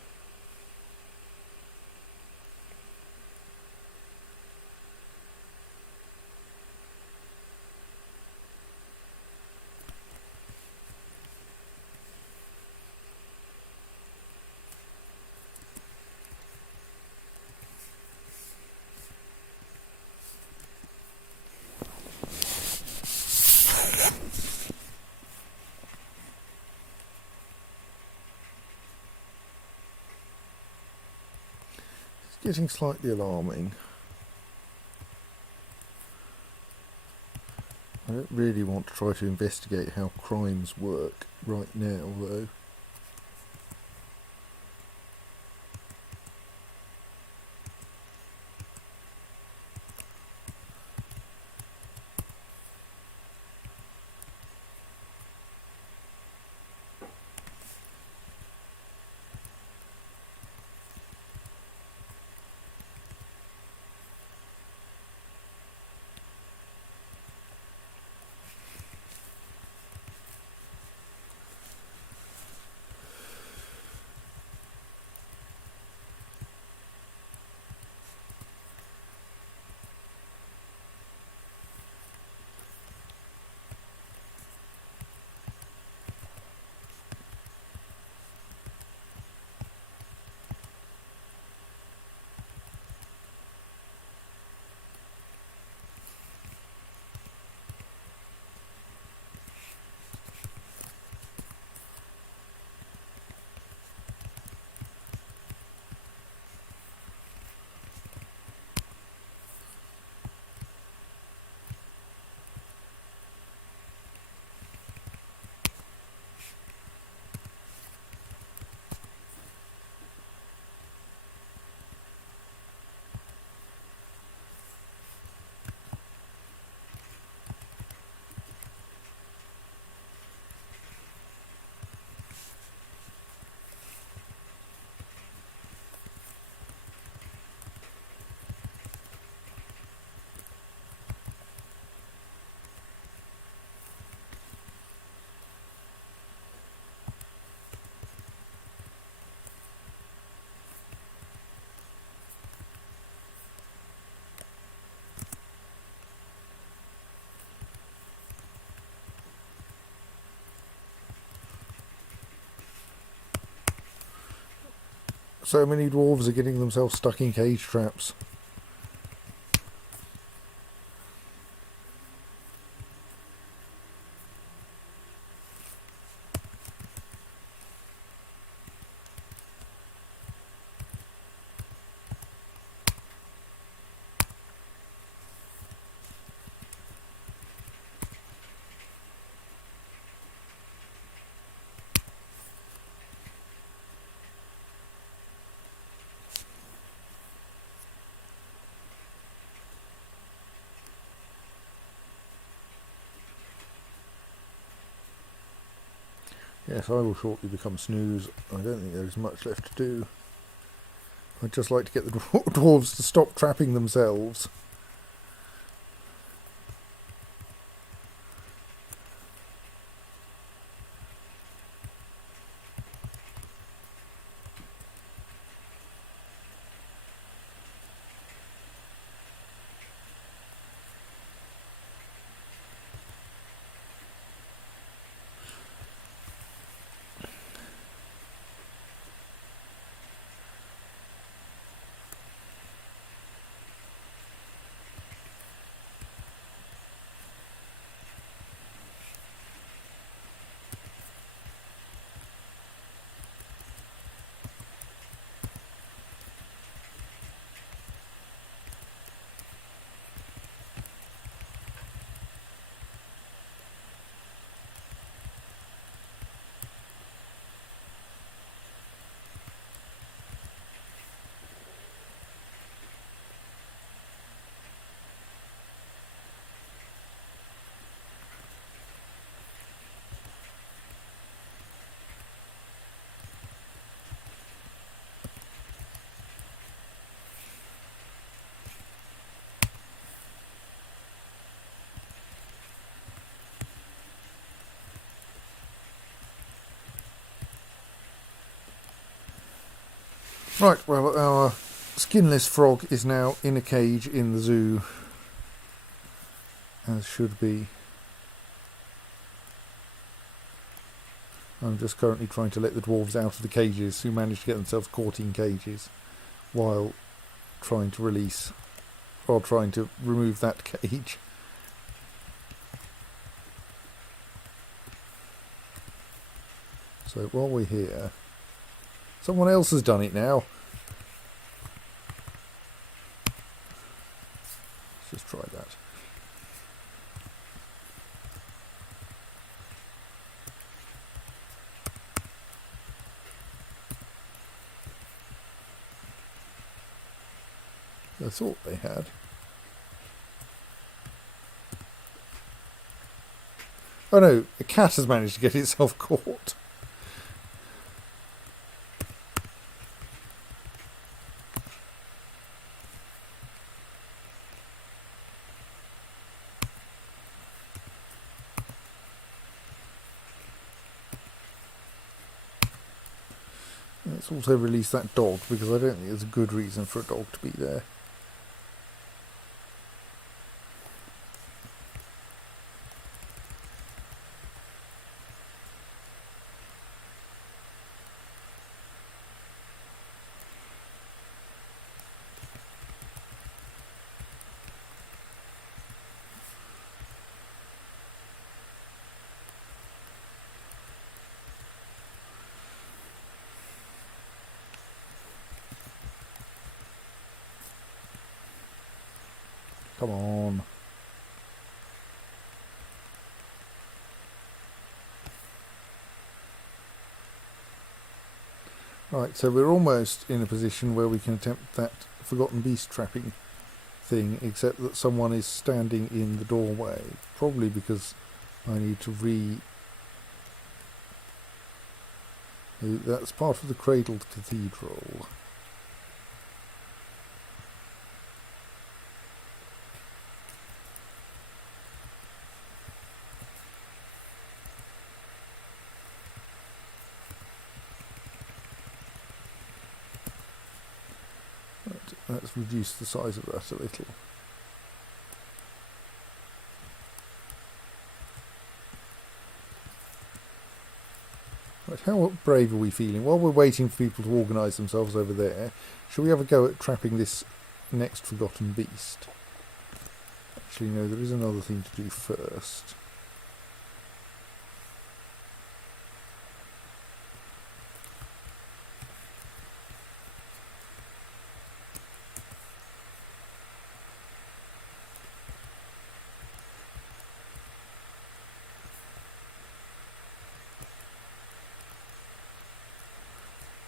Getting slightly alarming. I don't really want to try to investigate how crimes work right now, though. So many dwarves are getting themselves stuck in cage traps. Yes, I will shortly become snooze. I don't think there is much left to do. I'd just like to get the dwarves to stop trapping themselves. Right, well, our skinless frog is now in a cage in the zoo, as should be. I'm just currently trying to let the dwarves out of the cages, who managed to get themselves caught in cages, while trying to release, or trying to remove that cage. So while we're here, someone else has done it now. Let's just try that. I thought they had. Oh no, a cat has managed to get itself caught. Let's also release that dog, because I don't think there's a good reason for a dog to be there. Come on. Right, so we're almost in a position where we can attempt that forgotten beast trapping thing, except that someone is standing in the doorway, probably because I need to that's part of the cradled cathedral. Let's reduce the size of that a little. Right, how brave are we feeling? While we're waiting for people to organise themselves over there, shall we have a go at trapping this next forgotten beast? Actually, no, there is another thing to do first.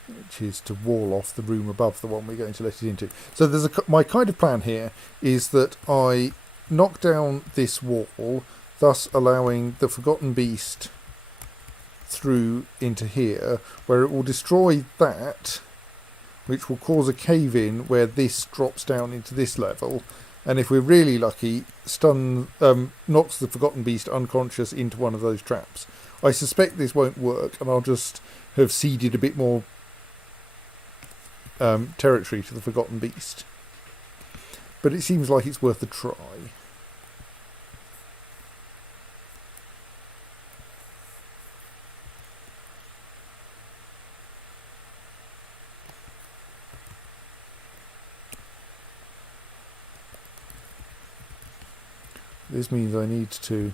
Which is to wall off the room above the one we're going to let it into. So there's my kind of plan here is that I knock down this wall, thus allowing the forgotten beast through into here, where it will destroy that, which will cause a cave-in where this drops down into this level, and if we're really lucky, knocks the forgotten beast unconscious into one of those traps. I suspect this won't work, and I'll just have ceded a bit more territory to the forgotten beast, but it seems like it's worth a try. This means I need to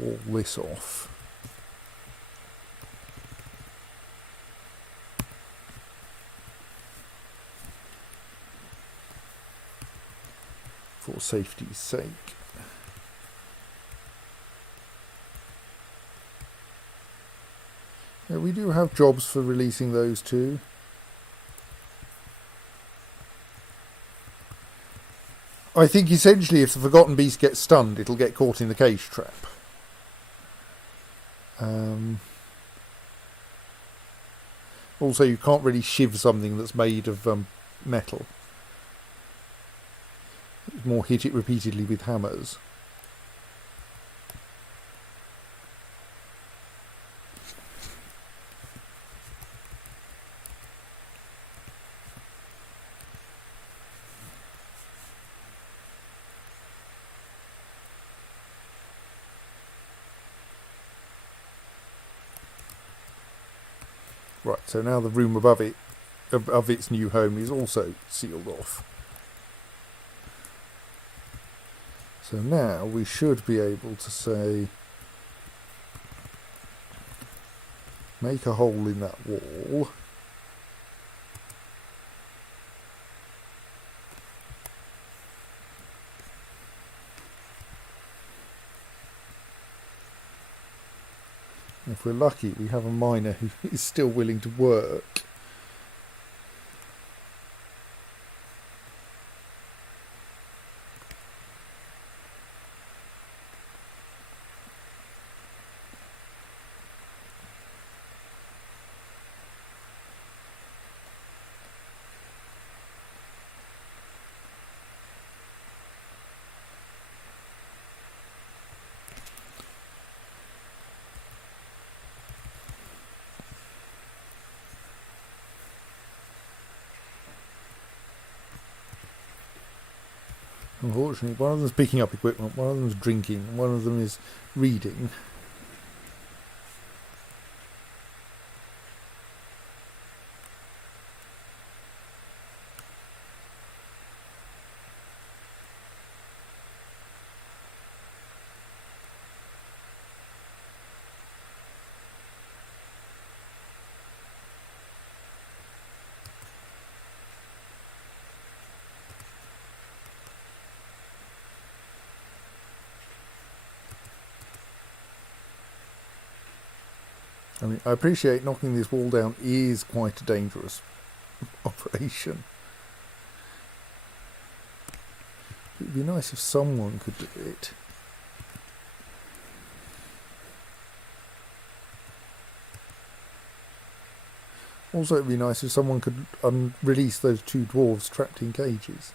wall this off. For safety's sake. Yeah, we do have jobs for releasing those too. I think essentially if the forgotten beast gets stunned, it'll get caught in the cage trap. Also, you can't really shiv something that's made of metal. More hit it repeatedly with hammers. Right, so now the room above it, of its new home, is also sealed off. So now we should be able to say, make a hole in that wall. If we're lucky, we have a miner who is still willing to work. Unfortunately, one of them is picking up equipment, one of them is drinking, and one of them is reading. I mean, I appreciate knocking this wall down is quite a dangerous operation. It would be nice if someone could do it. Also, it would be nice if someone could release those two dwarves trapped in cages.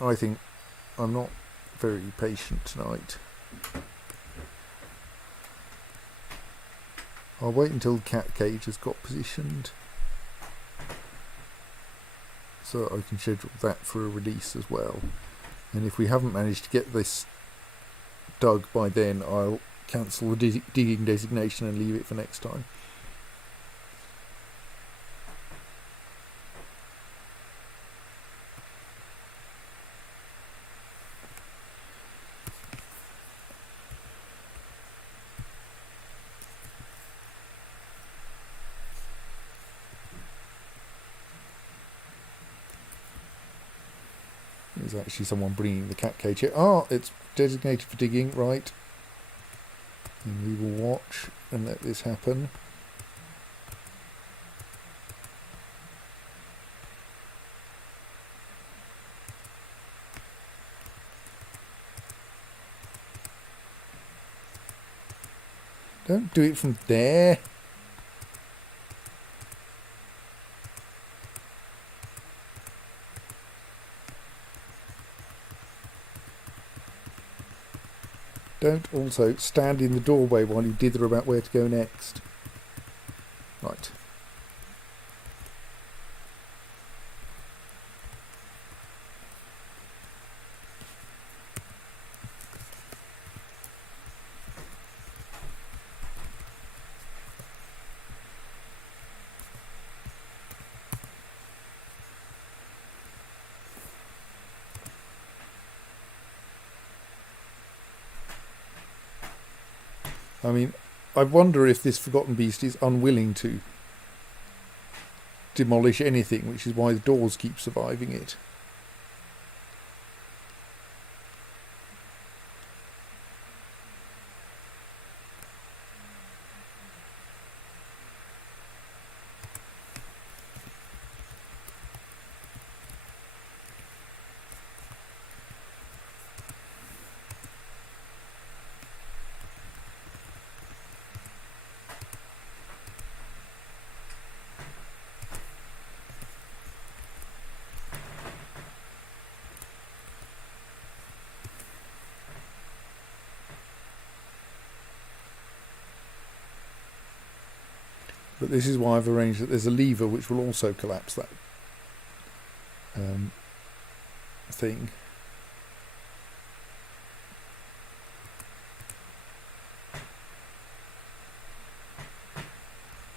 I think I'm not very patient tonight. I'll wait until the cat cage has got positioned. so that I can schedule that for a release as well. And if we haven't managed to get this dug by then, I'll cancel the digging designation and leave it for next time. There's actually someone bringing the cat cage here. Ah, it's designated for digging, right. And we will watch and let this happen. Don't do it from there. Don't also stand in the doorway while you dither about where to go next. Right. I mean, I wonder if this Forgotten Beast is unwilling to demolish anything, which is why the doors keep surviving it. But this is why I've arranged that there's a lever which will also collapse that thing.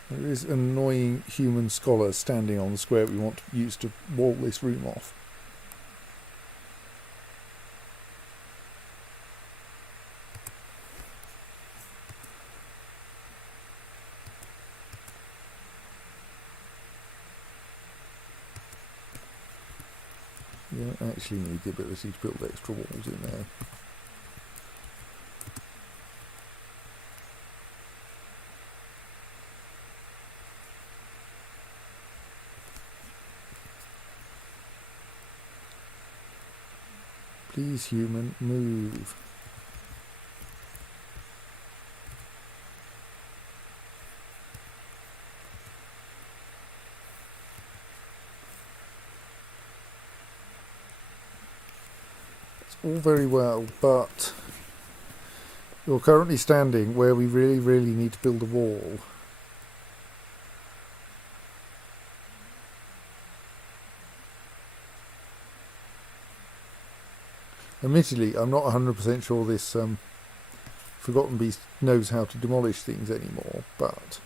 There is an annoying human scholar standing on the square we want to use to wall this room off. You don't actually need the ability to build extra walls in there. Please, human, move. All very well, but you're currently standing where we really need to build a wall. Admittedly, I'm not 100% sure this Forgotten Beast knows how to demolish things anymore, but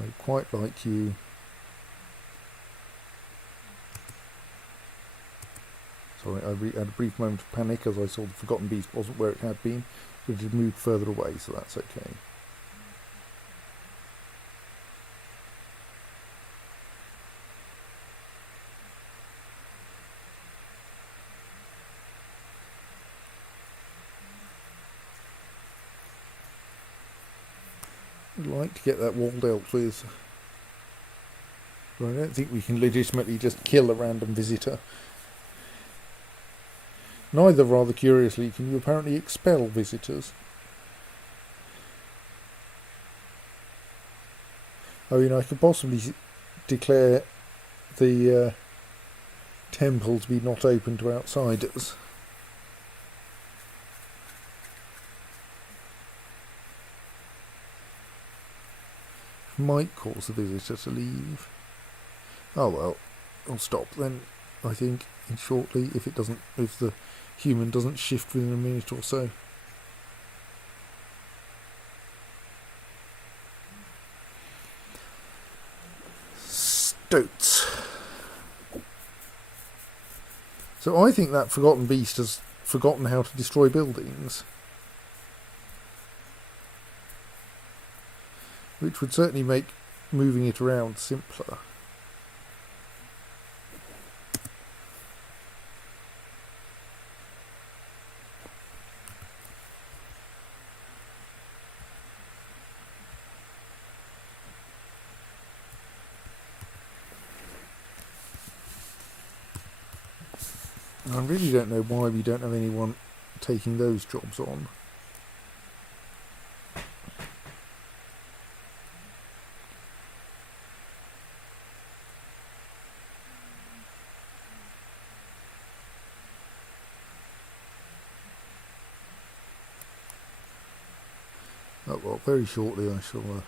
I'd quite like you. Sorry, I had a brief moment of panic as I saw the Forgotten Beast wasn't where it had been, but it had moved further away, so that's okay. I'd like to get that wall dealt with, but I don't think we can legitimately just kill a random visitor. Neither, rather curiously, can you apparently expel visitors. I mean, I could possibly declare the temple to be not open to outsiders. Might cause the visitor to leave. Oh well, I'll stop then. I think shortly, if the human doesn't shift within a minute or so. Stoats. So I think that forgotten beast has forgotten how to destroy buildings, which would certainly make moving it around simpler. I really don't know why we don't have anyone taking those jobs on. Oh well, very shortly I shall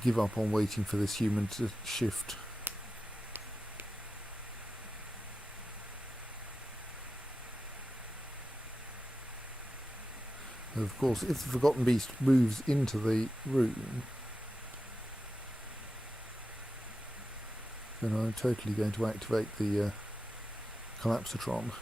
give up on waiting for this human to shift. And of course, if the Forgotten Beast moves into the room, then I'm totally going to activate the Collapsatron.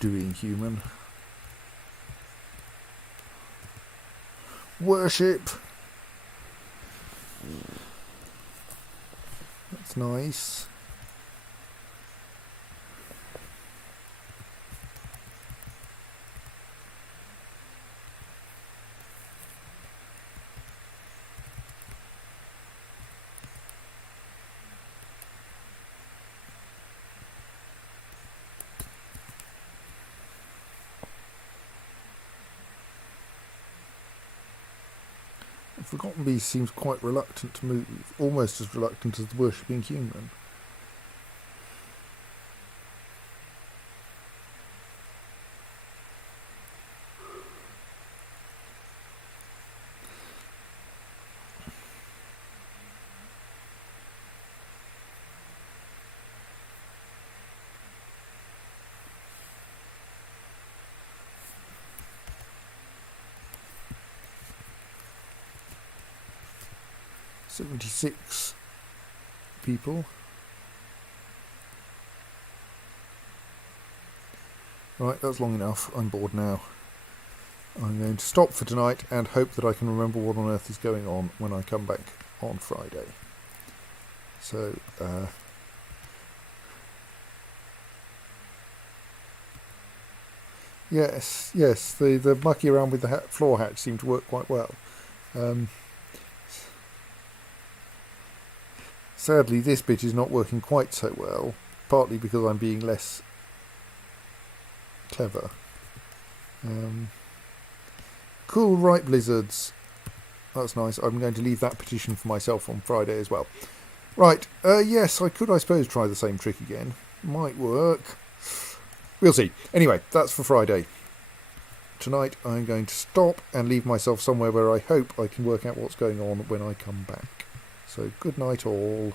Doing human. Worship. That's nice. The Forgotten Beast seems quite reluctant to move, almost as reluctant as the worshipping human. "76 people. Right, that's long enough. I'm bored now. I'm going to stop for tonight and hope that I can remember what on earth is going on when I come back on Friday. So, yes, the mucky around with the floor hatch seemed to work quite well. Sadly, this bit is not working quite so well, partly because I'm being less clever. Cool, right, Blizzards. That's nice. I'm going to leave that petition for myself on Friday as well. Right, yes, I could, I suppose, try the same trick again. Might work. We'll see. Anyway, that's for Friday. Tonight I'm going to stop and leave myself somewhere where I hope I can work out what's going on when I come back. So good night all.